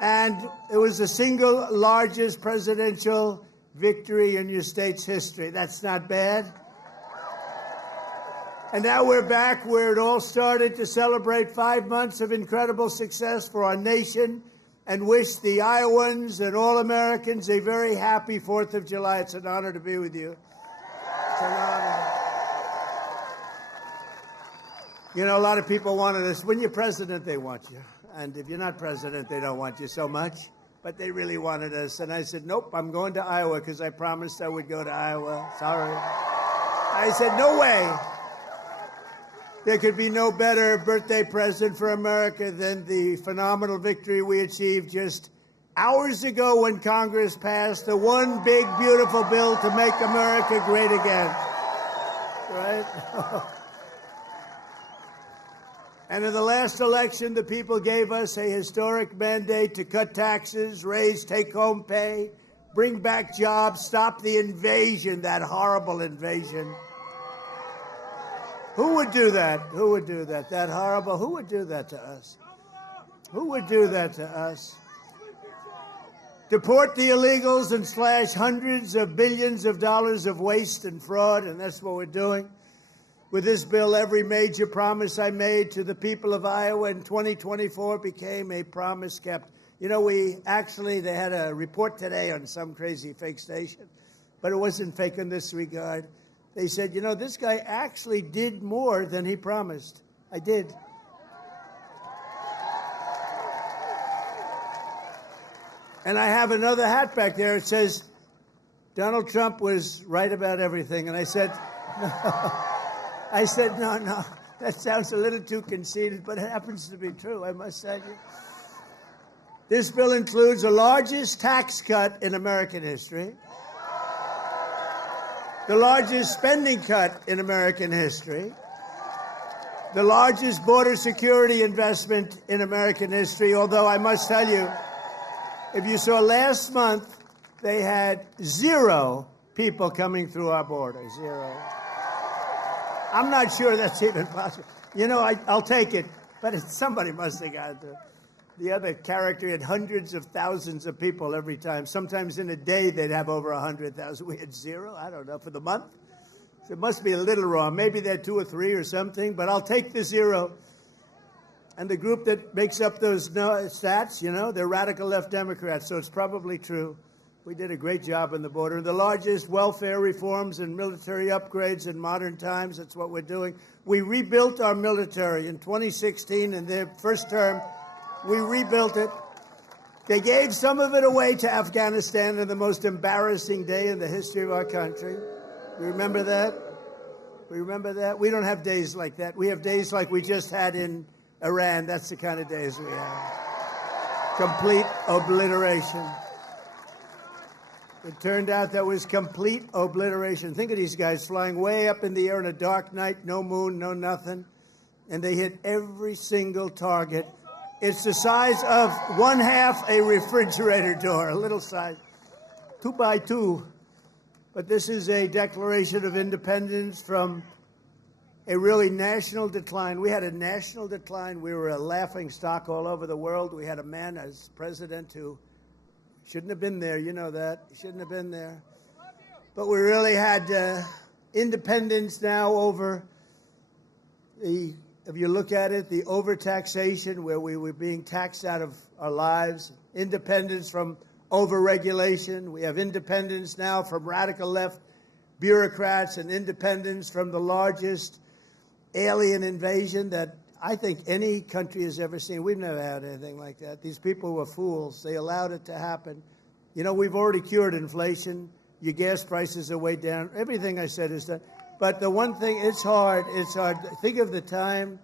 and it was the single largest presidential victory in your state's history. That's not bad. And now we're back where it all started to celebrate 5 months of incredible success for our nation and wish the Iowans and all Americans a very happy 4th of July. It's an honor to be with you. It's an honor. You know, a lot of people wanted us. When you're president, they want you. And if you're not president, they don't want you so much. But they really wanted us. And I said, nope, I'm going to Iowa because I promised I would go to Iowa. Sorry. I said, no way. There could be no better birthday present for America than the phenomenal victory we achieved just hours ago when Congress passed the one big, beautiful bill to make America great again. Right? And in the last election, the people gave us a historic mandate to cut taxes, raise take-home pay, bring back jobs, stop the invasion, that horrible invasion. Who would do that? Who would do that? That horrible, who would do that to us? Who would do that to us? Deport the illegals and slash hundreds of billions of dollars of waste and fraud, and that's what we're doing. With this bill, every major promise I made to the people of Iowa in 2024 became a promise kept. You know, they had a report today on some crazy fake station, but it wasn't fake in this regard. They said, you know, this guy actually did more than he promised. I did. And I have another hat back there. It says, Donald Trump was right about everything. And I said, no. No, that sounds a little too conceited, but it happens to be true, I must tell you. This bill includes the largest tax cut in American history, the largest spending cut in American history, the largest border security investment in American history, although I must tell you, if you saw last month, they had 0 people coming through our border, 0. I'm not sure that's even possible. You know, I'll take it, but somebody must have got it. The other character had hundreds of thousands of people every time. Sometimes in a day, they'd have over 100,000. We had 0, I don't know, for the month. So it must be a little wrong. Maybe they're 2 or 3 or something, but I'll take the 0. And the group that makes up those stats, you know, they're radical left Democrats, so it's probably true. We did a great job on the border. The largest welfare reforms and military upgrades in modern times, that's what we're doing. We rebuilt our military in 2016 in their first term. We rebuilt it. They gave some of it away to Afghanistan on the most embarrassing day in the history of our country. We remember that? We remember that? We don't have days like that. We have days like we just had in Iran. That's the kind of days we have. Complete obliteration. It turned out that was complete obliteration. Think of these guys flying way up in the air on a dark night, no moon, no nothing, and they hit every single target. It's the size of 1/2 a refrigerator door, a little size, 2 by 2. But this is a declaration of independence from a really national decline. We had a national decline. We were a laughing stock all over the world. We had a man as president who shouldn't have been there. You know that. He shouldn't have been there. But we really had independence now over if you look at it, the overtaxation, where we were being taxed out of our lives, independence from overregulation. We have independence now from radical left bureaucrats and independence from the largest alien invasion that I think any country has ever seen. We've never had anything like that. These people were fools. They allowed it to happen. You know, we've already cured inflation. Your gas prices are way down. Everything I said is done. But the one thing, it's hard. It's hard. Think of the time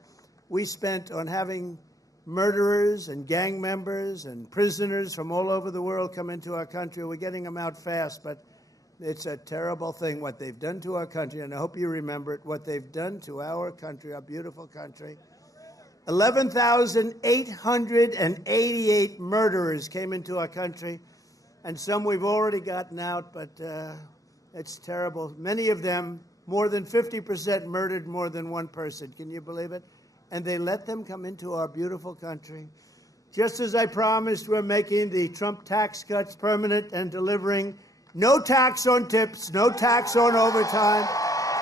we spent on having murderers and gang members and prisoners from all over the world come into our country. We're getting them out fast, but it's a terrible thing what they've done to our country, and I hope you remember it, what they've done to our country, our beautiful country. 11,888 murderers came into our country, and some we've already gotten out, but it's terrible. Many of them more than 50% murdered more than one person. Can you believe it? And they let them come into our beautiful country. Just as I promised, we're making the Trump tax cuts permanent and delivering no tax on tips, no tax on overtime,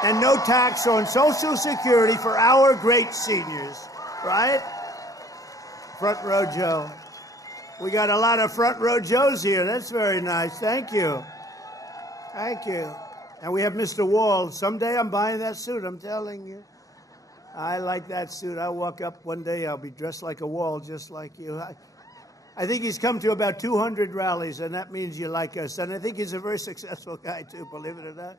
and no tax on Social Security for our great seniors, right? Front row Joe. We got a lot of front row Joes here. That's very nice. Thank you. Thank you. And we have Mr. Wall. Someday I'm buying that suit, I'm telling you. I like that suit. I'll walk up one day, I'll be dressed like a Wall, just like you. I think he's come to about 200 rallies, and that means you like us. And I think he's a very successful guy, too, believe it or not.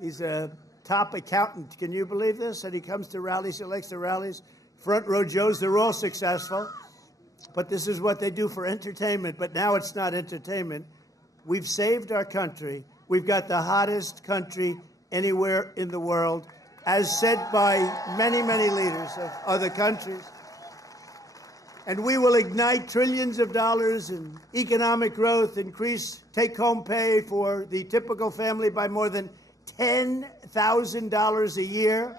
He's a top accountant. Can you believe this? And he comes to rallies, he likes the rallies. Front row Joes, they're all successful. But this is what they do for entertainment. But now it's not entertainment. We've saved our country. We've got the hottest country anywhere in the world, as said by many, many leaders of other countries. And we will ignite trillions of dollars in economic growth, increase take-home pay for the typical family by more than $10,000 a year.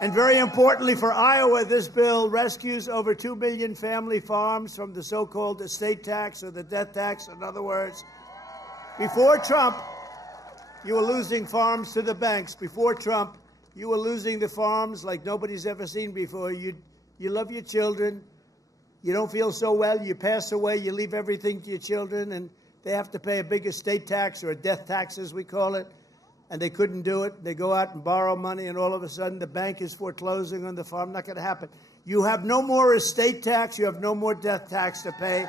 And very importantly for Iowa, this bill rescues over 2 million family farms from the so-called estate tax or the death tax. In other words, before Trump, you were losing farms to the banks. Before Trump, you were losing the farms like nobody's ever seen before. You love your children. You don't feel so well. You pass away. You leave everything to your children, and they have to pay a big estate tax or a death tax, as we call it. And they couldn't do it. They go out and borrow money, and all of a sudden the bank is foreclosing on the farm. Not going to happen. You have no more estate tax. You have no more death tax to pay.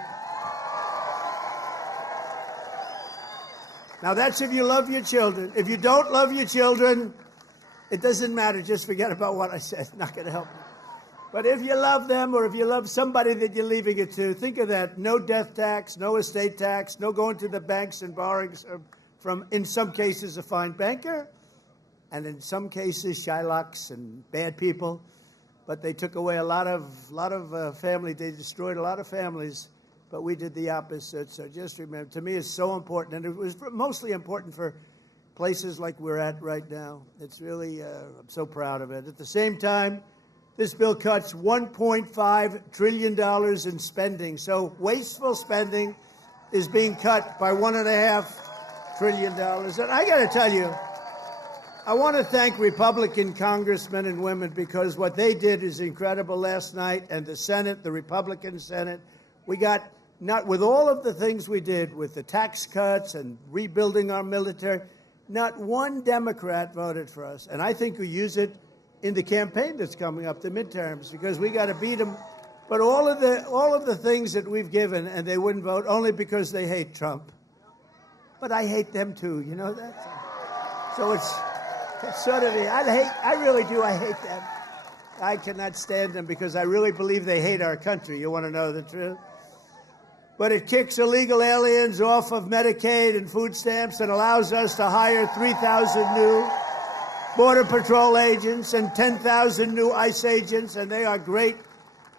Now, that's if you love your children. If you don't love your children, it doesn't matter. Just forget about what I said. Not going to help you. But if you love them, or if you love somebody that you're leaving it to, think of that. No death tax, no estate tax, no going to the banks and borrowing from, in some cases, a fine banker, and in some cases, Shylocks and bad people. But they took away a lot of family. They destroyed a lot of families. But we did the opposite. So just remember, to me, it's so important. And it was mostly important for places like we're at right now. It's really, I'm so proud of it. At the same time, this bill cuts $1.5 trillion in spending. So wasteful spending is being cut by $1.5 trillion. And I got to tell you, I want to thank Republican congressmen and women, because what they did is incredible last night. And the Senate, the Republican Senate, we got, not with all of the things we did with the tax cuts and rebuilding our military, not one Democrat voted for us. And I think we use it in the campaign that's coming up, the midterms, because we got to beat them. But all of the things that we've given, and they wouldn't vote only because they hate Trump. But I hate them too, you know that? So it's sort of I really do. I hate them. I cannot stand them because I really believe they hate our country. You want to know the truth? But it kicks illegal aliens off of Medicaid and food stamps and allows us to hire 3,000 new Border Patrol agents and 10,000 new ICE agents, and they are great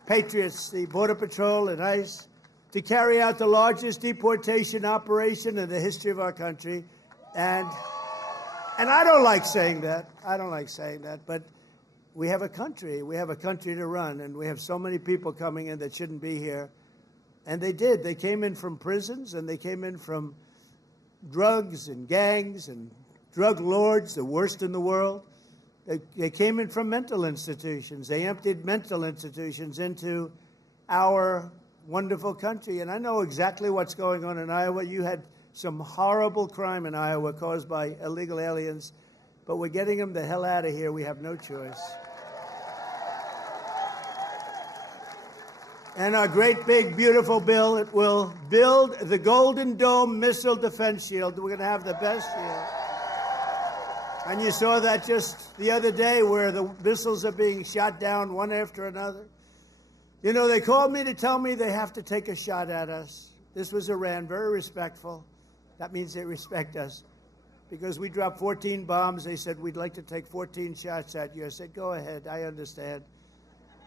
patriots, the Border Patrol and ICE, to carry out the largest deportation operation in the history of our country. And I don't like saying that. I don't like saying that, but we have a country. We have a country to run, and we have so many people coming in that shouldn't be here. And they did. They came in from prisons, and they came in from drugs and gangs and drug lords, the worst in the world. They came in from mental institutions. They emptied mental institutions into our wonderful country. And I know exactly what's going on in Iowa. You had some horrible crime in Iowa caused by illegal aliens, but we're getting them the hell out of here. We have no choice. And our great, big, beautiful bill, it will build the Golden Dome missile defense shield. We're going to have the best shield. And you saw that just the other day, where the missiles are being shot down one after another. You know, they called me to tell me they have to take a shot at us. This was Iran, very respectful. That means they respect us. Because we dropped 14 bombs, they said, we'd like to take 14 shots at you. I said, go ahead, I understand.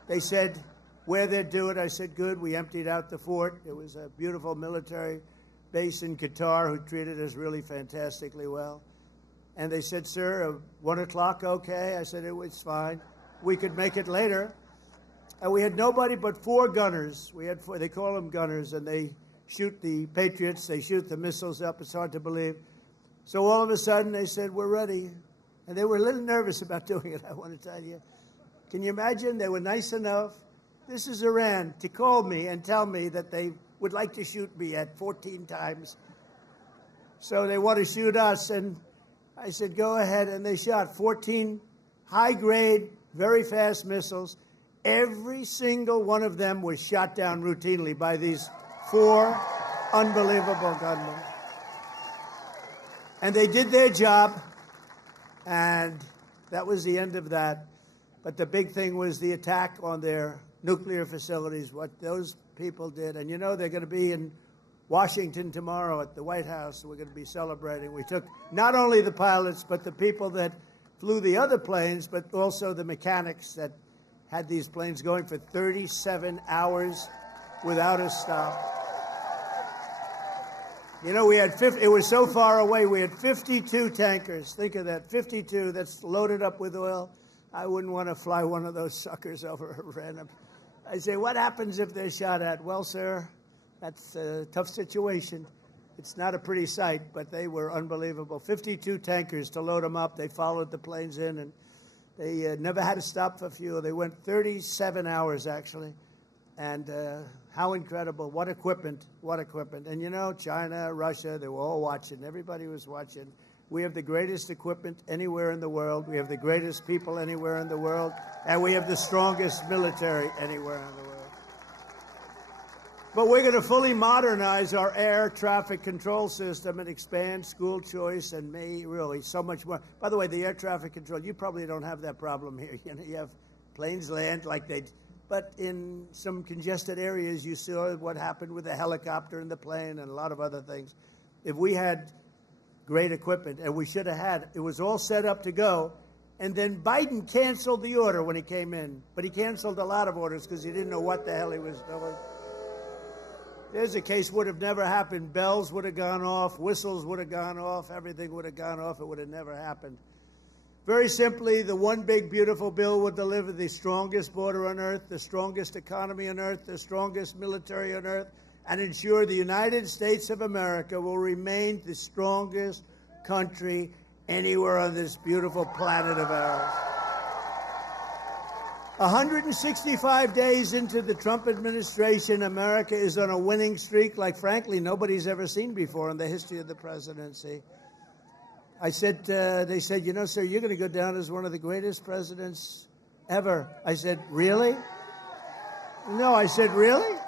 They said, where they'd do it. I said, good. We emptied out the fort. It was a beautiful military base in Qatar who treated us really fantastically well. And they said, sir, 1 o'clock, okay? I said, it's fine. We could make it later. And we had nobody but 4 gunners. We had 4, they call them gunners, and they shoot the Patriots. They shoot the missiles up. It's hard to believe. So all of a sudden, they said, we're ready. And they were a little nervous about doing it, I want to tell you. Can you imagine? They were nice enough. This is Iran, to call me and tell me that they would like to shoot me at 14 times. So they want to shoot us. And I said, go ahead. And they shot 14 high-grade, very fast missiles. Every single one of them was shot down routinely by these 4 unbelievable gunmen. And they did their job, and that was the end of that. But the big thing was the attack on their nuclear facilities, what those people did. And you know, they're going to be in Washington tomorrow at the White House. We're going to be celebrating. We took not only the pilots, but the people that flew the other planes, but also the mechanics that had these planes going for 37 hours without a stop. You know, we had it was so far away, we had 52 tankers. Think of that, 52 that's loaded up with oil. I wouldn't want to fly one of those suckers over random. I say, what happens if they're shot at? Well, sir, that's a tough situation. It's not a pretty sight, but they were unbelievable. 52 tankers to load them up. They followed the planes in, and they never had to stop for fuel. They went 37 hours, actually. And how incredible. What equipment, what equipment. And, you know, China, Russia, they were all watching. Everybody was watching. We have the greatest equipment anywhere in the world. We have the greatest people anywhere in the world. And we have the strongest military anywhere in the world. But we're going to fully modernize our air traffic control system and expand school choice and really so much more. By the way, the air traffic control, you probably don't have that problem here. You know, you have planes land like they, but in some congested areas, you saw what happened with the helicopter and the plane and a lot of other things. If we had great equipment, and we should have had, it was all set up to go, and then Biden canceled the order when he came in, but he canceled a lot of orders because he didn't know what the hell he was doing. There's a case would have never happened. Bells would have gone off. Whistles would have gone off. Everything would have gone off. It would have never happened. Very simply, the one big, beautiful bill would deliver the strongest border on earth, the strongest economy on earth, the strongest military on earth, and ensure the United States of America will remain the strongest country anywhere on this beautiful planet of ours. 165 days into the Trump administration, America is on a winning streak like, frankly, nobody's ever seen before in the history of the presidency. I said, they said, you know, sir, you're going to go down as one of the greatest presidents ever. I said, really? No, I said, really?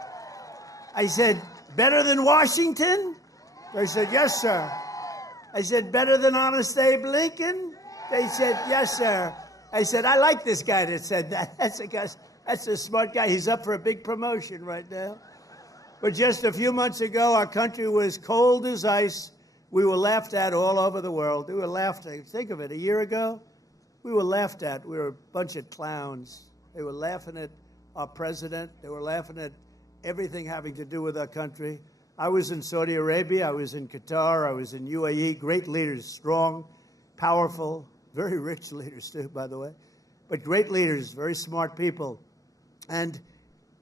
I said, better than Washington? They said, yes, sir. I said, better than Honest Abe Lincoln? They said, yes, sir. I said, I like this guy that said that. That's a smart guy. He's up for a big promotion right now. But just a few months ago, our country was cold as ice. We were laughed at all over the world. We were laughed at. Think of it, a year ago, we were laughed at. We were a bunch of clowns. They were laughing at our president. They were laughing at everything having to do with our country. I was in Saudi Arabia. I was in Qatar. I was in UAE. Great leaders, strong, powerful, very rich leaders, too, by the way. But great leaders, very smart people. And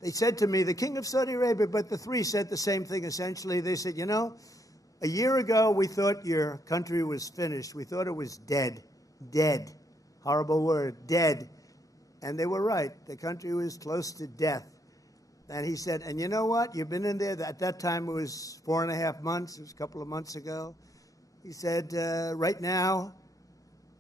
they said to me, the king of Saudi Arabia, but the three said the same thing, essentially. They said, you know, a year ago, we thought your country was finished. We thought it was dead. Dead. Horrible word. Dead. And they were right. The country was close to death. And he said, and you know what? You've been in there. At that time, it was 4.5 months. It was a couple of months ago. He said, right now,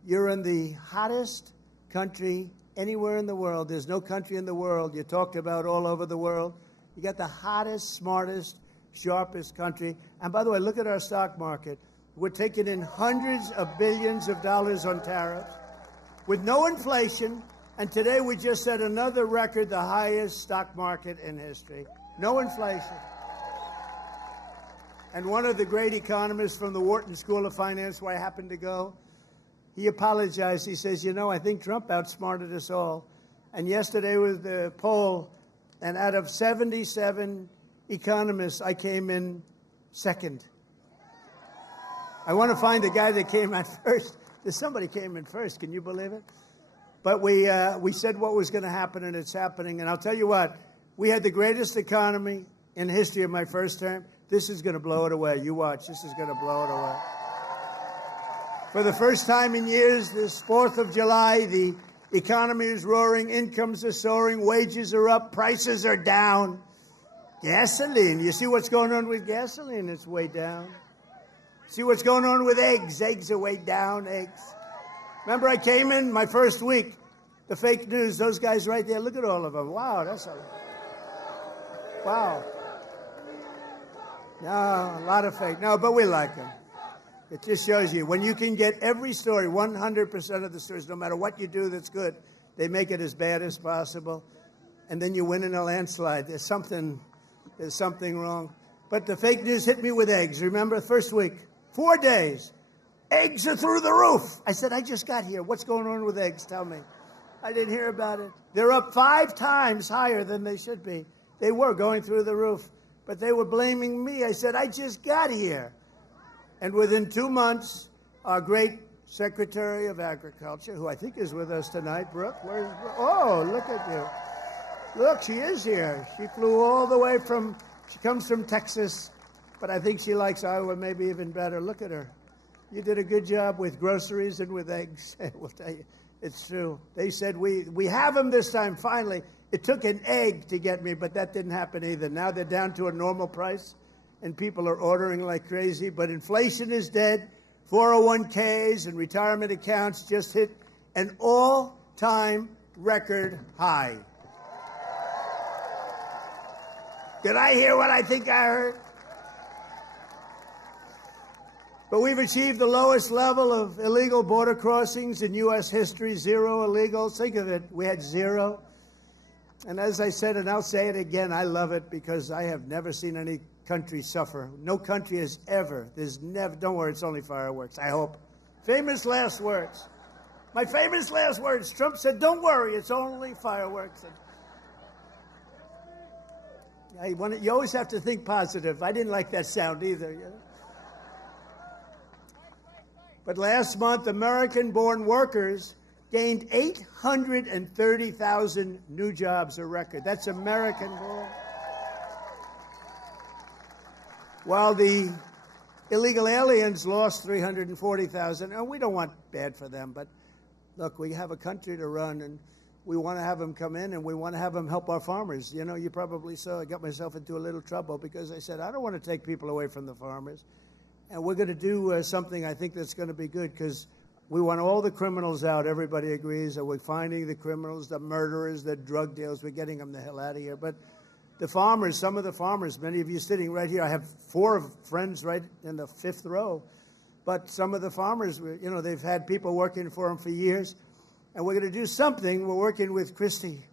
you're in the hottest country anywhere in the world. There's no country in the world. You talked about all over the world. You got the hottest, smartest, sharpest country. And by the way, look at our stock market. We're taking in hundreds of billions of dollars on tariffs with no inflation. And today we just set another record, the highest stock market in history. No inflation. And one of the great economists from the Wharton School of Finance, where I happened to go, he apologized. He says, you know, I think Trump outsmarted us all. And yesterday was the poll, and out of 77 economists, I came in second. I want to find the guy that came out first. Somebody came in first. Can you believe it? But we said what was going to happen, and it's happening. And I'll tell you what, we had the greatest economy in the history of my first term. This is going to blow it away. You watch. This is going to blow it away. For the first time in years, this 4th of July, the economy is roaring, incomes are soaring, wages are up, prices are down. Gasoline, you see what's going on with gasoline? It's way down. See what's going on with eggs? Eggs are way down, eggs. Remember I came in my first week, the fake news, those guys right there, look at all of them. Wow, that's a... Wow. No, a lot of fake. No, but we like them. It just shows you, when you can get every story, 100% of the stories, no matter what you do that's good, they make it as bad as possible, and then you win in a landslide. There's something wrong. But the fake news hit me with eggs. Remember, first week, 4 days. Eggs are through the roof. I said, I just got here. What's going on with eggs? Tell me. I didn't hear about it. They're up 5 times higher than they should be. They were going through the roof, but they were blaming me. I said, I just got here. And within 2 months, our great Secretary of Agriculture, who I think is with us tonight, Brooke, where's Brooke? Oh, look at you. Look, she is here. She flew all the way she comes from Texas, but I think she likes Iowa maybe even better. Look at her. You did a good job with groceries and with eggs. We'll tell you, it's true. They said, we have them this time, finally. It took an egg to get me, but that didn't happen either. Now they're down to a normal price, and people are ordering like crazy. But inflation is dead. 401ks and retirement accounts just hit an all-time record high. Did I hear what I think I heard? But we've achieved the lowest level of illegal border crossings in U.S. history, 0 illegals. Think of it, we had 0. And as I said, and I'll say it again, I love it because I have never seen any country suffer. No country has ever. There's never, don't worry, it's only fireworks, I hope. Famous last words. My famous last words, Trump said, don't worry, it's only fireworks. You always have to think positive. I didn't like that sound either. You know? But last month, American-born workers gained 830,000 new jobs, a record. That's American-born. While the illegal aliens lost 340,000. And we don't want bad for them, but look, we have a country to run, and we want to have them come in, and we want to have them help our farmers. You know, you probably saw I got myself into a little trouble because I said, I don't want to take people away from the farmers. And we're going to do something I think that's going to be good because we want all the criminals out. Everybody agrees that we're finding the criminals, the murderers, the drug dealers. We're getting them the hell out of here. But the farmers, some of the farmers, many of you sitting right here, I have 4 friends right in the 5th row. But some of the farmers, you know, they've had people working for them for years. And we're going to do something. We're working with Christie.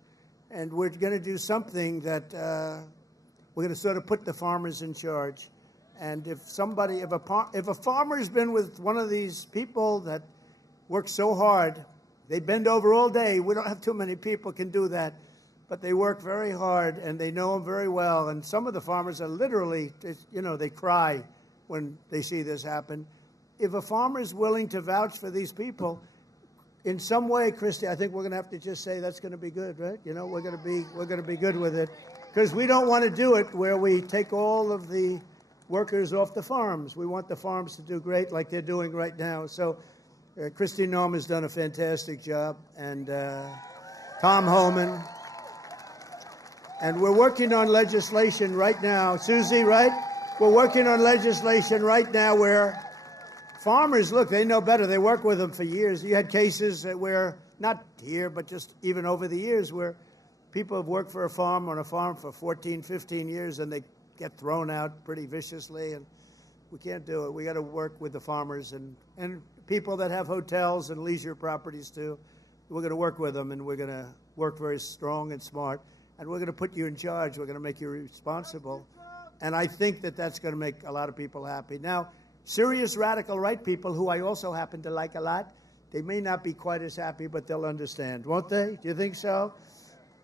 And we're going to do something that we're going to sort of put the farmers in charge. And if a farmer's been with one of these people that work so hard, they bend over all day. We don't have too many people can do that, but they work very hard and they know them very well. And some of the farmers are literally, you know, they cry when they see this happen. If a farmer is willing to vouch for these people, in some way, Christy, I think we're going to have to just say that's going to be good, right? You know, we're going to be good with it, because we don't want to do it where we take all of the workers off the farms. We want the farms to do great like they're doing right now. So Christy Noem has done a fantastic job, and Tom Homan. And we're working on legislation right now. Susie, right? We're working on legislation right now where farmers, look, they know better. They work with them for years. You had cases where, not here, but just even over the years, where people have worked for on a farm for 14, 15 years, and they get thrown out pretty viciously, and we can't do it. We got to work with the farmers and people that have hotels and leisure properties too. We're going to work with them, and we're going to work very strong and smart, and we're going to put you in charge. We're going to make you responsible, and I think that that's going to make a lot of people happy. Now, serious radical right people, who I also happen to like a lot, they may not be quite as happy, but they'll understand, won't they? Do you think so?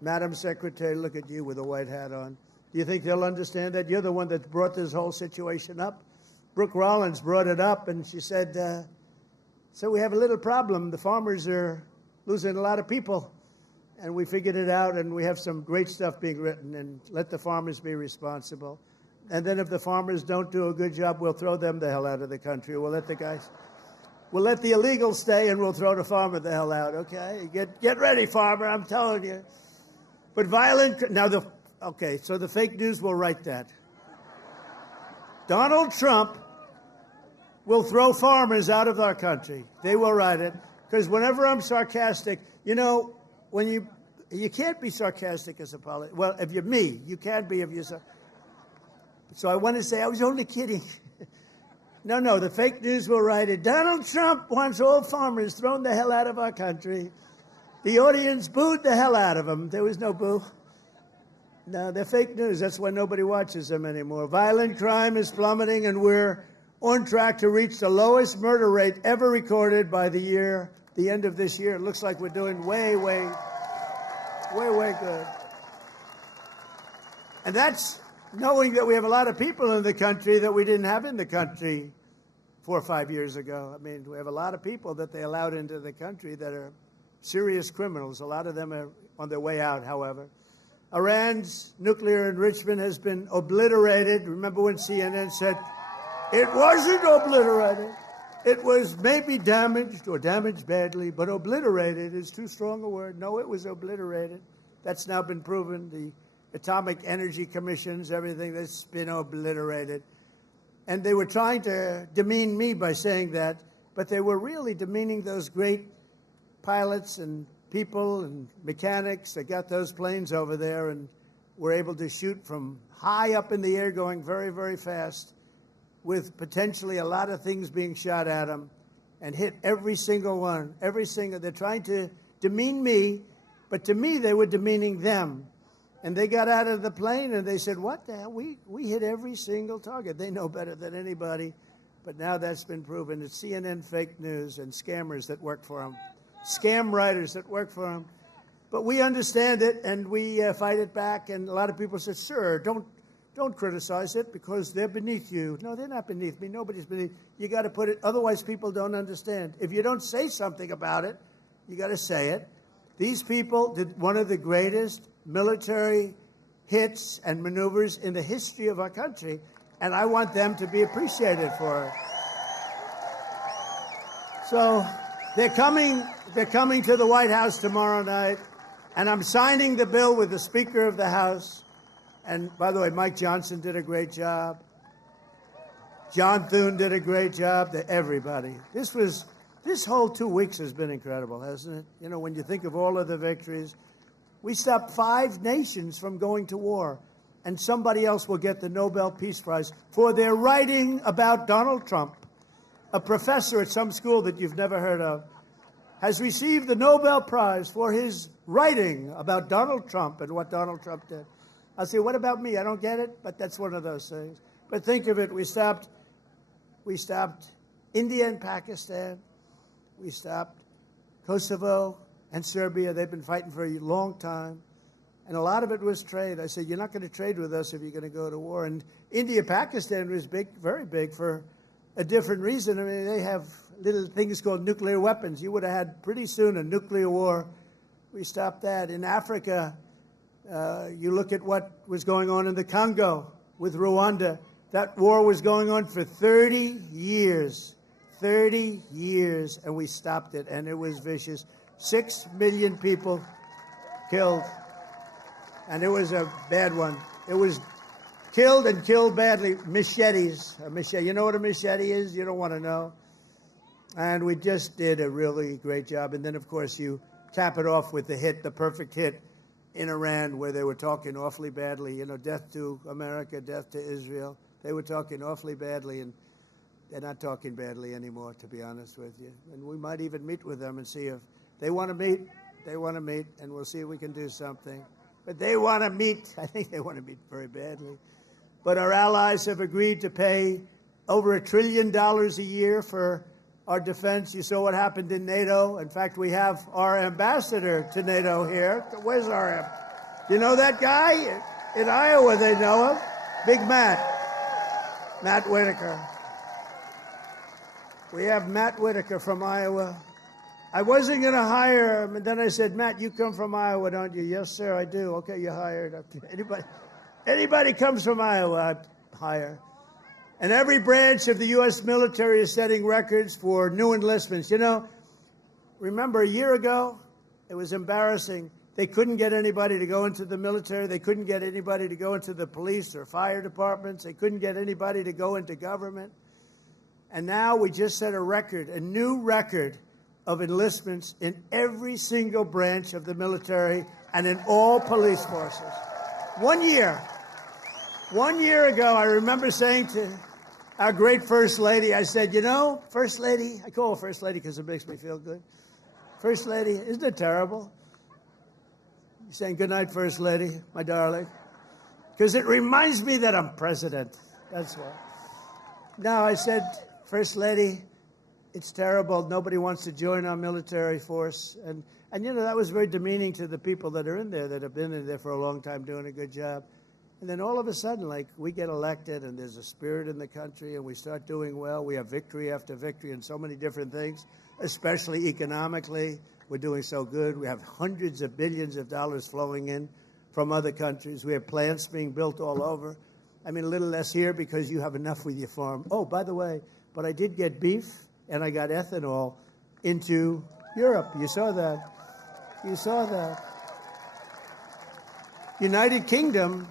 Madam Secretary, look at you with a white hat on. Do you think they'll understand that? You're the one that brought this whole situation up. Brooke Rollins brought it up, and she said, So we have a little problem. The farmers are losing a lot of people. And we figured it out, and we have some great stuff being written, and let the farmers be responsible. And then if the farmers don't do a good job, we'll throw them the hell out of the country. We'll let the illegals stay, and we'll throw the farmer the hell out, okay? Get ready, farmer, I'm telling you. But so the fake news will write that. Donald Trump will throw farmers out of our country. They will write it. Because whenever I'm sarcastic, when you can't be sarcastic as a politician. Well, if you're me, you can't be if you're so I want to say I was only kidding. No, the fake news will write it. Donald Trump wants all farmers thrown the hell out of our country. The audience booed the hell out of them. There was no boo. No, they're fake news. That's why nobody watches them anymore. Violent crime is plummeting, and we're on track to reach the lowest murder rate ever recorded by the end of this year. It looks like we're doing way good. And that's knowing that we have a lot of people in the country that we didn't have in the country 4 or 5 years ago. I mean, we have a lot of people that they allowed into the country that are serious criminals. A lot of them are on their way out, however. Iran's nuclear enrichment has been obliterated. Remember when CNN said, it wasn't obliterated. It was maybe damaged or damaged badly, but obliterated is too strong a word. No, it was obliterated. That's now been proven. The Atomic Energy Commissions, everything that's been obliterated. And they were trying to demean me by saying that, but they were really demeaning those great pilots and people and mechanics that got those planes over there and were able to shoot from high up in the air going very, very fast with potentially a lot of things being shot at them and hit every single one, they're trying to demean me, but to me they were demeaning them. And they got out of the plane and they said, what the hell, we hit every single target. They know better than anybody, but now that's been proven. It's CNN fake news and scammers that work for them. Scam writers that work for them. But we understand it, and we fight it back, and a lot of people say, sir, don't criticize it because they're beneath you. No, they're not beneath me. Nobody's beneath. You got to put it, otherwise people don't understand. If you don't say something about it, you got to say it. These people did one of the greatest military hits and maneuvers in the history of our country, and I want them to be appreciated for it. So they're coming to the White House tomorrow night, and I'm signing the bill with the Speaker of the House. And by the way, Mike Johnson did a great job. John Thune did a great job. Everybody. This whole 2 weeks has been incredible, hasn't it? When you think of all of the victories, we stopped 5 nations from going to war, and somebody else will get the Nobel Peace Prize for their writing about Donald Trump. A professor at some school that you've never heard of has received the Nobel Prize for his writing about Donald Trump and what Donald Trump did. I'll say, what about me? I don't get it, but that's one of those things. But think of it, we stopped India and Pakistan. We stopped Kosovo and Serbia. They've been fighting for a long time. And a lot of it was trade. I said, you're not going to trade with us if you're going to go to war. And India, Pakistan was big, very big for a different reason. I mean, they have little things called nuclear weapons. You would have had pretty soon a nuclear war. We stopped that. In Africa, you look at what was going on in the Congo with Rwanda. That war was going on for 30 years. 30 years, and we stopped it, and it was vicious. 6 million people killed, and it was a bad one. It was killed and killed badly. Machetes. A machete. You know what a machete is? You don't want to know. And we just did a really great job. And then, of course, you cap it off with the perfect hit in Iran, where they were talking awfully badly. Death to America, death to Israel. They were talking awfully badly, and they're not talking badly anymore, to be honest with you. And we might even meet with them and see if they want to meet. They want to meet, and we'll see if we can do something. But they want to meet. I think they want to meet very badly. But our allies have agreed to pay over $1 trillion a year for our defense. You saw what happened in NATO. In fact, we have our ambassador to NATO here. Where's our You know that guy? In Iowa, they know him. Big Matt Whitaker. We have Matt Whitaker from Iowa. I wasn't going to hire him, and then I said, Matt, you come from Iowa, don't you? Yes, sir, I do. Okay, you're hired. Anybody comes from Iowa, I hire. And every branch of the U.S. military is setting records for new enlistments. You know, remember a year ago, it was embarrassing. They couldn't get anybody to go into the military. They couldn't get anybody to go into the police or fire departments. They couldn't get anybody to go into government. And now we just set a record, a new record of enlistments in every single branch of the military and in all police forces. 1 year. 1 year ago, I remember saying to our great First Lady, I said, you know, First Lady, I call her First Lady because it makes me feel good. First Lady, isn't it terrible? You're saying good night, First Lady, my darling. Because it reminds me that I'm president. That's why. Now, I said, First Lady, it's terrible. Nobody wants to join our military force. And you know, that was very demeaning to the people that are in there, that have been in there for a long time doing a good job. And then all of a sudden, like, we get elected and there's a spirit in the country and we start doing well. We have victory after victory in so many different things, especially economically. We're doing so good. We have hundreds of billions of dollars flowing in from other countries. We have plants being built all over. I mean, a little less here because you have enough with your farm. Oh, by the way, but I did get beef and I got ethanol into Europe. You saw that. You saw that. United Kingdom,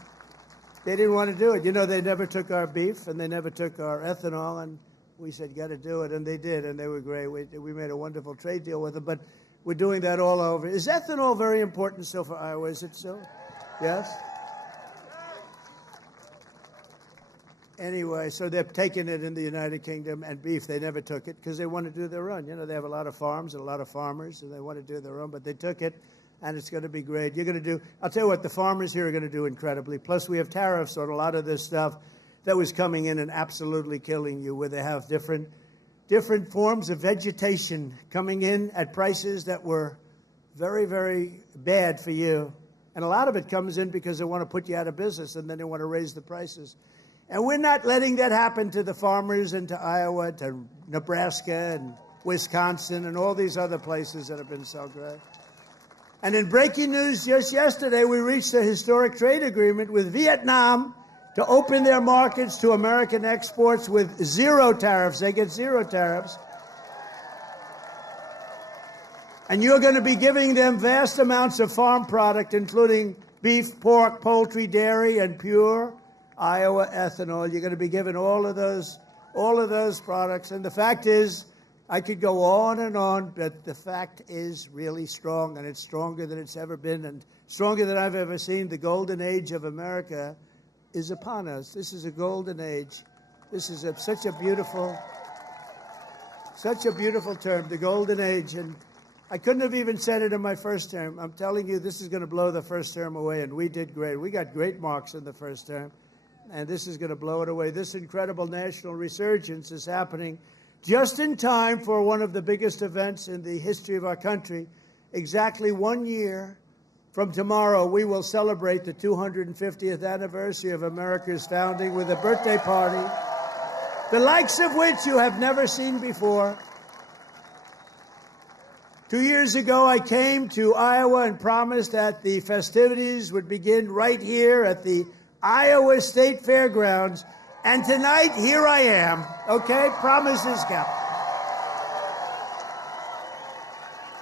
they didn't want to do it. You know, they never took our beef and they never took our ethanol, and we said, got to do it, and they did, and they were great. We made a wonderful trade deal with them, but we're doing that all over. Is ethanol very important still for Iowa? Is it so? Yes? Anyway, so they're taking it in the United Kingdom, and beef, they never took it because they want to do their own. You know, they have a lot of farms and a lot of farmers, and they want to do their own, but they took it, and it's going to be great. You're going to do, I'll tell you what, the farmers here are going to do incredibly. Plus, we have tariffs on a lot of this stuff that was coming in and absolutely killing you, where they have different forms of vegetation coming in at prices that were very, very bad for you. And a lot of it comes in because they want to put you out of business, and then they want to raise the prices. And we're not letting that happen to the farmers and to Iowa, to Nebraska and Wisconsin and all these other places that have been so great. And in breaking news just yesterday, we reached a historic trade agreement with Vietnam to open their markets to American exports with zero tariffs. They get zero tariffs. And you're going to be giving them vast amounts of farm product, including beef, pork, poultry, dairy, and pure Iowa ethanol. You're going to be given all of those products. And the fact is, I could go on, but the fact is really strong, and it's stronger than it's ever been, and stronger than I've ever seen. The golden age of America is upon us. This is a golden age. This is such a beautiful term, the golden age. And I couldn't have even said it in my first term. I'm telling you, this is going to blow the first term away, and we did great. We got great marks in the first term, and this is going to blow it away. This incredible national resurgence is happening just in time for one of the biggest events in the history of our country. Exactly 1 year from tomorrow, we will celebrate the 250th anniversary of America's founding with a birthday party, the likes of which you have never seen before. 2 years ago, I came to Iowa and promised that the festivities would begin right here at the Iowa State Fairgrounds. And tonight, here I am, okay? Promise is kept.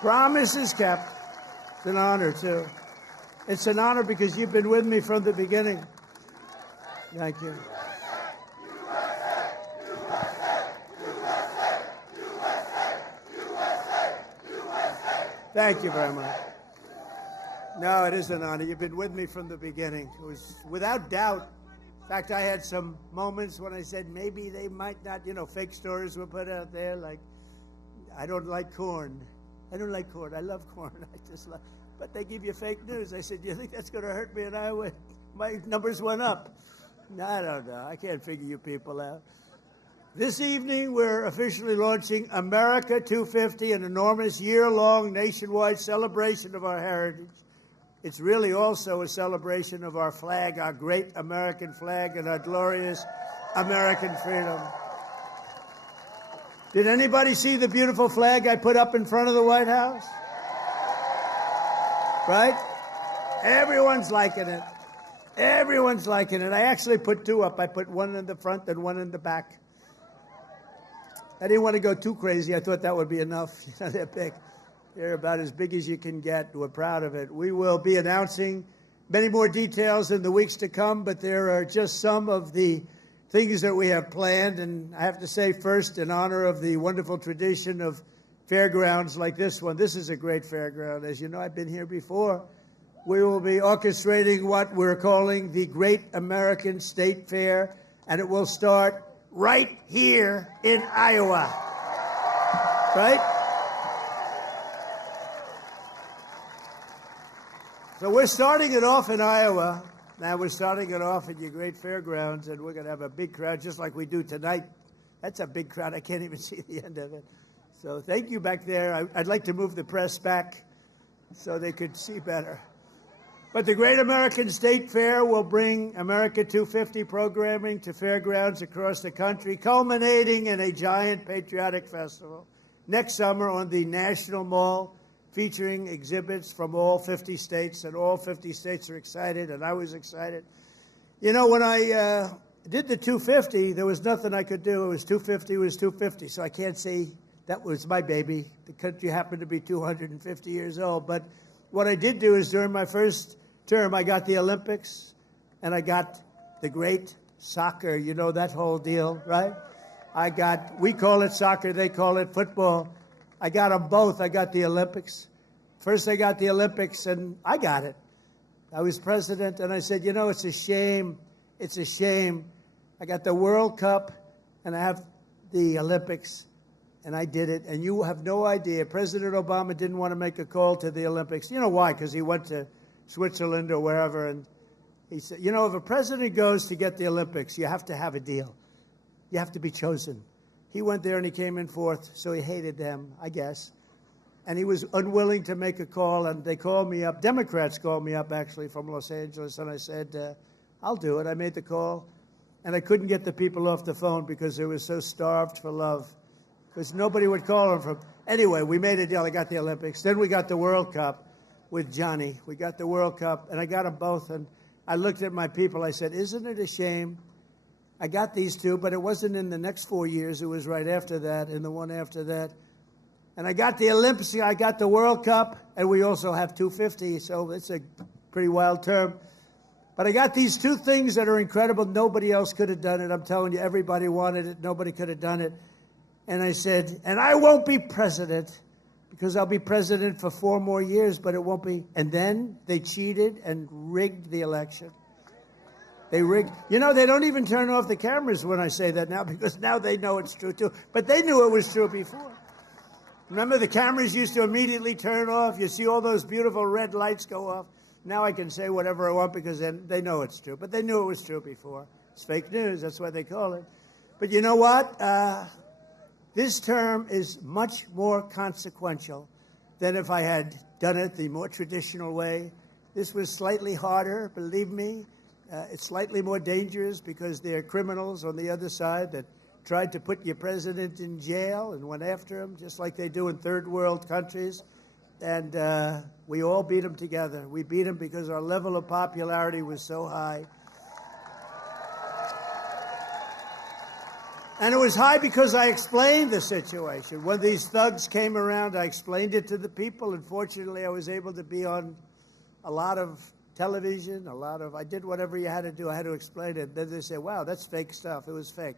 Promise is kept. It's an honor, too. It's an honor because you've been with me from the beginning. Thank you. Thank you very much. No, it is an honor. You've been with me from the beginning. It was without doubt. In fact, I had some moments when I said maybe they might not, fake stories were put out there like, I don't like corn. I don't like corn. I love corn. But they give you fake news. I said, do you think that's going to hurt me in Iowa? My numbers went up. No, I don't know. I can't figure you people out. This evening, we're officially launching America 250, an enormous year-long nationwide celebration of our heritage. It's really also a celebration of our flag, our great American flag, and our glorious American freedom. Did anybody see the beautiful flag I put up in front of the White House? Right? Everyone's liking it. Everyone's liking it. I actually put two up. I put one in the front and one in the back. I didn't want to go too crazy. I thought that would be enough. You know, they're big. They're about as big as you can get. We're proud of it. We will be announcing many more details in the weeks to come, but there are just some of the things that we have planned. And I have to say, first, in honor of the wonderful tradition of fairgrounds like this one, this is a great fairground. As you know, I've been here before. We will be orchestrating what we're calling the Great American State Fair, and it will start right here in Iowa. Right? So we're starting it off in Iowa. Now we're starting it off at your great fairgrounds, and we're going to have a big crowd just like we do tonight. That's a big crowd. I can't even see the end of it. So thank you back there. I'd like to move the press back so they could see better. But the Great American State Fair will bring America 250 programming to fairgrounds across the country, culminating in a giant patriotic festival next summer on the National Mall, featuring exhibits from all 50 states, and all 50 states are excited, and I was excited. You know, when I did the 250, there was nothing I could do. It was 250, was 250, so I can't say that was my baby. The country happened to be 250 years old, but what I did do is during my first term, I got the Olympics, and I got the great soccer, you know, that whole deal, right? We call it soccer, they call it football. I got them both. I got the Olympics. First I got the Olympics, and I got it. I was president, and I said, you know, it's a shame. It's a shame. I got the World Cup, and I have the Olympics, and I did it. And you have no idea. President Obama didn't want to make a call to the Olympics. You know why? Because he went to Switzerland or wherever, and he said, you know, if a president goes to get the Olympics, you have to have a deal. You have to be chosen. He went there and he came in fourth, so he hated them, I guess. And he was unwilling to make a call, and they called me up. Democrats called me up, actually, from Los Angeles, and I said, I'll do it. I made the call, and I couldn't get the people off the phone because they were so starved for love, because nobody would call them from. Anyway, we made a deal. I got the Olympics. Then we got the World Cup with Johnny. We got the World Cup, and I got them both, and I looked at my people. I said, isn't it a shame? I got these two, but it wasn't in the next 4 years. It was right after that, and the one after that. And I got the Olympics, I got the World Cup, and we also have 250, so it's a pretty wild term. But I got these two things that are incredible. Nobody else could have done it. I'm telling you, everybody wanted it. Nobody could have done it. And I said, and I won't be president, because I'll be president for 4 more years, but it won't be. And then they cheated and rigged the election. They rigged. You know, they don't even turn off the cameras when I say that now, because now they know it's true, too. But they knew it was true before. Remember, the cameras used to immediately turn off. You see all those beautiful red lights go off. Now I can say whatever I want because they know it's true. But they knew it was true before. It's fake news. That's what they call it. But you know what? This term is much more consequential than if I had done it the more traditional way. This was slightly harder, believe me. It's slightly more dangerous because there are criminals on the other side that tried to put your president in jail and went after him, just like they do in third world countries. And we all beat him together. We beat him because our level of popularity was so high. And it was high because I explained the situation. When these thugs came around, I explained it to the people. And fortunately, I was able to be on a lot of television, I did whatever you had to do. I had to explain it. Then they said, wow, that's fake stuff. It was fake.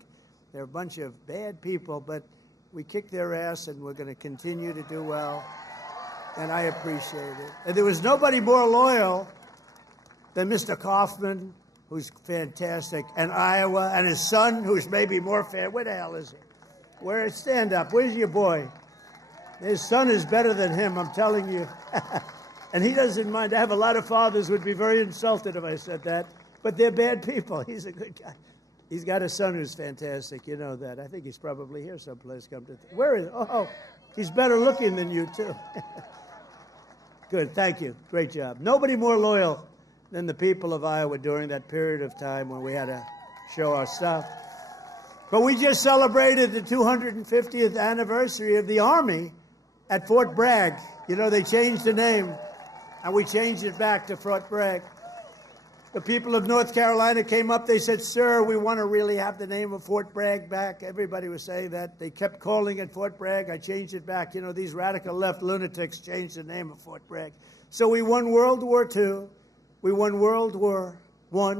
They're a bunch of bad people, but we kicked their ass, and we're going to continue to do well. And I appreciate it. And there was nobody more loyal than Mr. Kaufman, who's fantastic, and Iowa, and his son, who's maybe more fan. Where the hell is he? Stand up. Where's your boy? His son is better than him, I'm telling you. And he doesn't mind. I have a lot of fathers who would be very insulted if I said that, but they're bad people. He's a good guy. He's got a son who's fantastic. You know that. I think he's probably here someplace. Where is he? Oh, he's better looking than you, too. Good. Thank you. Great job. Nobody more loyal than the people of Iowa during that period of time when we had to show our stuff. But we just celebrated the 250th anniversary of the Army at Fort Bragg. You know, they changed the name, and we changed it back to Fort Bragg. The people of North Carolina came up. They said, sir, we want to really have the name of Fort Bragg back. Everybody was saying that. They kept calling it Fort Bragg. I changed it back. You know, these radical left lunatics changed the name of Fort Bragg. So we won World War II. We won World War I.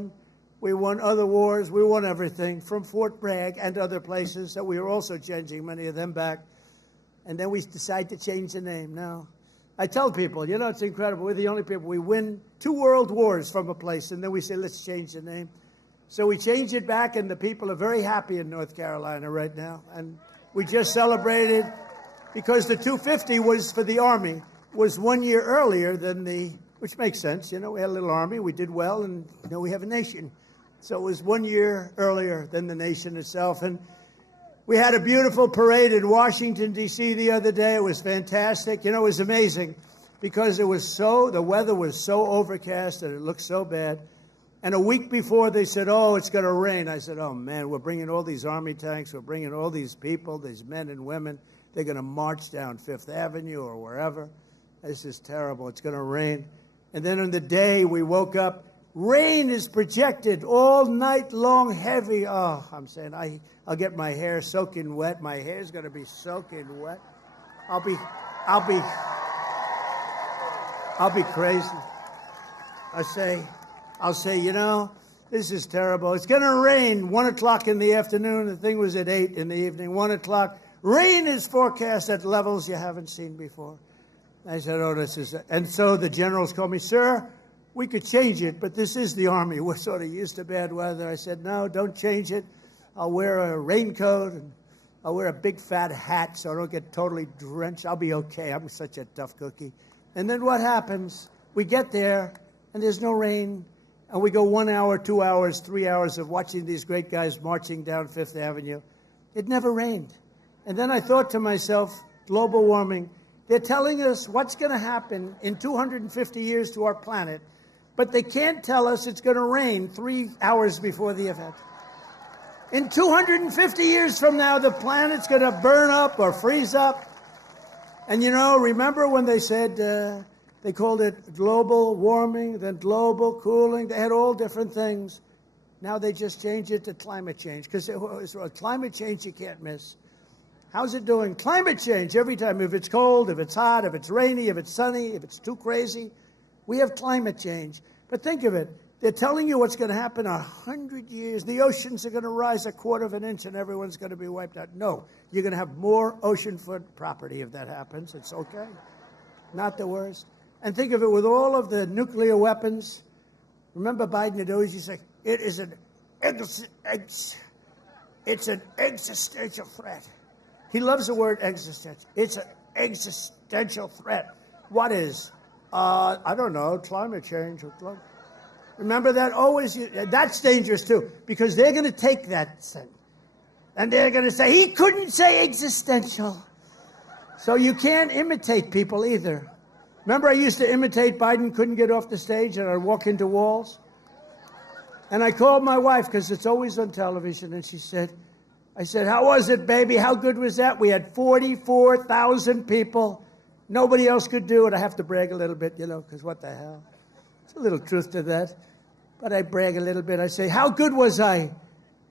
We won other wars. We won everything from Fort Bragg and other places. So we were also changing many of them back. And then we decided to change the name. Now, I tell people, you know, it's incredible. We're the only people. We win 2 world wars from a place, and then we say, let's change the name. So we changed it back, and the people are very happy in North Carolina right now. And we just celebrated, because the 250 was for the Army, was 1 year earlier than the, which makes sense. You know, we had a little Army, we did well, and you know, we have a nation. So it was 1 year earlier than the nation itself. And we had a beautiful parade in Washington, D.C. the other day. It was fantastic. You know, it was amazing because the weather was so overcast and it looked so bad. And a week before, they said, oh, it's going to rain. I said, oh, man, we're bringing all these Army tanks. We're bringing all these people, these men and women. They're going to march down Fifth Avenue or wherever. This is terrible. It's going to rain. And then on the day, we woke up. Rain is projected all night long, heavy. Oh, I'm saying I'll get my hair soaking wet. My hair's going to be soaking wet. I'll be crazy. I'll say, you know, this is terrible. It's going to rain 1 o'clock in the afternoon. The thing was at 8 in the evening, 1 o'clock. Rain is forecast at levels you haven't seen before. I said, oh, this is, and so the generals called me, sir, we could change it, but this is the Army. We're sort of used to bad weather. I said, no, don't change it. I'll wear a raincoat, and I'll wear a big fat hat so I don't get totally drenched. I'll be okay. I'm such a tough cookie. And then what happens? We get there, and there's no rain, and we go 1 hour, 2 hours, 3 hours of watching these great guys marching down Fifth Avenue. It never rained. And then I thought to myself, global warming, they're telling us what's going to happen in 250 years to our planet, but they can't tell us it's going to rain 3 hours before the event. In 250 years from now, the planet's going to burn up or freeze up. And, you know, remember when they said they called it global warming, then global cooling? They had all different things. Now they just changed it to climate change, because climate change you can't miss. How's it doing? Climate change every time. If it's cold, if it's hot, if it's rainy, if it's sunny, if it's too crazy, we have climate change. But think of it. They're telling you what's going to happen 100 years. The oceans are going to rise 1/4 of an inch and everyone's going to be wiped out. No, you're going to have more oceanfront property if that happens. It's okay. Not the worst. And think of it, with all of the nuclear weapons. Remember Biden had always used to say, it's an existential threat. He loves the word existential. It's an existential threat. What is? I don't know, climate change. Remember that? Always, that's dangerous too, because they're going to take that thing, and they're going to say, he couldn't say existential. So you can't imitate people either. Remember I used to imitate Biden, couldn't get off the stage, and I'd walk into walls? And I called my wife, because it's always on television, and I said, how was it, baby? How good was that? We had 44,000 people. Nobody else could do it. I have to brag a little bit, you know, because what the hell? There's a little truth to that. But I brag a little bit. I say, how good was I?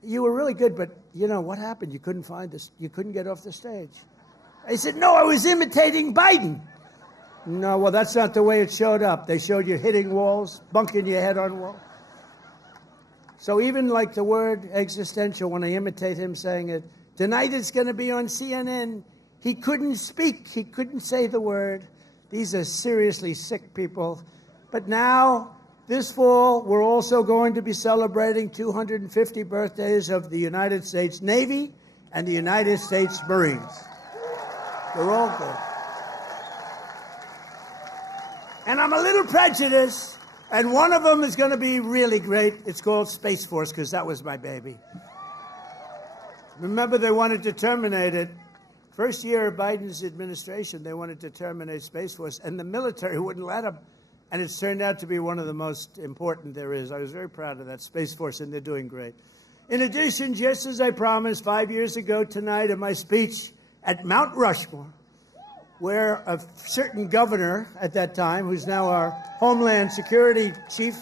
You were really good, but, you know, what happened? You couldn't find us. You couldn't get off the stage. I said, no, I was imitating Biden. No, well, that's not the way it showed up. They showed you hitting walls, bunking your head on walls. So even like the word existential, when I imitate him saying it, tonight it's going to be on CNN. He couldn't speak. He couldn't say the word. These are seriously sick people. But now, this fall, we're also going to be celebrating 250 birthdays of the United States Navy and the United States Marines. They're all good. And I'm a little prejudiced, and one of them is going to be really great. It's called Space Force, because that was my baby. Remember, they wanted to terminate it. First year of Biden's administration, they wanted to terminate Space Force, and the military wouldn't let them. And it's turned out to be one of the most important there is. I was very proud of that Space Force, and they're doing great. In addition, just as I promised 5 years ago tonight in my speech at Mount Rushmore, where a certain governor at that time, who's now our Homeland Security Chief,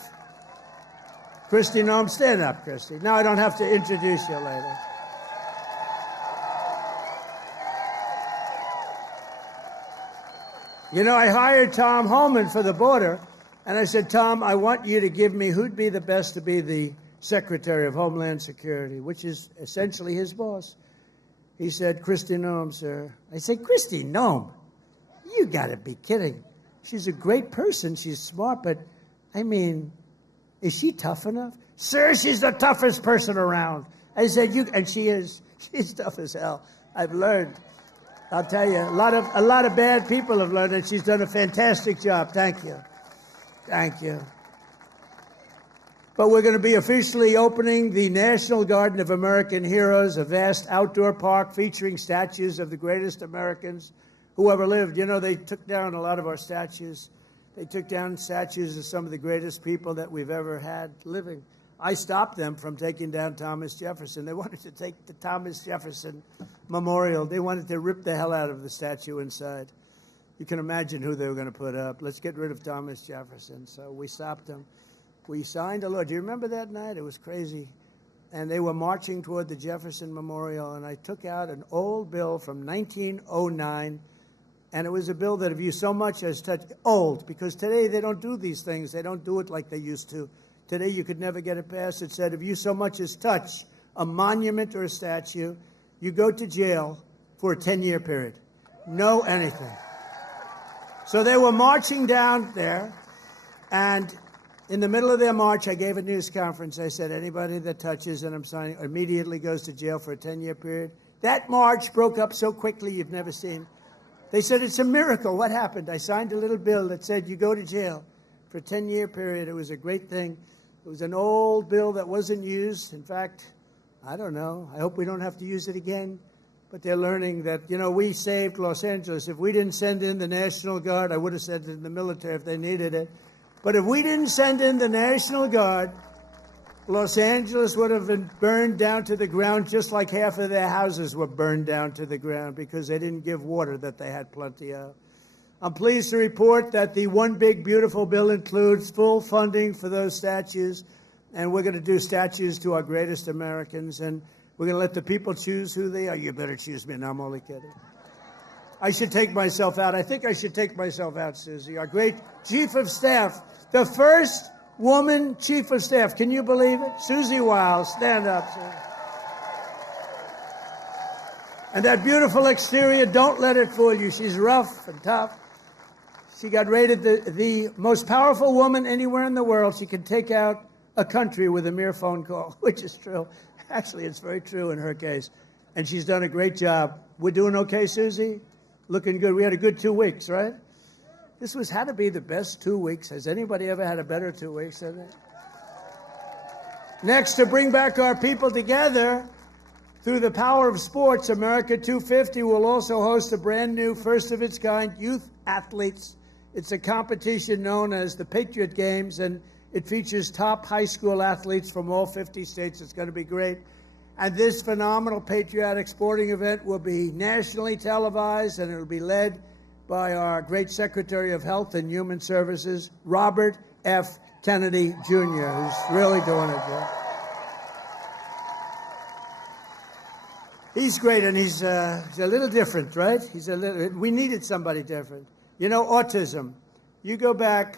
Kristi Noem, stand up, Kristi. Now I don't have to introduce you later. You know, I hired Tom Homan for the border, and I said, Tom, I want you to give me who'd be the best to be the Secretary of Homeland Security, which is essentially his boss. He said, Kristi Noem, sir. I said, Kristi Noem? You got to be kidding. She's a great person. She's smart, but, I mean, is she tough enough? Sir, she's the toughest person around. I said, and she is. She's tough as hell. I've learned. I'll tell you, a lot of bad people have learned, and she's done a fantastic job. Thank you. Thank you. But we're going to be officially opening the National Garden of American Heroes, a vast outdoor park featuring statues of the greatest Americans who ever lived. You know, they took down a lot of our statues. They took down statues of some of the greatest people that we've ever had living. I stopped them from taking down Thomas Jefferson. They wanted to take the Thomas Jefferson Memorial. They wanted to rip the hell out of the statue inside. You can imagine who they were going to put up. Let's get rid of Thomas Jefferson. So we stopped them. We signed a law. Do you remember that night? It was crazy. And they were marching toward the Jefferson Memorial, and I took out an old bill from 1909, and it was a bill that if you so much as touched, old, because today they don't do these things. They don't do it like they used to. Today you could never get it passed. It said if you so much as touch a monument or a statue, you go to jail for a 10-year period. No anything. So they were marching down there, and in the middle of their march, I gave a news conference. I said, anybody that touches, and I'm signing, immediately goes to jail for a 10-year period. That march broke up so quickly you've never seen. They said, it's a miracle. What happened? I signed a little bill that said you go to jail for a 10-year period. It was a great thing. It was an old bill that wasn't used. In fact, I don't know. I hope we don't have to use it again. But they're learning that, you know, we saved Los Angeles. If we didn't send in the National Guard, I would have sent it in the military if they needed it. But if we didn't send in the National Guard, Los Angeles would have been burned down to the ground just like half of their houses were burned down to the ground because they didn't give water that they had plenty of. I'm pleased to report that the One Big Beautiful Bill includes full funding for those statues, and we're going to do statues to our greatest Americans, and we're going to let the people choose who they are. You better choose me. No, I'm only kidding. I should take myself out. I think I should take myself out, Susie. Our great Chief of Staff, the first woman Chief of Staff. Can you believe it? Susie Wiles, stand up, Susie. And that beautiful exterior, don't let it fool you. She's rough and tough. She got rated the most powerful woman anywhere in the world. She can take out a country with a mere phone call, which is true. Actually, it's very true in her case. And she's done a great job. We're doing okay, Susie? Looking good. We had a good 2 weeks, right? This had to be the best 2 weeks. Has anybody ever had a better 2 weeks than that? Next, to bring back our people together through the power of sports, America 250 will also host a brand new, first-of-its-kind youth athletes. It's a competition known as the Patriot Games, and it features top high school athletes from all 50 states. It's going to be great. And this phenomenal patriotic sporting event will be nationally televised, and it will be led by our great Secretary of Health and Human Services, Robert F. Kennedy, Jr., who's really doing it good. He's great, and he's a little different, right? We needed somebody different. You know, autism. You go back,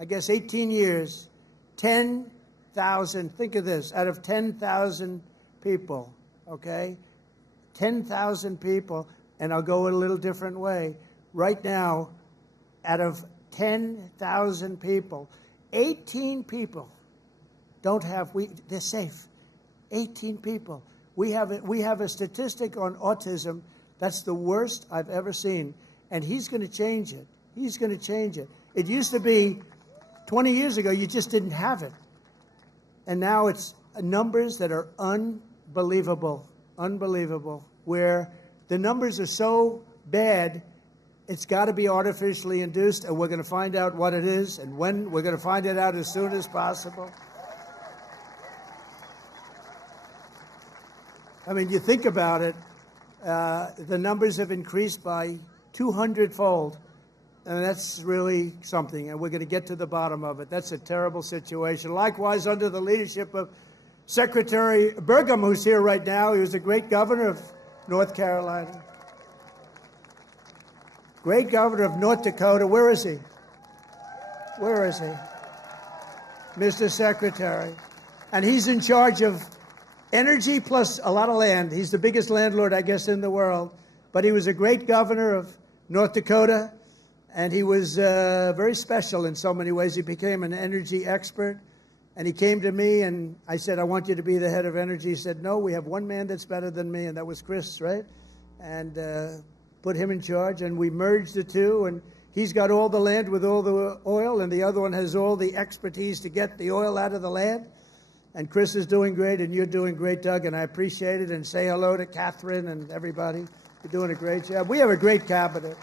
I guess, 18 years, 10,000, think of this, out of 10,000 people, okay? 10,000 people, and I'll go a little different way. Right now, out of 10,000 people, 18 people they're safe. 18 people. We have a statistic on autism that's the worst I've ever seen, and he's going to change it. He's going to change it. It used to be 20 years ago, you just didn't have it. And now it's numbers that are unbelievable, where the numbers are so bad, it's got to be artificially induced, and we're going to find out what it is and when. We're going to find it out as soon as possible. I mean, you think about it, the numbers have increased by 200-fold. And that's really something, and we're going to get to the bottom of it. That's a terrible situation. Likewise, under the leadership of Secretary Burgum, who's here right now, he was a great governor of North Carolina. Great governor of North Dakota. Where is he? Where is he? Mr. Secretary. And he's in charge of energy plus a lot of land. He's the biggest landlord, I guess, in the world. But he was a great governor of North Dakota. And he was very special in so many ways. He became an energy expert. And he came to me, and I said, I want you to be the head of energy. He said, no, we have one man that's better than me, and that was Chris, right? And put him in charge, and we merged the two. And he's got all the land with all the oil, and the other one has all the expertise to get the oil out of the land. And Chris is doing great, and you're doing great, Doug, and I appreciate it. And say hello to Catherine and everybody. You're doing a great job. We have a great cabinet.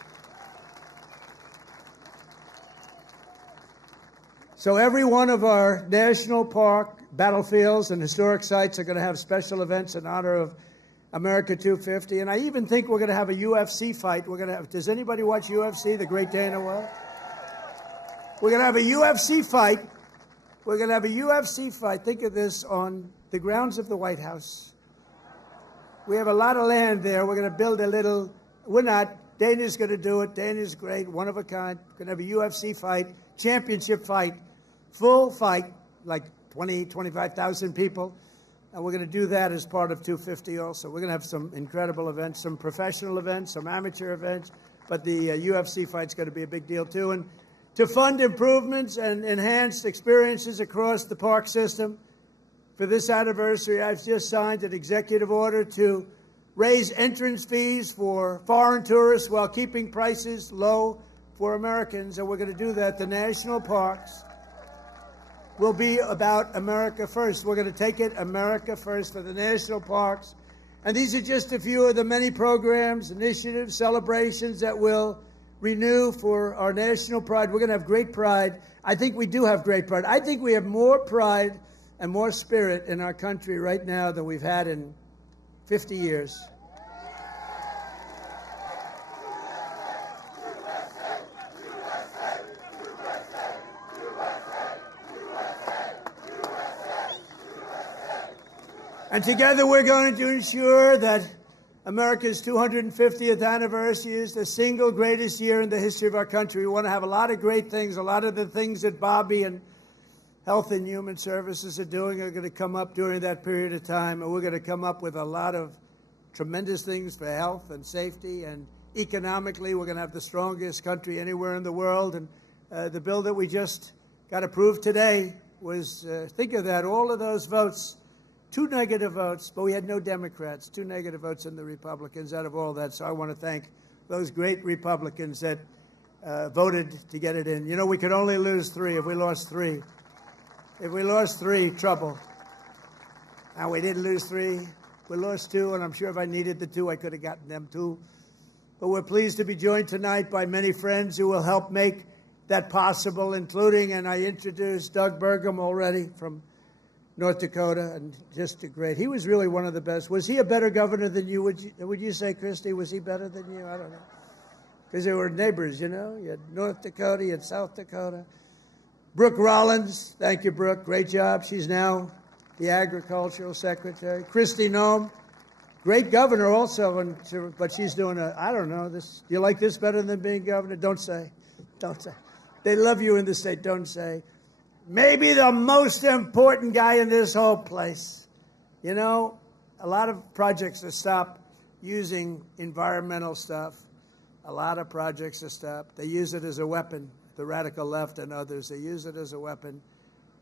So every one of our national park, battlefields, and historic sites are going to have special events in honor of America 250. And I even think we're going to have a UFC fight. We're going to have, does anybody watch UFC, the Great Dana White? We're going to have a UFC fight. We're going to have a UFC fight. Think of this, on the grounds of the White House. We have a lot of land there. We're going to build a little, we're not, Dana's going to do it. Dana's great, one of a kind. We're going to have a UFC fight, championship fight. Full fight, like 20, 25,000 people. And we're going to do that as part of 250 also. We're going to have some incredible events, some professional events, some amateur events. But the UFC fight's going to be a big deal, too. And to fund improvements and enhanced experiences across the park system, for this anniversary, I've just signed an executive order to raise entrance fees for foreign tourists while keeping prices low for Americans. And we're going to do that. The national parks will be about America first. We're going to take it America first for the national parks. And these are just a few of the many programs, initiatives, celebrations that will renew for our national pride. We're going to have great pride. I think we do have great pride. I think we have more pride and more spirit in our country right now than we've had in 50 years. And together we're going to ensure that America's 250th anniversary is the single greatest year in the history of our country. We want to have a lot of great things. A lot of the things that Bobby and Health and Human Services are doing are going to come up during that period of time. And we're going to come up with a lot of tremendous things for health and safety. And economically, we're going to have the strongest country anywhere in the world. And the bill that we just got approved today was, think of that, all of those votes. 2 negative votes, but we had no Democrats. 2 negative votes in the Republicans out of all that. So I want to thank those great Republicans that voted to get it in. You know, we could only lose 3. If we lost 3, trouble. Now, we didn't lose 3. We lost 2, and I'm sure if I needed the 2, I could have gotten them too. But we're pleased to be joined tonight by many friends who will help make that possible, including, and I introduced Doug Burgum already from North Dakota, and just a great. He was really one of the best. Was he a better governor than you? Would you say, Christy? Was he better than you? I don't know. Because they were neighbors, you know. You had North Dakota, you had South Dakota. Brooke Rollins, thank you, Brooke. Great job. She's now the agricultural secretary. Christy Nome, great governor also, but she's doing I don't know, this. Do you like this better than being governor? Don't say. Don't say. They love you in the state. Don't say. Maybe the most important guy in this whole place. You know, a lot of projects have stopped using environmental stuff. A lot of projects have stopped. They use it as a weapon, the radical left and others. They use it as a weapon.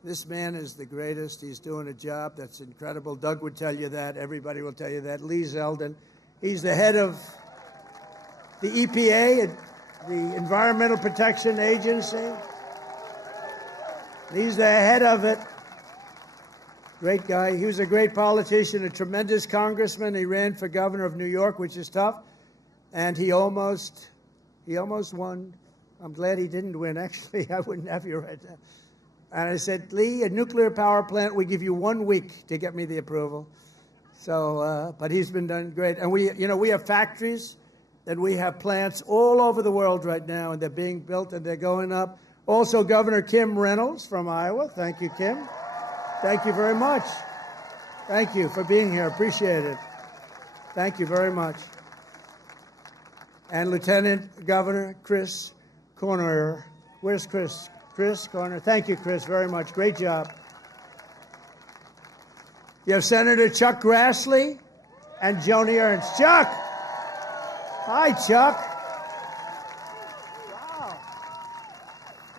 This man is the greatest. He's doing a job that's incredible. Doug would tell you that. Everybody will tell you that. Lee Zeldin. He's the head of the EPA, the Environmental Protection Agency. He's the head of it. Great guy. He was a great politician, a tremendous congressman. He ran for governor of New York, which is tough. And he almost won. I'm glad he didn't win, actually. I wouldn't have you right now. And I said, Lee, a nuclear power plant, we give you 1 week to get me the approval. So, but he's been done great. And we have factories and we have plants all over the world right now, and they're being built and they're going up. Also, Governor Kim Reynolds from Iowa. Thank you, Kim. Thank you very much. Thank you for being here. Appreciate it. Thank you very much. And Lieutenant Governor Chris Corner. Where's Chris? Chris Corner. Thank you, Chris, very much. Great job. You have Senator Chuck Grassley and Joni Ernst. Chuck! Hi, Chuck.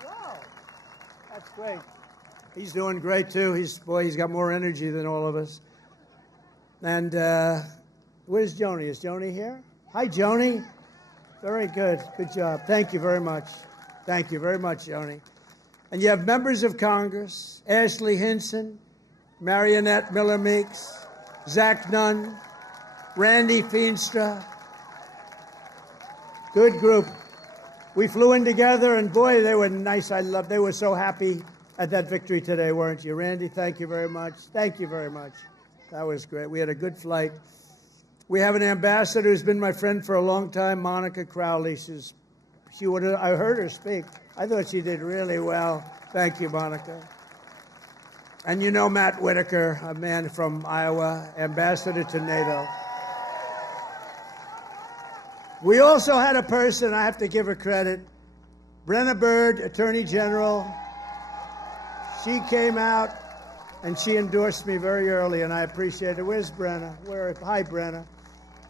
Wow. That's great. He's doing great, too. He's got more energy than all of us. And where's Joni? Is Joni here? Hi, Joni. Very good. Good job. Thank you very much. Thank you very much, Joni. And you have members of Congress, Ashley Hinson, Marionette Miller Meeks, Zach Nunn, Randy Feenstra. Good group. We flew in together, and boy, they were nice. They were so happy at that victory today, weren't you? Randy, thank you very much. Thank you very much. That was great. We had a good flight. We have an ambassador who's been my friend for a long time, Monica Crowley. I heard her speak. I thought she did really well. Thank you, Monica. And you know Matt Whitaker, a man from Iowa, ambassador to NATO. We also had a person, I have to give her credit, Brenna Bird, Attorney General. She came out and she endorsed me very early, and I appreciate it. Where's Brenna? Hi, Brenna.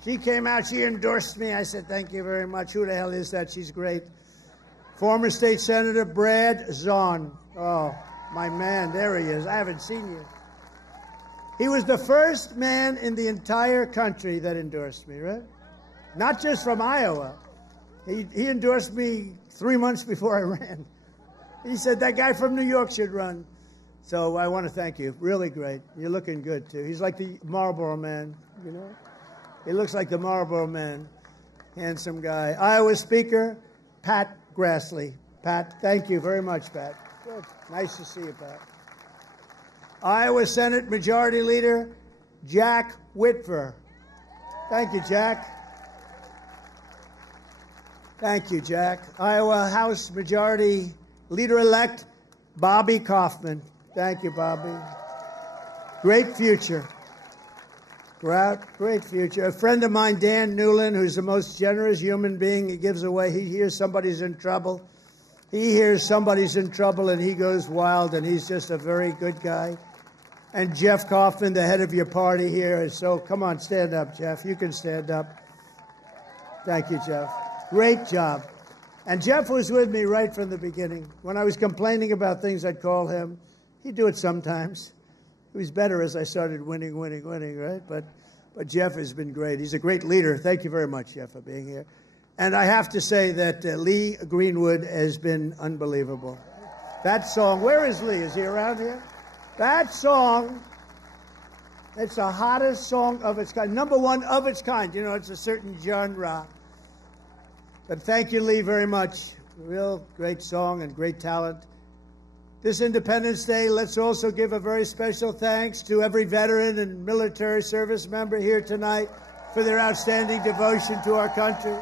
She came out, she endorsed me. I said, thank you very much. Who the hell is that? She's great. Former State Senator Brad Zahn. Oh, my man, there he is. I haven't seen you. He was the first man in the entire country that endorsed me, right? Not just from Iowa. He endorsed me 3 months before I ran. He said, that guy from New York should run. So I want to thank you. Really great. You're looking good, too. He's like the Marlboro Man, you know? He looks like the Marlboro Man. Handsome guy. Iowa Speaker, Pat Grassley. Pat, thank you very much, Pat. Good. Nice to see you, Pat. Iowa Senate Majority Leader, Jack Whitver. Thank you, Jack. Thank you, Jack. Iowa House Majority Leader-elect, Bobby Kaufman. Thank you, Bobby. Great future. Great future. A friend of mine, Dan Newland, who's the most generous human being. He gives away. He hears somebody's in trouble. He hears somebody's in trouble, and he goes wild, and he's just a very good guy. And Jeff Kaufman, the head of your party here, is so, come on, stand up, Jeff. You can stand up. Thank you, Jeff. Great job. And Jeff was with me right from the beginning. When I was complaining about things, I'd call him. He'd do it sometimes. It was better as I started winning, right? But Jeff has been great. He's a great leader. Thank you very much, Jeff, for being here. And I have to say that Lee Greenwood has been unbelievable. That song, where is Lee? Is he around here? That song, it's the hottest song of its kind. Number one of its kind. You know, it's a certain genre. But thank you, Lee, very much. Real great song and great talent. This Independence Day, let's also give a very special thanks to every veteran and military service member here tonight for their outstanding devotion to our country.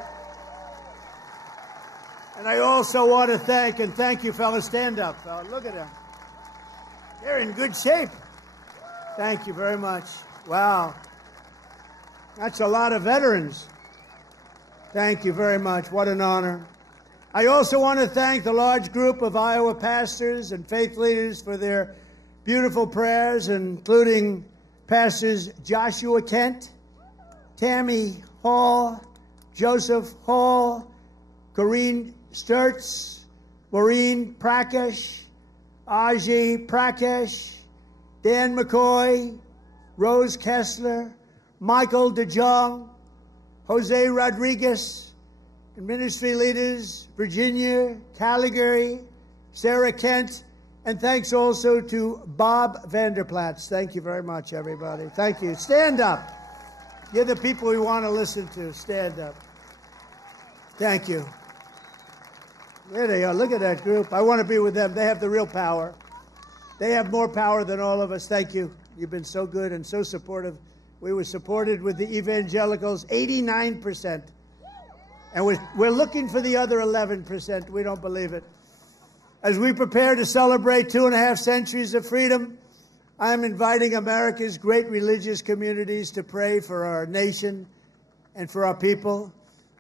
And I also want to thank you, fellas. Stand up, fellas. Look at them. They're in good shape. Thank you very much. Wow. That's a lot of veterans. Thank you very much. What an honor. I also want to thank the large group of Iowa pastors and faith leaders for their beautiful prayers, including Pastors Joshua Kent, Tammy Hall, Joseph Hall, Corrine Sturts, Maureen Prakash, Aji Prakash, Dan McCoy, Rose Kessler, Michael DeJong, Jose Rodriguez, and ministry leaders, Virginia, Calgary, Sarah Kent, and thanks also to Bob Vanderplatz. Thank you very much, everybody. Thank you. Stand up. You're the people we want to listen to. Stand up. Thank you. There they are. Look at that group. I want to be with them. They have the real power. They have more power than all of us. Thank you. You've been so good and so supportive. We were supported with the evangelicals 89%. And we're looking for the other 11%. We don't believe it. As we prepare to celebrate 2.5 centuries of freedom, I'm inviting America's great religious communities to pray for our nation and for our people.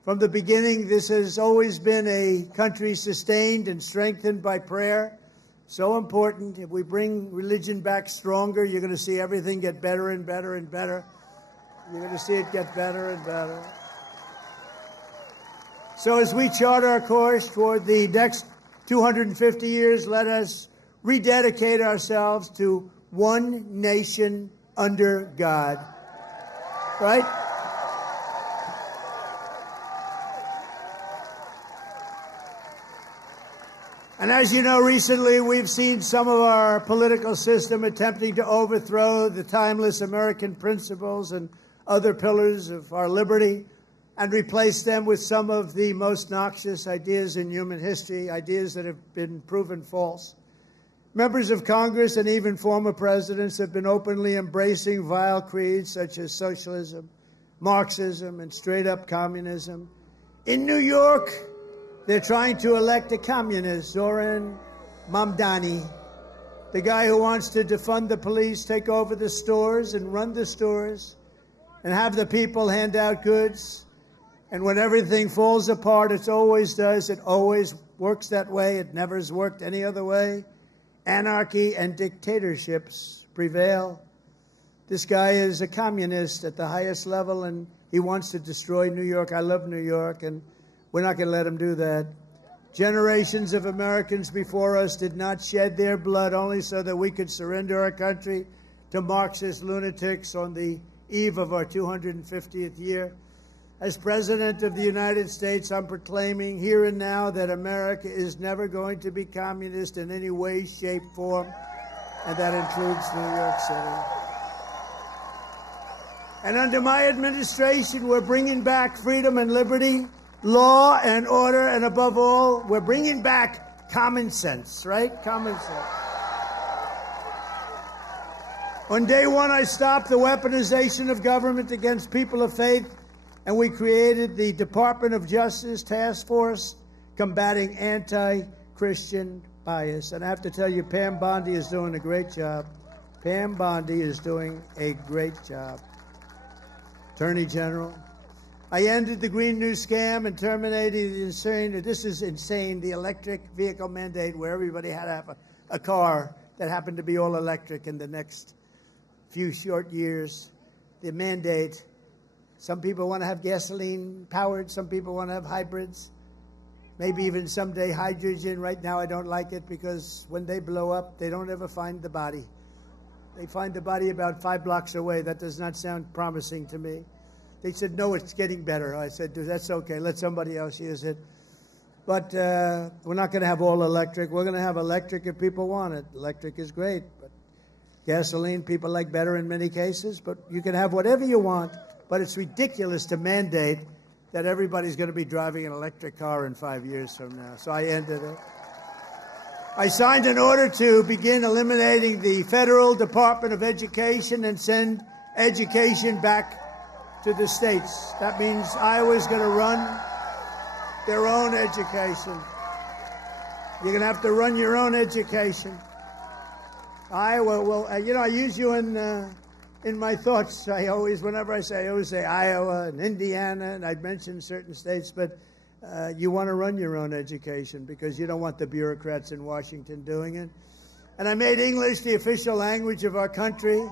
From the beginning, this has always been a country sustained and strengthened by prayer. So important. If we bring religion back stronger, you're going to see everything get better and better and better. You're going to see it get better and better. So as we chart our course toward the next 250 years, let us rededicate ourselves to one nation under God. Right? And as you know, recently we've seen some of our political system attempting to overthrow the timeless American principles and other pillars of our liberty and replace them with some of the most noxious ideas in human history, ideas that have been proven false. Members of Congress and even former presidents have been openly embracing vile creeds such as socialism, Marxism, and straight-up communism. In New York, they're trying to elect a communist, Zoran Mamdani, the guy who wants to defund the police, take over the stores and run the stores, and have the people hand out goods. And when everything falls apart, it always does. It always works that way. It never has worked any other way. Anarchy and dictatorships prevail. This guy is a communist at the highest level, and he wants to destroy New York. I love New York, and we're not going to let him do that. Generations of Americans before us did not shed their blood only so that we could surrender our country to Marxist lunatics on the eve of our 250th year. As President of the United States, I'm proclaiming here and now that America is never going to be communist in any way, shape, form, and that includes New York City. And under my administration, we're bringing back freedom and liberty, law and order, and above all, we're bringing back common sense, right? Common sense. On day one, I stopped the weaponization of government against people of faith, and we created the Department of Justice Task Force combating anti-Christian bias. And I have to tell you, Pam Bondi is doing a great job. Pam Bondi is doing a great job. Attorney General. I ended the Green New Scam and terminated the insane, the electric vehicle mandate where everybody had to have a car that happened to be all electric in the next few short years. The mandate. Some people want to have gasoline powered. Some people want to have hybrids. Maybe even someday hydrogen. Right now I don't like it because when they blow up, they don't ever find the body. They find the body about 5 blocks away. That does not sound promising to me. They said, no, it's getting better. I said, that's okay. Let somebody else use it. But we're not going to have all electric. We're going to have electric if people want it. Electric is great. But gasoline, people like better in many cases. But you can have whatever you want. But it's ridiculous to mandate that everybody's going to be driving an electric car in 5 years from now. So I ended it. I signed an order to begin eliminating the Federal Department of Education and send education back to the states. That means Iowa's going to run their own education. You're going to have to run your own education. Iowa will, I use you in my thoughts. I always say Iowa and Indiana, and I'd mention certain states, but you want to run your own education because you don't want the bureaucrats in Washington doing it. And I made English the official language of our country.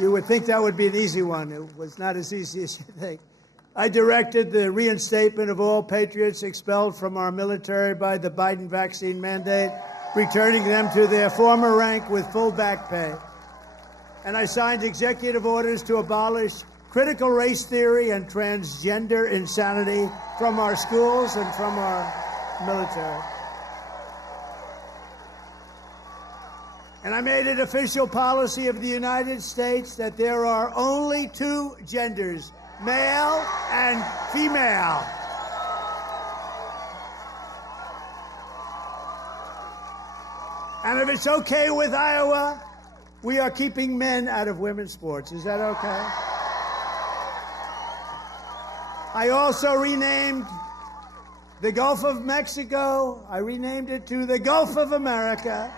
You would think that would be an easy one. It was not as easy as you think. I directed the reinstatement of all patriots expelled from our military by the Biden vaccine mandate, returning them to their former rank with full back pay. And I signed executive orders to abolish critical race theory and transgender insanity from our schools and from our military. And I made it official policy of the United States that there are only 2 genders, male and female. And if it's okay with Iowa, we are keeping men out of women's sports. Is that okay? I also renamed the Gulf of Mexico. I renamed it to the Gulf of America.